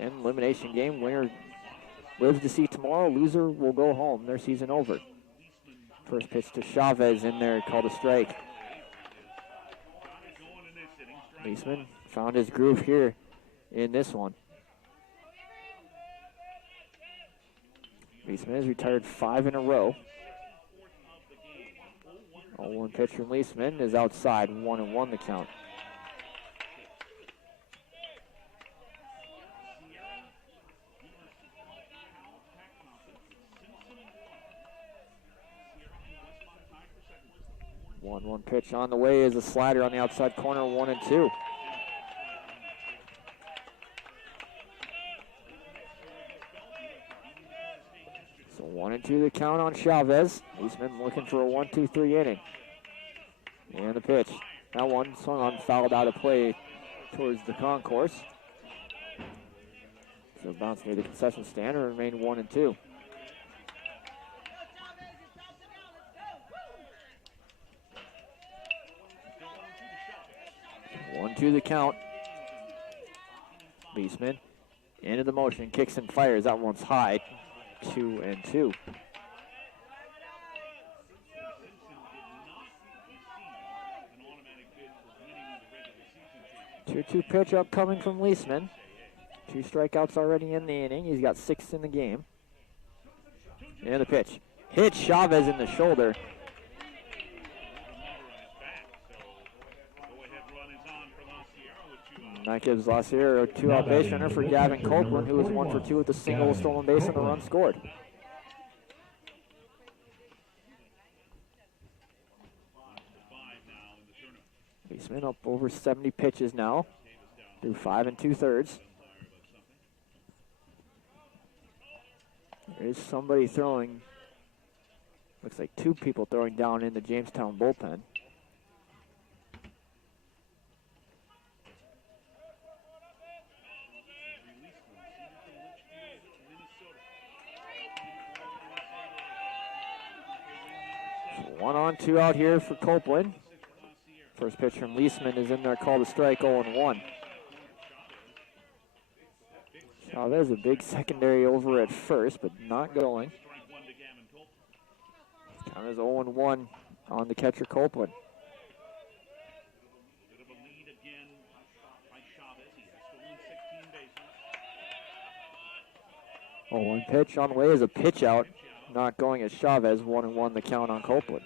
And elimination game, winner lives to see tomorrow, loser will go home. Their season over. First pitch to Chavez in there, called a strike. Leisman found his groove here in this one. Leisman has retired 5 in a row. 0-1 pitch from Leisman is outside, 1-1 the count. One pitch on the way is a slider on the outside corner, 1-2. So 1-2 the count on Chavez. Leisman looking for a 1-2-3 inning. And the pitch. That one swung on, fouled out of play towards the concourse. So bounce near the concession stand and remain 1-2. 1-2 the count. Leisman into the motion, kicks and fires. That one's high, 2-2. 2-2 pitch upcoming from Leisman. 2 strikeouts already in the inning. He's got 6 in the game. And the pitch. Hit Chavez in the shoulder. And that gives La Sierra a 2-out base runner for Gavin Copeland, who was 1 for 2 with a single, stolen base, and a run scored. Leisman up over 70 pitches now, through 5 2/3. There is somebody throwing, looks like 2 people throwing down in the Jamestown bullpen. 1 on, 2 out here for Copeland. First pitch from Leisman is in there, called a strike, 0-1. Chavez a big secondary over at first, but not going. Count is 0-1 on the catcher Copeland. 0-1 pitch on the way is a pitch out. Not going as Chavez, 1-1 the count on Copeland.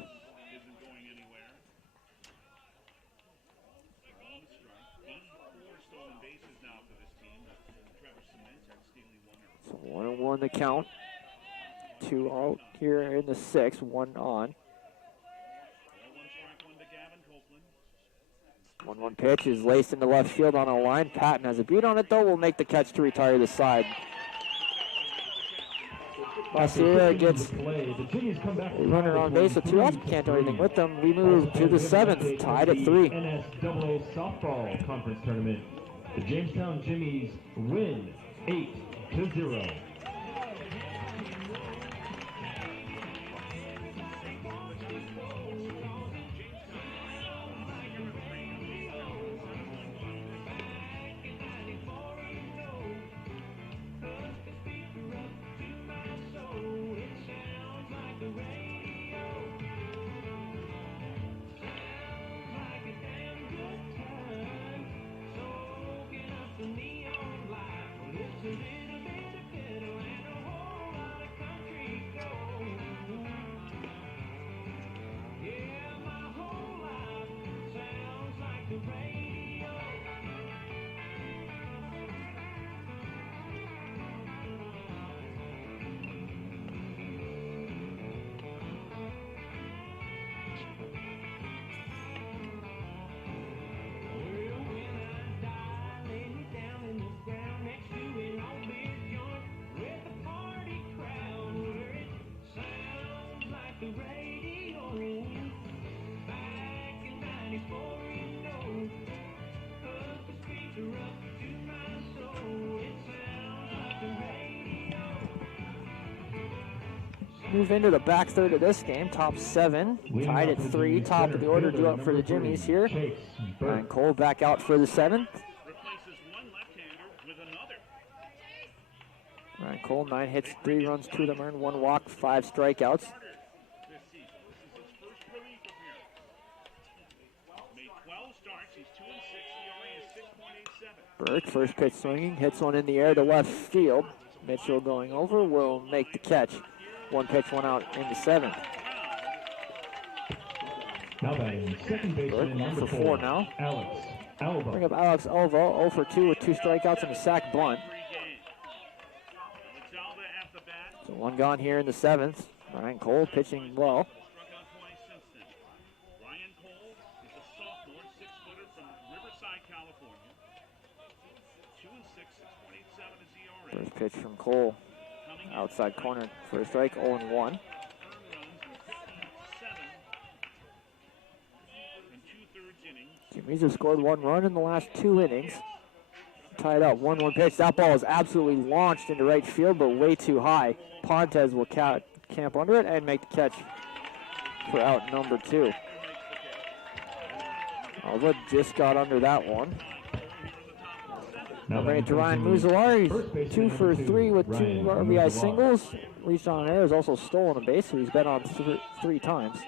So 1-1 the count. 2 out here in the 6th, 1 on. 1-1 pitch is laced into left field on a line. Patton has a beat on it though, will make the catch to retire the side. Sierra gets a runner on base with 2 outs. Can't do anything with them. We move to the 7th, tied at 3. NSAA softball conference tournament. The Jamestown Jimmies win 8-0. Move into the back third of this game, top 7, tied at 3, top of the order due up for the Jimmies here. And Cole back out for the 7th. Ryan Cole, 9 hits, 3 runs, 2 of them earned, 1 walk, 5 strikeouts. Burke, first pitch swinging, hits one in the air to left field. Mitchell going over will make the catch. 1 pitch, 1 out in the 7th. Now batting second baseman number 4 now. Alex Alva. Bring up Alex Alva, 0 for 2 with 2 strikeouts and a sac bunt. So 1 gone here in the 7th. Ryan Cole pitching well. Ryan Cole is a sophomore, 6-footer from Riverside, California. 2-6, 6.87 is ERA. First pitch from Cole. Outside corner for a strike, 0-1. Jimmies have scored 1 run in the last 2 innings. Tied up, 1-1 pitch. That ball is absolutely launched into right field, but way too high. Pontes will camp under it and make the catch for out number 2. Alva just got under that one. Now bring it to Ryan Muzzolari. He's 2 for 3 with 2 RBI singles. Reached on air, has also stolen a base, so he's been on 3 times.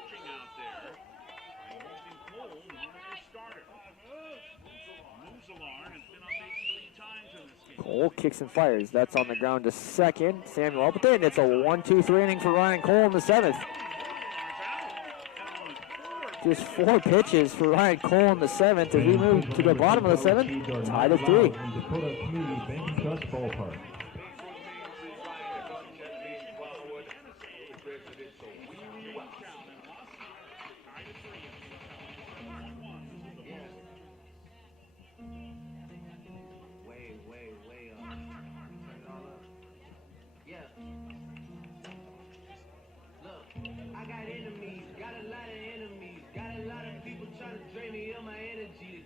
Cole kicks and fires. That's on the ground to second. Samuel up with it, and it's a 1-2-3 inning for Ryan Cole in the 7th. Just 4 pitches for Ryan Cole in the 7th as we move to the bottom of the 7th, tied at 3. Dakota Community Bank and Trust Ballpark.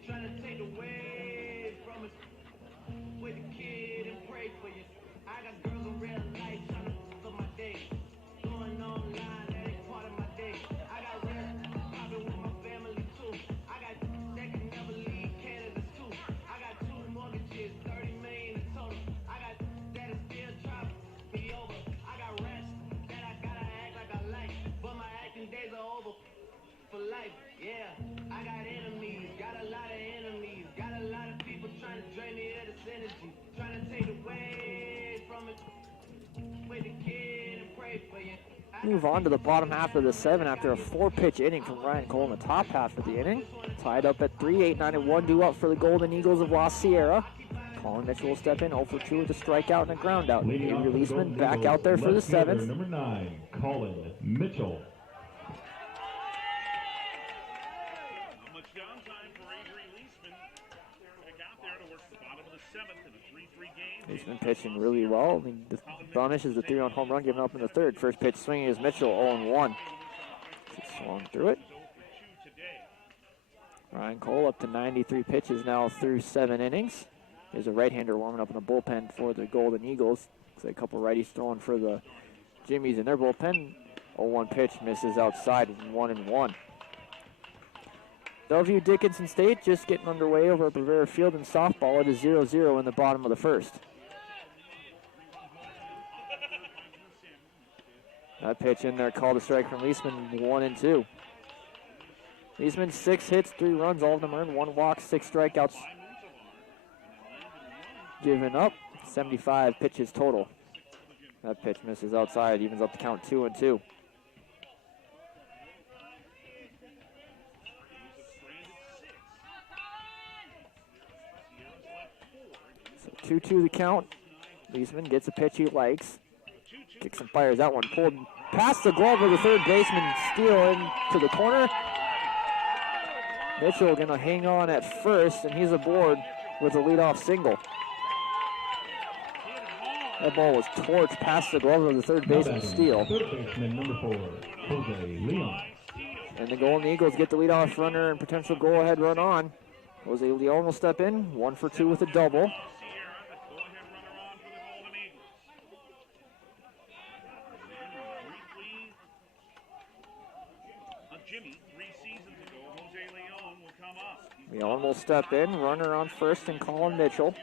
Trying to take away from us with the kid and pray for you. Move on to the bottom half of the 7 after a 4-pitch inning from Ryan Cole in the top half of the inning. Tied up at 3, 8-9-1 due up for the Golden Eagles of La Sierra. Colin Mitchell will step in 0 for 2 with a strikeout and a ground out. Avery Leisman back out there for the 7th. Number 9, Colin Mitchell. Not much downtime for Avery Leisman. Back out there to work the bottom of the 7th in a 3-3 game. Leisman pitching really well. I mean, the bonus is the 3-run home run given up in the 3rd. First pitch swinging is Mitchell, 0-1. Swung through it. Ryan Cole up to 93 pitches now through 7 innings. There's a right-hander warming up in the bullpen for the Golden Eagles. Looks like a couple righties throwing for the Jimmies in their bullpen. 0-1 pitch misses outside, 1-1. Bellevue Dickinson State just getting underway over at Bravera Field in softball. It is 0-0 in the bottom of the 1st. That pitch in there called a strike from Leisman, 1-2. Leisman 6 hits, 3 runs, all of them earned, 1 walk, 6 strikeouts given up, 75 pitches total. That pitch misses outside, evens up the count 2-2. So 2-2 the count. Leisman gets a pitch he likes. Kicks and fires that one, pulled past the glove of the third baseman, steal into the corner. Mitchell gonna hang on at first, and he's aboard with a leadoff single. That ball was torched past the glove of the third baseman, steal. Third baseman number 4, Jose Leon. And the Golden Eagles get the leadoff runner and potential go-ahead run on. Jose Leon will step in, 1 for 2 with a double. Leon will step in, runner on first and Colin Mitchell.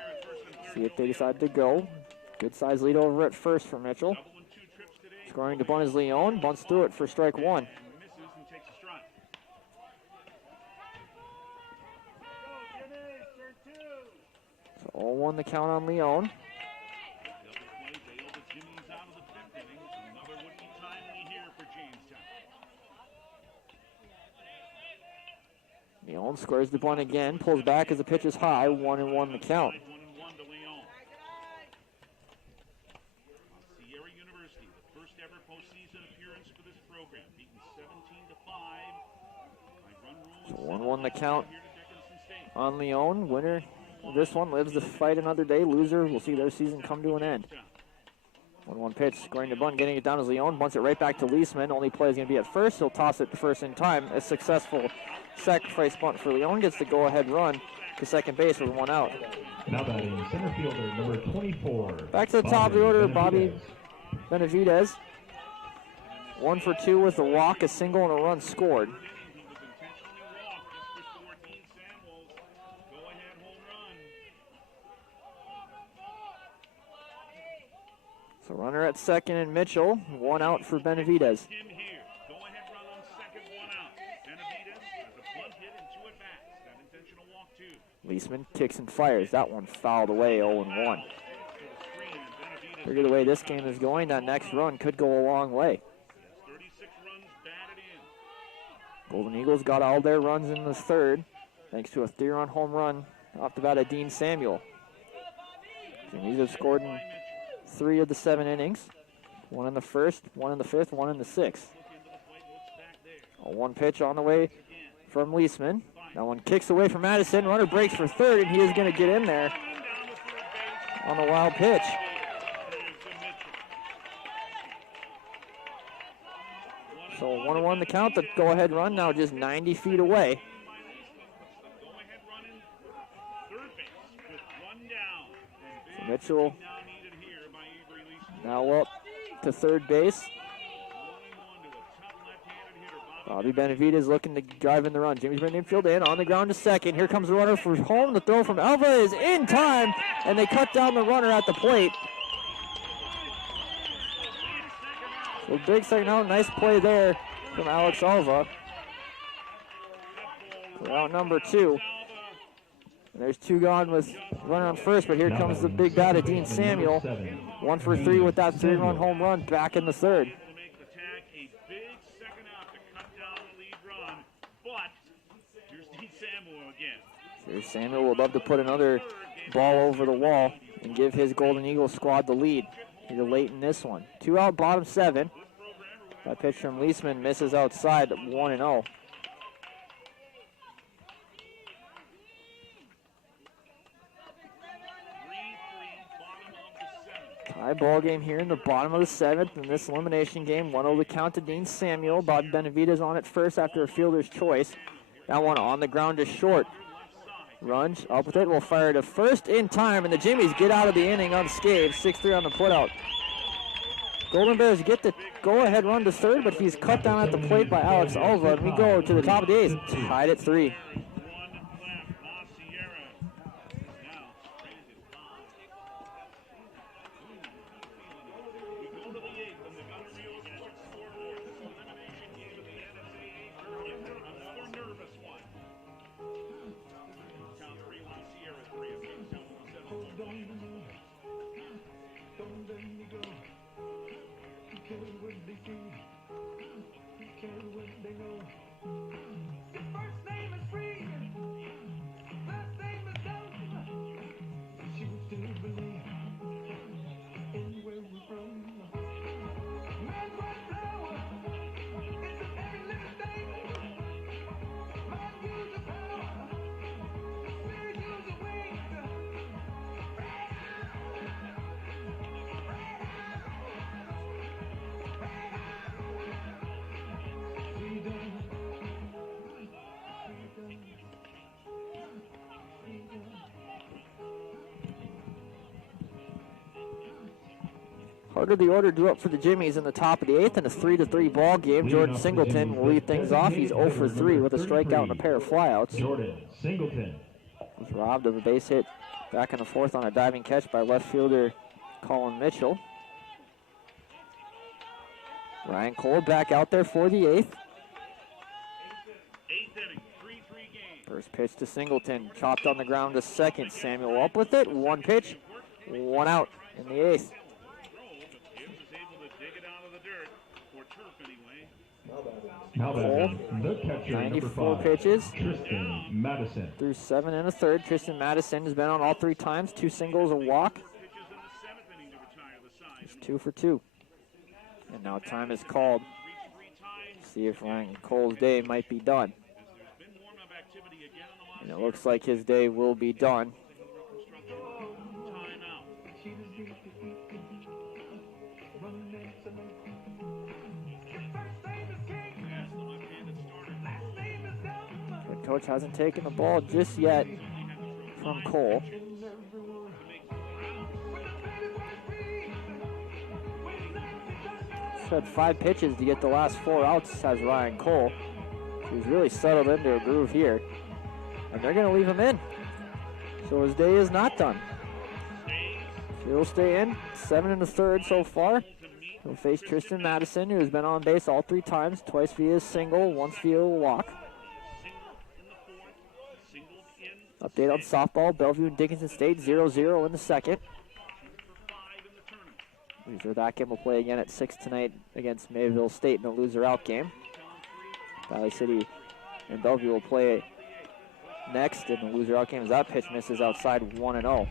See if they decide to go. Good size lead over at first for Mitchell. Scoring to bunt is Leon, bunts through it for strike 1. So 0-1 the count on Leon. Leon squares the bunt again, pulls back as the pitch is high, 1-1 the count. Sierra University, the first ever postseason appearance for this program, beaten 17-5. So 1-1 the count on Leon. Winner of this one lives to fight another day. Loser will see their season come to an end. 1-1 pitch, scoring the bunt, getting it down as Leon, bunts it right back to Leisman. Only play is going to be at first. He'll toss it to first in time. A successful sacrifice bunt for Leon, gets the go-ahead run to second base with 1 out. Now batting center fielder number 24. Back to the top of the order, Bobby Benavidez. 1 for 2 with a walk, a single, and a run scored. So runner at second and Mitchell, 1 out for Benavidez. Leisman kicks and fires. That one fouled away, 0-1. Figure the way this game is going, that next run could go a long way. Golden Eagles got all their runs in the 3rd, thanks to a 3-run home run off the bat of Dean Samuel. Jimmies have scored in 3 of the 7 innings. 1 in the 1st, 1 in the 5th, 1 in the 6th. A 1 pitch on the way from Leisman. That one kicks away from Madison. Runner breaks for 3rd, and he is going to get in there on a wild pitch. So 1-1 the count. The go-ahead run now just 90 feet away. So Mitchell now up to 3rd base. Bobby Benavidez looking to drive in the run. Jimmy's bringing infield in, on the ground to second. Here comes the runner for home. The throw from Alva is in time, and they cut down the runner at the plate. So big second out, nice play there from Alex Alva. We're out number 2. And there's 2 gone with runner on first, but here comes the big bat of Dean Samuel. 1 for 3 with that 3-run home run back in the 3rd. again. Sir Samuel would love to put another ball over the wall and give his Golden Eagles squad the lead here late in this one. 2 out, bottom 7. That pitch from Leisman misses outside, 1-0. Tie ball game here in the bottom of the 7th in this elimination game. 1-0 the count to Dean Samuel. Bob Benavides on it first after a fielder's choice. That one on the ground is short. Runs up with it, will fire to first in time, and the Jimmies get out of the inning unscathed. 6-3 on the putout. Golden Bears get the go-ahead run to third, but he's cut down at the plate by Alex Alva, and we go to the top of the 8th, tied at 3. Heart of the order drew up for the Jimmies in the top of the 8th in a 3-3 ball game. Jordan Singleton will lead things off. He's 0 for 3 with a strikeout and a pair of flyouts. Jordan Singleton Was robbed of a base hit back in the 4th on a diving catch by left fielder Colin Mitchell. Ryan Cole back out there for the 8th. 8th inning, 3-3 game. First pitch to Singleton, chopped on the ground to second. Samuel up with it. 1 pitch, 1 out in the 8th. Now batting, the catcher, 94 5, pitches. Tristan Madison. Through 7 1/3. Tristan Madison has been on all 3 times. 2 singles, a walk. He's 2 for 2. And now time is called. See if Ryan Cole's day might be done. And it looks like his day will be done. The coach hasn't taken the ball just yet from Cole. Had 5 pitches to get the last 4 outs, has Ryan Cole. He's really settled into a groove here. And they're going to leave him in. So his day is not done. He'll stay in. 7 1/3 so far. He'll face Tristan Madison, who has been on base all 3 times. Twice via single, once via walk. Update on softball. Bellevue and Dickinson State 0-0 in the 2nd. Loser that game will play again at 6 tonight against Mayville State in the loser-out game. Valley City and Bellevue will play next in the loser-out game as that pitch misses outside 1-0.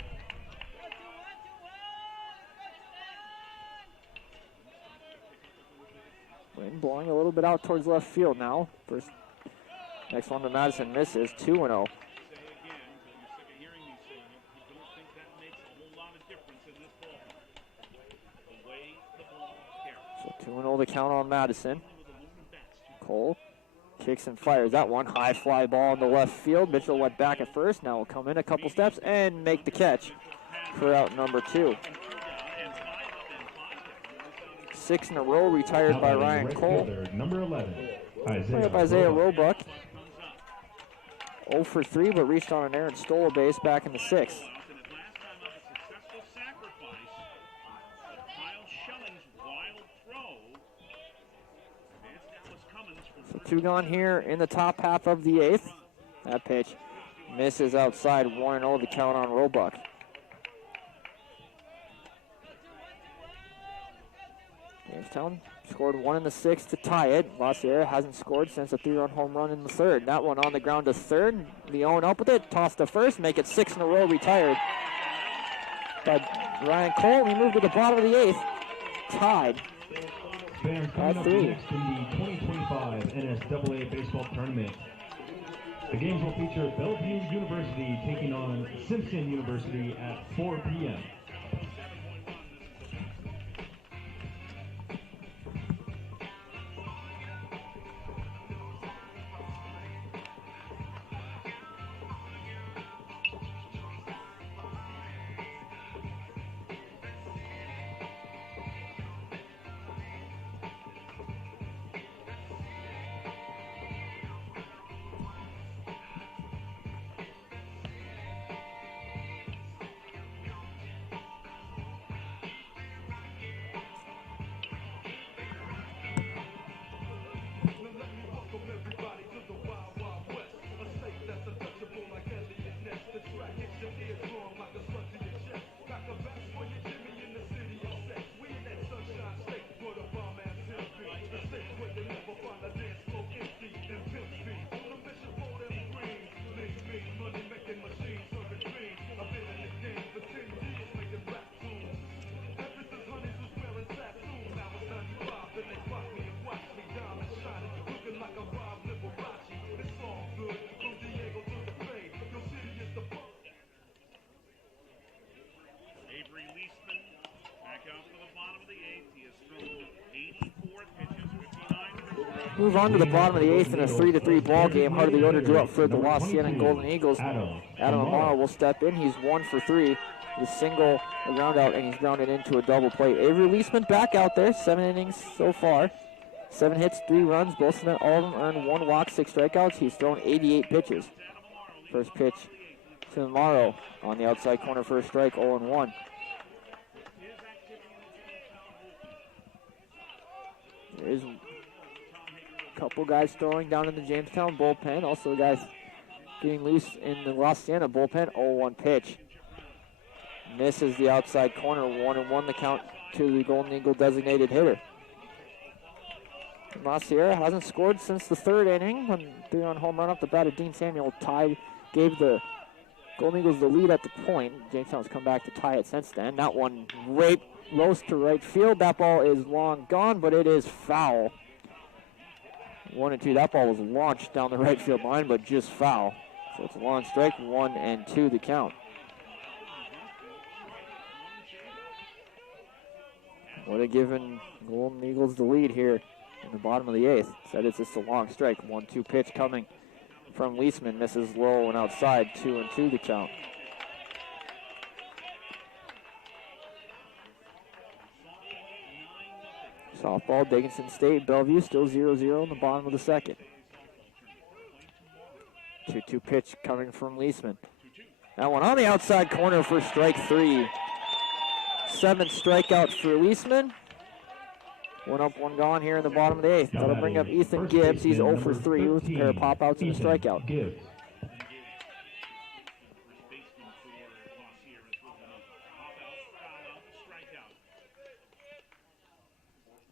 Wind blowing a little bit out towards left field now. Next one to Madison misses, 2-0. So 2-0 the count on Madison. Cole kicks and fires that one. High fly ball in the left field. Mitchell went back at first. Now will come in a couple steps and make the catch for out number 2. 6 in a row retired by Ryan Cole. Number 11, Isaiah Roebuck. 0 for 3, but reached on an errant, stole a base back in the 6th. So 2 gone here in the top half of the 8th. That pitch misses outside, 1-0 the count on Roebuck. Jamestown scored 1 in the 6th to tie it. La Sierra hasn't scored since a 3-run home run in the 3rd. That one on the ground to 3rd. Leone up with it, toss to 1st, make it 6 in a row, retired by Ryan Cole. We move to the bottom of the 8th, tied at 3. Next in the 2025 NSAA baseball tournament. The games will feature Bellevue University taking on Simpson University at 4 p.m. Move on to the bottom of the 8th in a 3-3 ball game. Heart of the order drew up for the Los Siena Golden Eagles. Adam Amaro will step in. He's 1 for 3. He's single, a ground out, and he's grounded into a double play. Avery Leisman back out there. 7 innings so far. 7 hits, 3 runs. Both of them, all of them earned 1 walk, 6 strikeouts. He's thrown 88 pitches. First pitch to Amaro on the outside corner for a strike, 0-1. There is couple guys throwing down in the Jamestown bullpen. Also guys getting loose in the Los Siena bullpen. 0-1 pitch. Misses the outside corner. 1-1 the count to the Golden Eagle designated hitter. La Sierra hasn't scored since the 3rd inning when 3-run home run off the bat of Dean Samuel gave the Golden Eagles the lead at the point. Jamestown's come back to tie it since then. That one roast to right field. That ball is long gone, but it is foul. 1-2. That ball was launched down the right field line, but just foul. So it's a long strike, 1-2 the count. Would have given Golden Eagles the lead here in the bottom of the 8th. Said it's just a long strike. 1-2 pitch coming from Leisman. Misses low and outside. 2-2 the count. Softball, Dickinson State, Bellevue still 0-0 in the bottom of the 2nd. 2-2 pitch coming from Leisman. That one on the outside corner for strike 3. 7th strikeout for Leisman. 1 up, 1 gone here in the bottom of the 8th. That'll bring up Ethan Gibbs. He's 0 for 3 with a pair of pop-outs and a strikeout.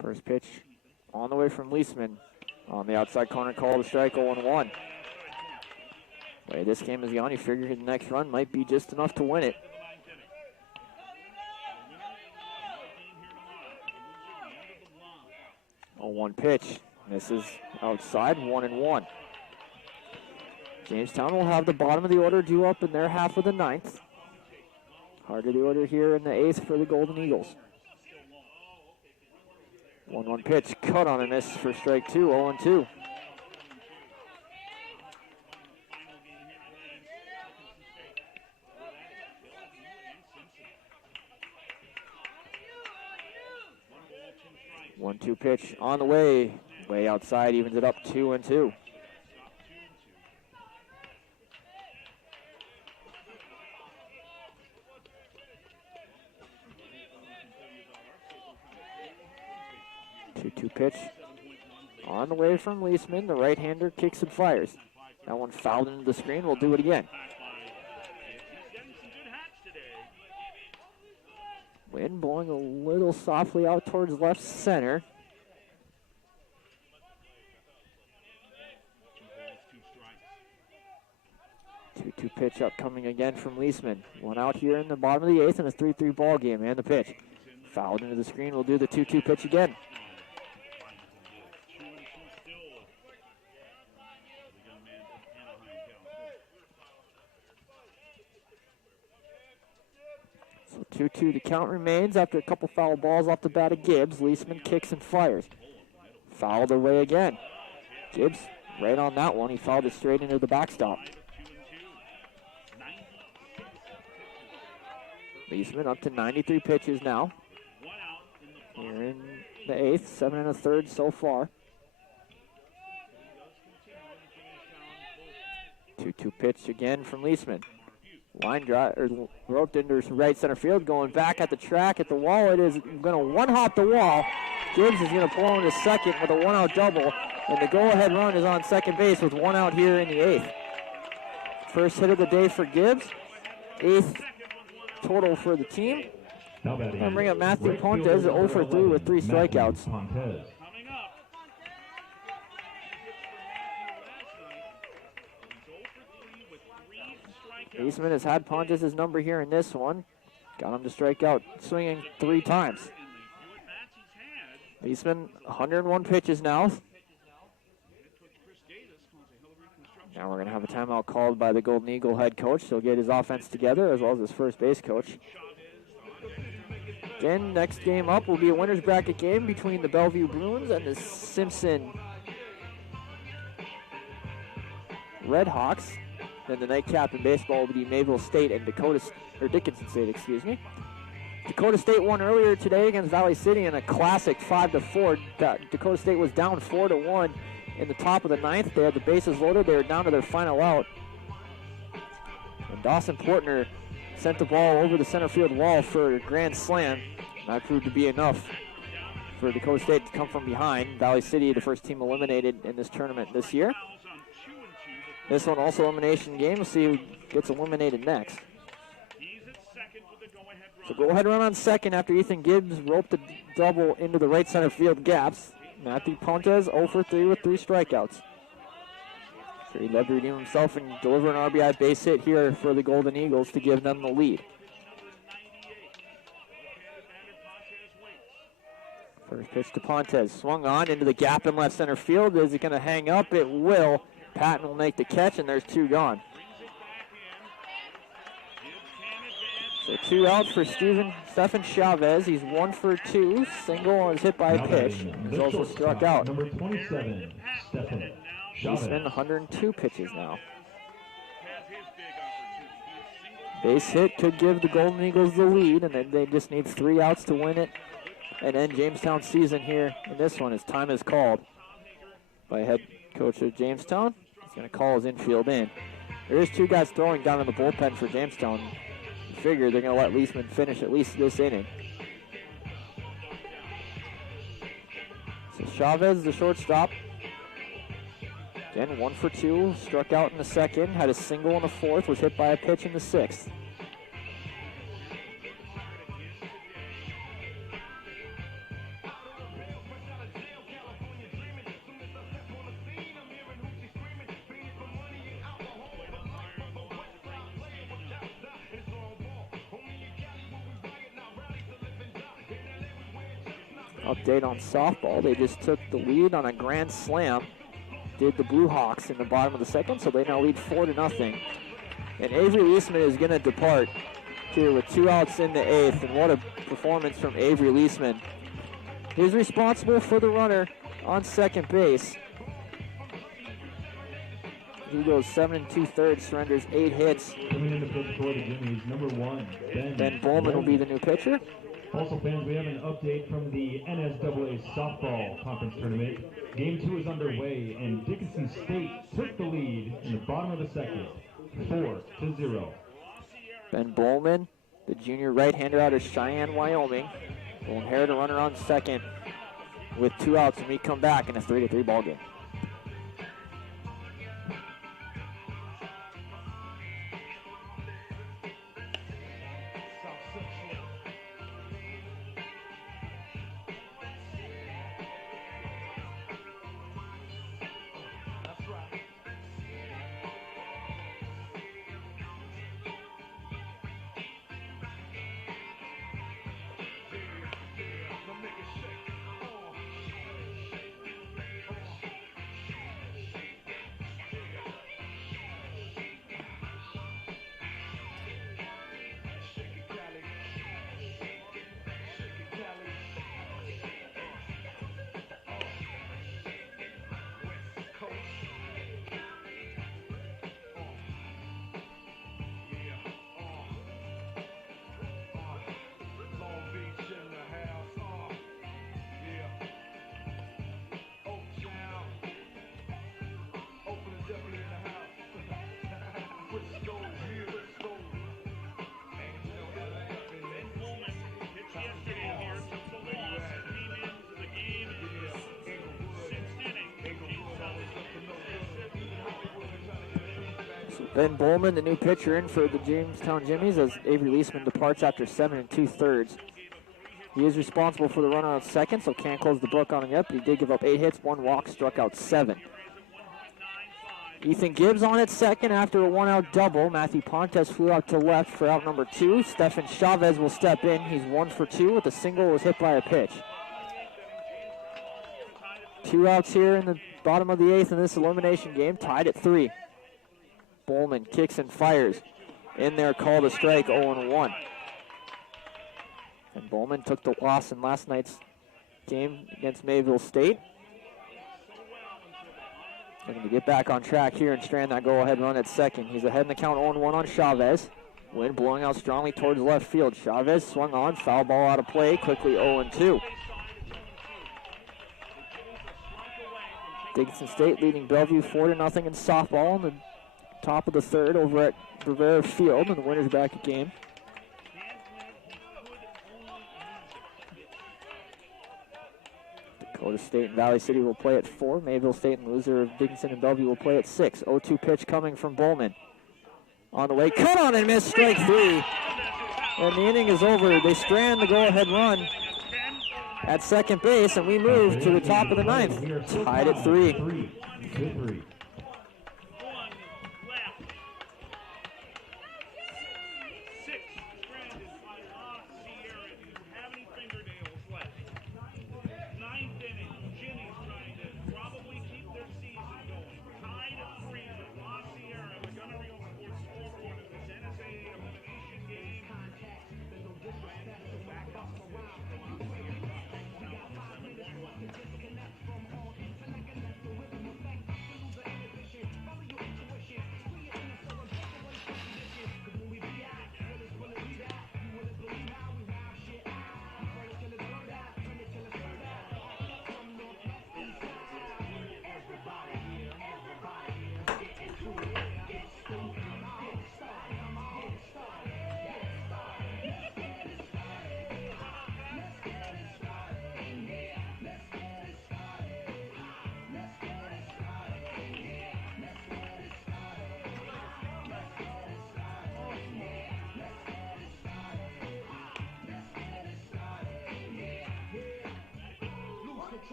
First pitch on the way from Leisman. On the outside corner, called a strike, 0-1. The way this game is going, you figure the next run might be just enough to win it. 0-1 pitch. Misses outside, 1-1. Jamestown will have the bottom of the order due up in their half of the 9th. Heart of the order here in the 8th for the Golden Eagles. 1-1 pitch, cut on a miss for strike 2, 0-2. One-two pitch on the way outside, evens it up 2-2. Two pitch on the way from Leisman. The right-hander kicks and fires. That one fouled into the screen. We'll do it again. Wind blowing a little softly out towards left center. 2-2 pitch up coming again from Leisman. One out here in the bottom of the 8th in a 3-3 ball game. And the pitch. Fouled into the screen. We'll do the 2-2 pitch again. So 2-2 the count remains after a couple foul balls off the bat of Gibbs. Leisman kicks and fires. Fouled away again. Gibbs right on that one. He fouled it straight into the backstop. Leisman up to 93 pitches now. Here in the 8th, 7 1/3 so far. 2-2 pitch again from Leisman. Line drive, or roped into right center field, going back at the track at the wall. It is going to one-hop the wall. Gibbs is going to pull into second with a one-out double, and the go-ahead run is on second base with one out here in the 8th. First hit of the day for Gibbs. 8th total for the team. And bring up Matthew Pontes, 0 for 3 with 3 strikeouts. Leisman has had Pontes' number here in this one. Got him to strike out swinging 3 times. Leisman, 101 pitches now. Now we're going to have a timeout called by the Golden Eagle head coach. He'll get his offense together as well as his first base coach. Again, next game up will be a winner's bracket game between the Bellevue Bruins and the Simpson Redhawks. Then the nightcap in baseball will be Mayville State and Dickinson State, excuse me. Dakota State won earlier today against Valley City in a classic 5-4. Dakota State was down 4-1 in the top of the 9th. They had the bases loaded. They were down to their final out. And Dawson Portner sent the ball over the center field wall for a grand slam. That proved to be enough for Dakota State to come from behind. Valley City, the first team eliminated in this tournament this year. This one also elimination game. We'll see who gets eliminated next. So go-ahead run on second after Ethan Gibbs roped a double into the right center field gaps. Matthew Pontes 0 for 3 with 3 strikeouts. So he led to redeem himself and deliver an RBI base hit here for the Golden Eagles to give them the lead. First pitch to Pontes. Swung on into the gap in left center field. Is it going to hang up? It will. Patton will make the catch, and there's 2 gone. So 2 out for Stephen Chavez. He's 1 for 2. Single is hit by a pitch. He's also struck out. Number 27, Stephen Eastman, 102 pitches now. Base hit could give the Golden Eagles the lead, and then they just need 3 outs to win it and end Jamestown's season here in this one as time is called by head coach of Jamestown. He's going to call his infield in. There is 2 guys throwing down in the bullpen for Jamestown. You figure they're going to let Leisman finish at least this inning. So Chavez, the shortstop. Again, 1 for 2. Struck out in the second. Had a single in the 4th. Was hit by a pitch in the 6th. Update on softball. They just took the lead on a grand slam. Did the Blue Hawks in the bottom of the 2nd, so they now lead 4-0. And Avery Leisman is going to depart here with 2 outs in the 8th. And what a performance from Avery Leisman. He's responsible for the runner on second base. He goes 7 2/3, surrenders 8 hits. Coming in the pitch for the Jimmies, number 1, Ben Bowman will be the new pitcher. Also, fans, we have an update from the NSAA softball conference tournament. Game 2 is underway, and Dickinson State took the lead in the bottom of the 2nd, 4-0. Ben Bowman, the junior right-hander out of Cheyenne, Wyoming, will inherit a runner on second with 2 outs, and we come back in a 3-3 ball game. Ben Bowman, the new pitcher, in for the Jamestown Jimmies as Avery Leisman departs after 7 2/3. He is responsible for the runner on second, so can't close the book on him yet, but he did give up 8 hits, 1 walk, struck out 7. Ethan Gibbs on at second after a 1-out double. Matthew Pontes flew out to left for out number 2. Stefan Chavez will step in. He's 1 for 2 with a single was hit by a pitch. 2 outs here in the bottom of the 8th in this elimination game, tied at 3. Bowman kicks and fires. In there, called a strike, 0-1. And Bowman took the loss in last night's game against Mayville State. Looking to get back on track here and strand that go-ahead run at second. He's ahead in the count 0-1 on Chavez. Wind blowing out strongly towards left field. Chavez swung on, foul ball out of play, quickly 0-2. Dickinson State leading Bellevue 4-0 in softball in the top of the 3rd over at Rivera Field, and the winner's back at game. Dakota State and Valley City will play at 4. Mayville State and loser of Dickinson and Bellevue will play at 6. 0-2 pitch coming from Bowman. On the way, cut on and miss, strike 3. And the inning is over. They strand the go-ahead run at second base, and we move to the top of the 9th, tied at 3.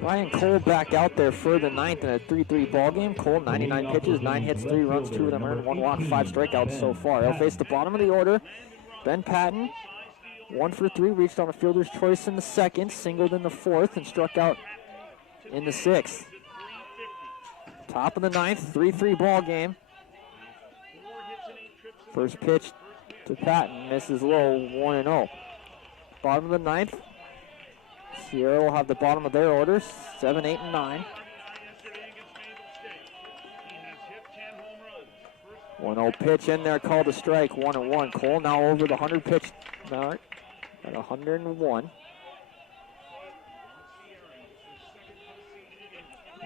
Ryan Cole back out there for the 9th in a 3-3 ball game. Cole, 99 pitches, 9 hits, 3 runs, 2 of them earned, 1 walk, 5 strikeouts so far. He'll face the bottom of the order. Ben Patton, 1 for 3, reached on a fielder's choice in the 2nd, singled in the 4th, and struck out in the 6th. Top of the 9th, 3-3 ball game. First pitch to Patton, misses low, 1-0. Bottom of the 9th. Sierra will have the bottom of their order, 7, 8, and 9. 1-0 pitch in there, called a strike, 1-1. Cole now over the 100 pitch mark at 101.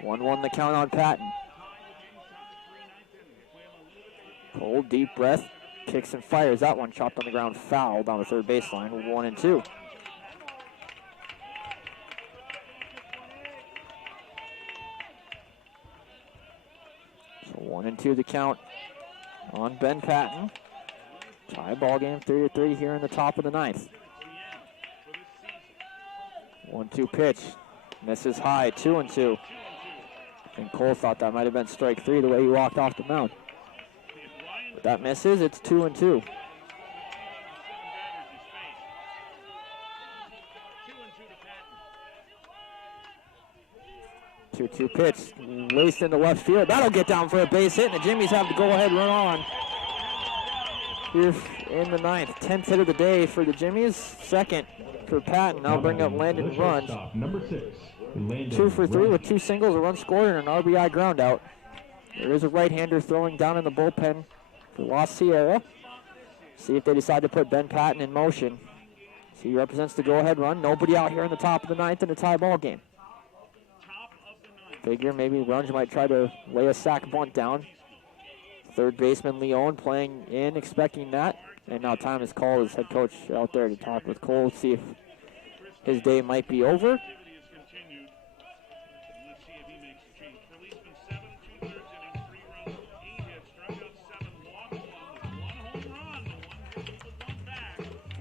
1-1 the count on Patton. Cole, deep breath, kicks and fires. That one chopped on the ground, foul down the third baseline, 1-2. So 1-2 the count on Ben Patton. Tie ball game, 3-3 here in the top of the 9th. 1-2 pitch, misses high, 2-2. And Cole thought that might have been strike 3 the way he walked off the mound. But that misses, it's 2-2. 2-2 pitch, laced into left field. That'll get down for a base hit, and the Jimmies have the go-ahead run on here in the 9th. 10th hit of the day for the Jimmies. 2nd for Patton. Now bring up Landon runs. Number 6. 2 for 3 with 2 singles, a run scored, and an RBI ground out. There is a right-hander throwing down in the bullpen for La Sierra. See if they decide to put Ben Patton in motion. So he represents the go-ahead run. Nobody out here in the top of the 9th in a tie ball game. Figure maybe Runge might try to lay a sac bunt down. Third baseman Leone playing in, expecting that. And now time is called as head coach out there to talk with Cole, see if his day might be over.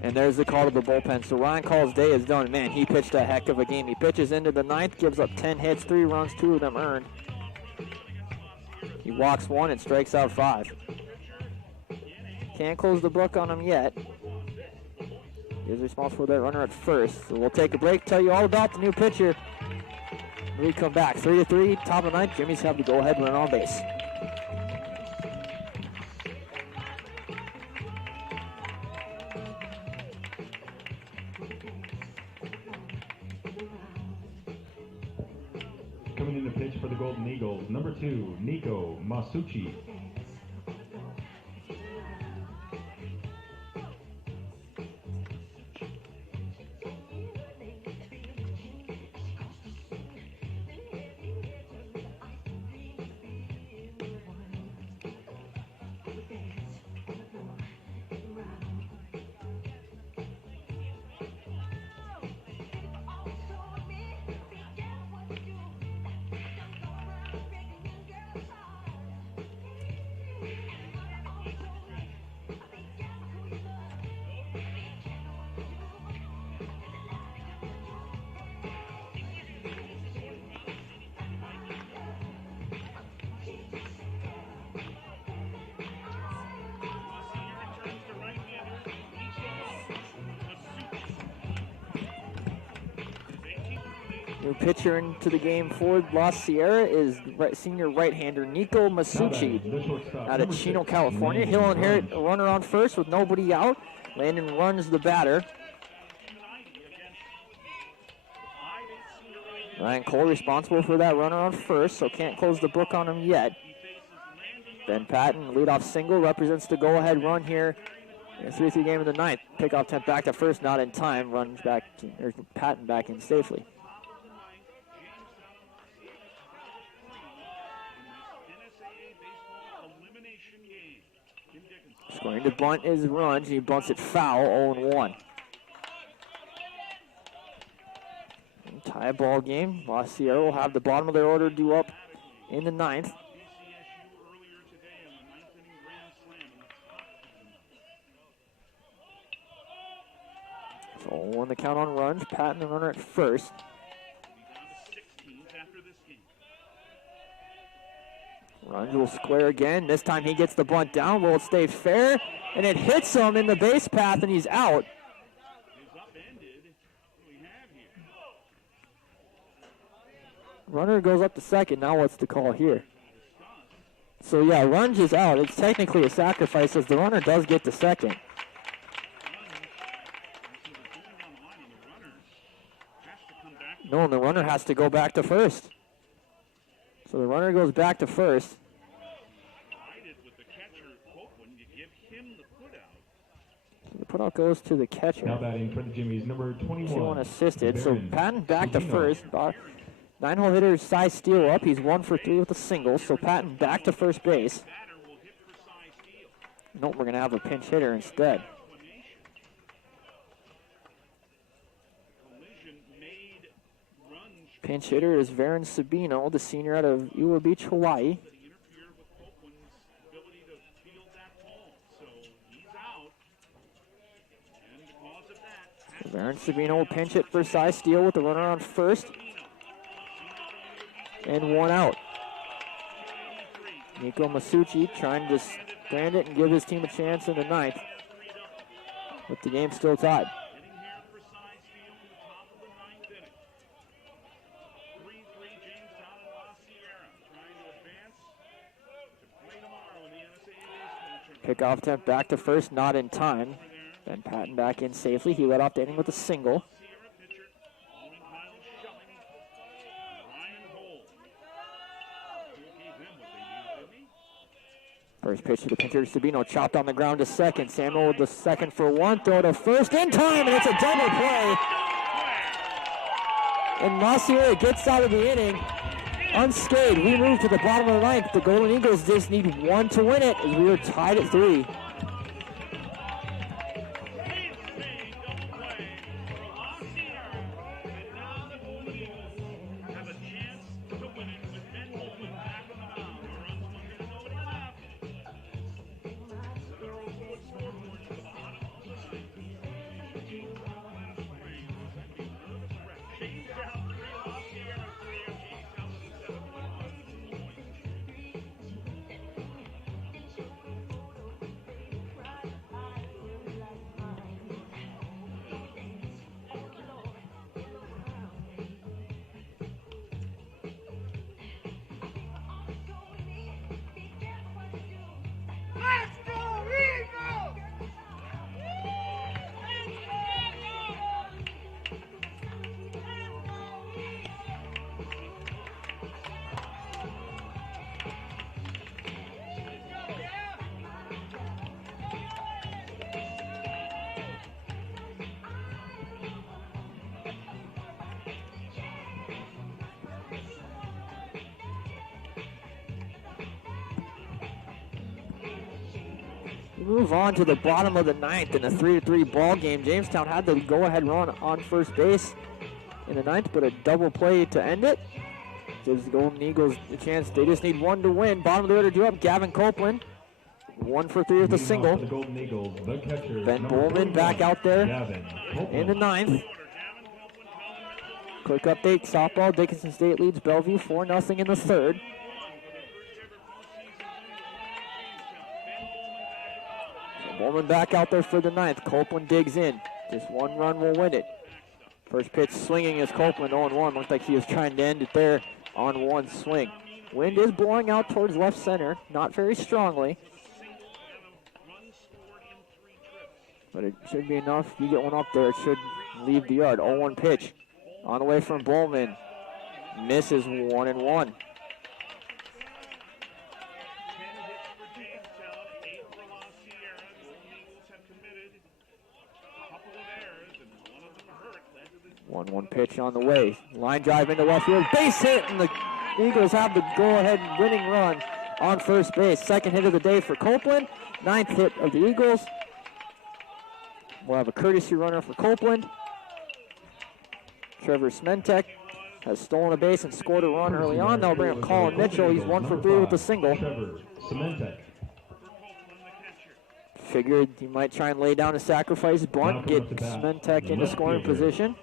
And there's the call to the bullpen. So Ryan Call's day is done. Man, he pitched a heck of a game. He pitches into the ninth, gives up 10 hits, 3 runs, 2 of them earned. He walks 1 and strikes out 5. Can't close the book on him yet. He is responsible for that runner at first. So we'll take a break, tell you all about the new pitcher. When we come back, 3-3, top of the ninth. Jimmy's have the go-ahead run on base. Coming in to pitch for the Golden Eagles, number 2, Nico Masucci. New pitcher into the game for La Sierra is senior right-hander Nico Masucci out of Chino, California. He'll inherit a runner on first with nobody out. Landon runs the batter. Ryan Cole responsible for that runner on first, so can't close the book on him yet. Ben Patton, leadoff single, represents the go-ahead run here in the 3-3 game of the ninth. Pickoff attempt back to first, not in time. Runs back, or Patton back in safely. Going to bunt his runs. He bunts it foul, 0-1. Tie ball game. La Sierra will have the bottom of their order due up in the ninth. So 0-1 the count on runs. Patton the runner at first. Runs will square again. This time he gets the bunt down. Will it stay fair? And it hits him in the base path, and he's out. Runner goes up to second. Now what's the call here? So yeah, Runge is out. It's technically a sacrifice as the runner does get to second. No, and the runner has to go back to first. So the runner goes back to first. So the putout goes to the catcher. Now batting for the Jimmies, number 21. Assisted. So Patton back to first. 9-hole hitter Cy Steele up. He's 1 for 3 with a single. So Patton back to first base. Nope, we're going to have a pinch hitter instead. Pinch hitter is Varen Sabino, the senior out of Ewa Beach, Hawaii. So Varen Sabino will pinch it for Cy Steele with the runner on first. And 1 out. Nico Masucci trying to strand it and give his team a chance in the ninth. With the game still tied. Pickoff attempt back to first, not in time. Ben Patton back in safely. He led off the inning with a single. First pitch to the pitcher, Sabino chopped on the ground to second. Samuel with the second for 1, throw to first in time, and it's a double play. And La Sierra gets out of the inning unscathed. We move to the bottom of the ninth. The Golden Eagles just need 1 to win it as we are tied at 3. We move on to the bottom of the ninth in a 3-3 ball game. Jamestown had the go-ahead run on first base in the ninth, but a double play to end it gives the Golden Eagles a chance. They just need one to win. Bottom of the order due up, Gavin Copeland. 1 for 3 with a single. The Golden Eagles, the catcher, Ben Bowman back out there in the ninth. Quick update, softball, Dickinson State leads Bellevue 4-0 in the third. So Bowman back out there for the ninth. Copeland digs in. Just one run will win it. First pitch swinging is Copeland 0-1. Looked like he was trying to end it there on one swing. Wind is blowing out towards left center, not very strongly. But it should be enough. You get one up there, it should leave the yard. 0-1 pitch. On the way from Bowman. Misses 1-1. One pitch on the way. Line drive into left field. Base hit, and the Eagles have the go-ahead winning run on first base. Second hit of the day for Copeland. Ninth hit of the Eagles. We'll have a courtesy runner for Copeland. Trevor Smentek has stolen a base and scored a run early on. They'll bring up Colin Mitchell. He's 1 for 3 with a single. Figured he might try and lay down a sacrifice bunt, get Smentek into scoring position.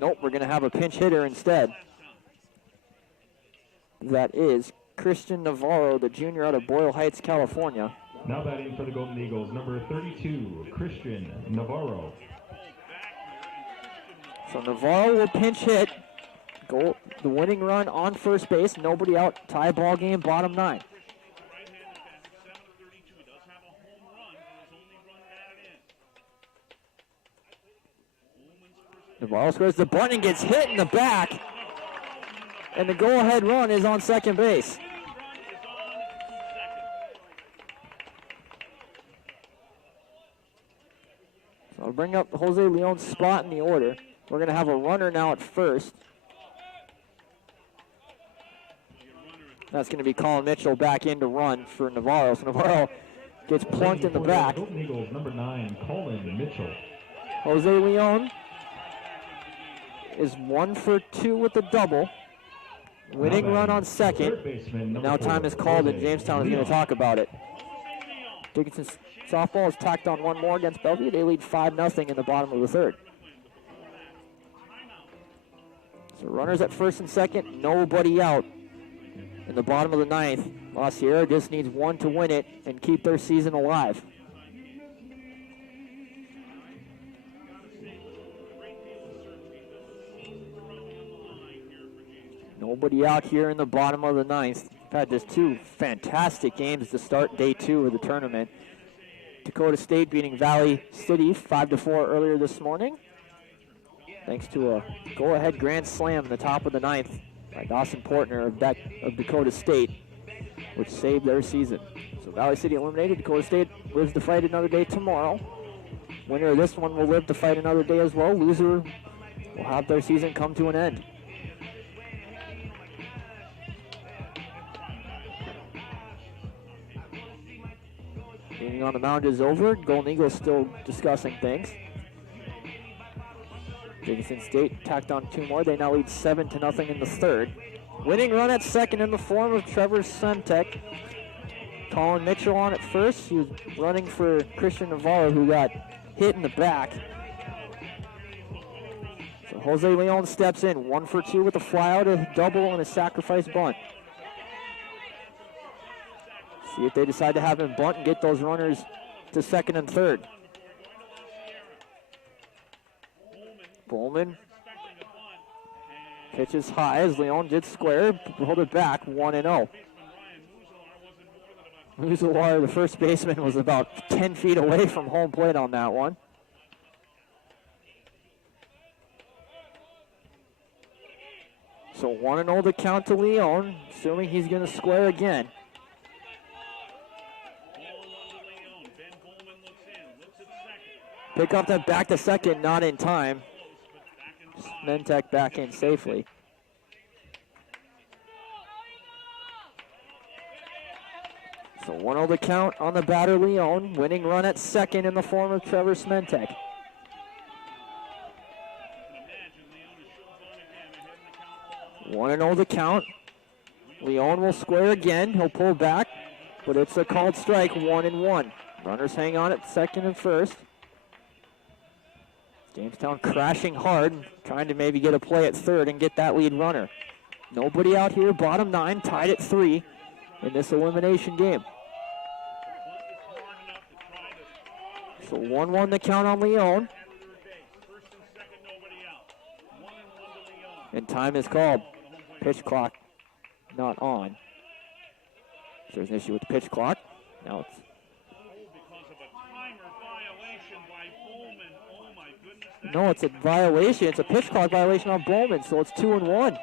Nope, we're going to have a pinch hitter instead. That is Christian Navarro, the junior out of Boyle Heights, California. Now batting for the Golden Eagles, number 32, Christian Navarro. So Navarro will pinch hit. Goal, the winning run on first base. Nobody out. Tie ball game, bottom 9. Navarro scores the bunt and gets hit in the back. And the go-ahead run is on second base. So I'll bring up Jose Leon's spot in the order. We're going to have a runner now at first. That's going to be Colin Mitchell back in to run for Navarro. So Navarro gets plunked in the back. Golden Eagles, number 9, Colin Mitchell. Jose Leon is 1 for 2 with the double. Winning run on second. And now time is called and Jamestown is going to talk about it. Dickinson softball has tacked on one more against Bellevue. They lead 5-0 in the bottom of the third. So runners at first and second, nobody out in the bottom of the ninth. La Sierra just needs one to win it and keep their season alive. Nobody out here in the bottom of the ninth. We've had just 2 fantastic games to start day 2 of the tournament. Dakota State beating Valley City 5-4 earlier this morning. Thanks to a go-ahead grand slam in the top of the ninth by Dawson Portner of Dakota State, which saved their season. So Valley City eliminated. Dakota State lives to fight another day tomorrow. Winner of this one will live to fight another day as well. Loser will have their season come to an end. Meeting on the mound is over. Golden Eagles still discussing things. Dickinson State tacked on 2 more. They now lead 7-0 in the third. Winning run at second in the form of Trevor Semtek. Colin Mitchell on at first. He was running for Christian Navarro, who got hit in the back. So Jose Leon steps in. 1 for 2 with a flyout, a double, and a sacrifice bunt. See if they decide to have him bunt and get those runners to second and third. Bowman pitches high as Leon did square, hold it back, 1-0. Muzalar, the first baseman, was about 10 feet away from home plate on that one. So 1-0 to count to Leon, assuming he's going to square again. Pick up that back to second, not in time. Mentek back in safely. So 1-0 the count on the batter, Leon. Winning run at second in the form of Trevor Smentek. 1-0 the count. Leon will square again. He'll pull back, but it's a called strike, 1-1. Runners hang on at second and first. Jamestown crashing hard, trying to maybe get a play at third and get that lead runner. Nobody out here, bottom 9, tied at 3 in this elimination game. So 1-1 the count on Leon. And time is called. Pitch clock not on. So there's an issue with the pitch clock. Now it's no, it's a violation. It's a pitch clock violation on Bowman, so it's 2-1.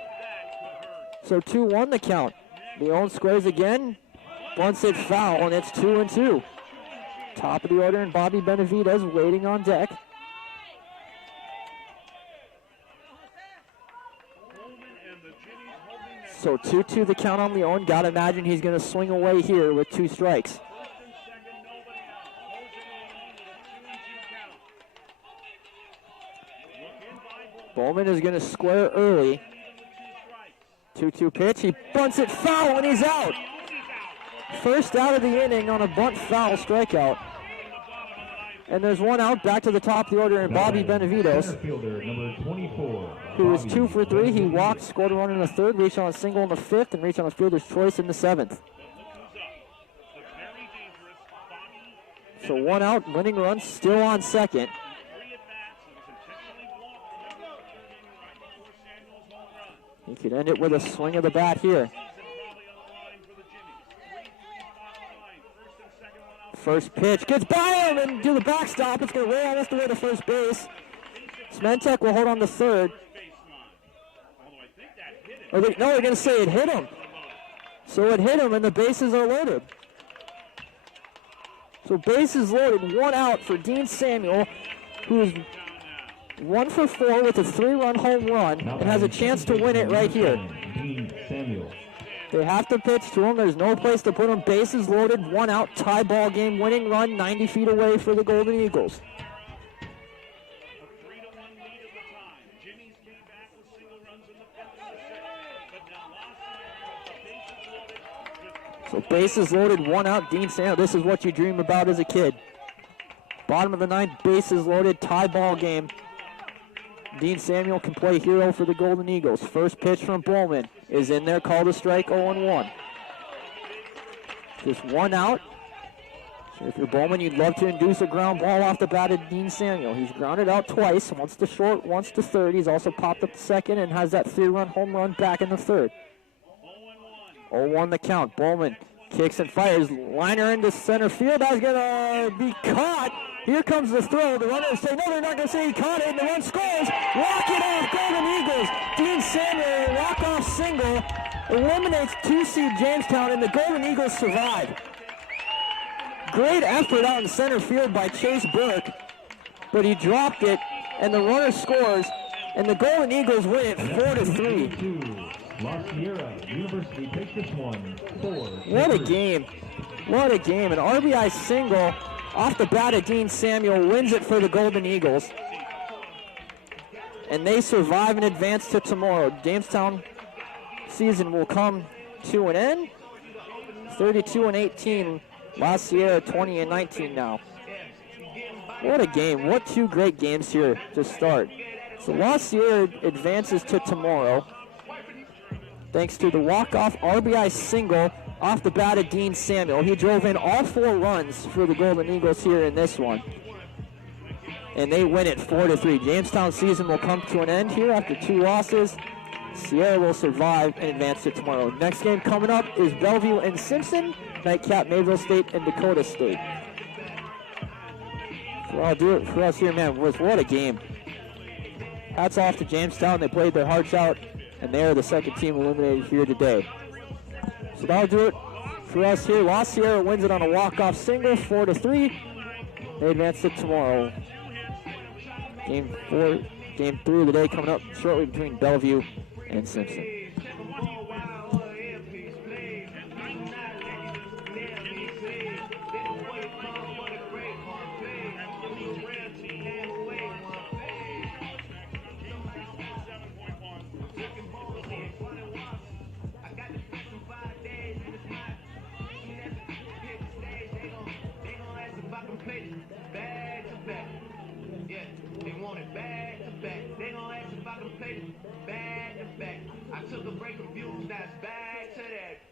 So 2-1 the count. Leon squares again, bunts it foul, and it's 2-2. Top of the order, and Bobby Benavidez waiting on deck. So 2-2 the count on Leon. Gotta imagine he's gonna swing away here with 2 strikes. Bowman is gonna square early. 2-2 pitch, he bunts it foul and he's out. First out of the inning on a bunt foul strikeout. And there's one out, back to the top of the order, and Bobby Benavidez, who is 2 for 3. He walked, scored a run in the third, reached on a single in the fifth, and reached on a fielder's choice in the seventh. So 1 out, winning run still on second. He could end it with a swing of the bat here. First pitch gets by him and do the backstop. It's going to roll almost the way to first base. Smentek will hold on to third. No, they're going to say it hit him. So it hit him and the bases are loaded. So bases loaded, 1 out for Dean Samuel, who is 1 for 4 with a 3-run home run and has a chance to win it right here. Dean Samuel. They have to pitch to him. There's no place to put him. Bases loaded, 1 out, tie ball game, winning run 90 feet away for the Golden Eagles. So bases loaded, 1 out, Dean Samuel. This is what you dream about as a kid. Bottom of the 9th, bases loaded, tie ball game. Dean Samuel can play hero for the Golden Eagles. First pitch from Bowman is in there, called a strike, 0-1. Just 1 out. So if you're Bowman, you'd love to induce a ground ball off the bat of Dean Samuel. He's grounded out twice, once to short, once to third. He's also popped up to second and has that 3-run home run back in the third. 0-1 the count. Bowman kicks and fires. Liner into center field. That's going to be caught. Here comes the throw. The runners say, no, they're not going to say he caught it, and the run scores. Walk it off, Golden Eagles. Dean Samuel, walk-off single, eliminates 2-seed Jamestown, and the Golden Eagles survive. Great effort out in center field by Chase Burke, but he dropped it, and the runner scores, and the Golden Eagles win it 4-3. La Sierra University takes this one 4-3. What a game. What a game. An RBI single off the bat of Dean Samuel wins it for the Golden Eagles. And they survive and advance to tomorrow. Jamestown season will come to an end. 32-18. La Sierra 20-19 now. What a game. What 2 great games here to start. So La Sierra advances to tomorrow, thanks to the walk-off RBI single off the bat of Dean Samuel. He drove in all 4 runs for the Golden Eagles here in this one. And they win it 4-3. Jamestown season will come to an end here after 2 losses. Sierra will survive and advance to tomorrow. Next game coming up is Bellevue and Simpson. Nightcap Mayville State and Dakota State. So I'll do it for us here, man. What a game. Hats off to Jamestown. They played their hearts out, and they are the second team eliminated here today. So that'll do it for us here. La Sierra wins it on a walk-off single, 4-3. They advance to tomorrow. Game 3 of the day coming up shortly between Bellevue and Simpson. it back to back. They gon' ask if I can play it back to back. I took a break from views, now it's back to that.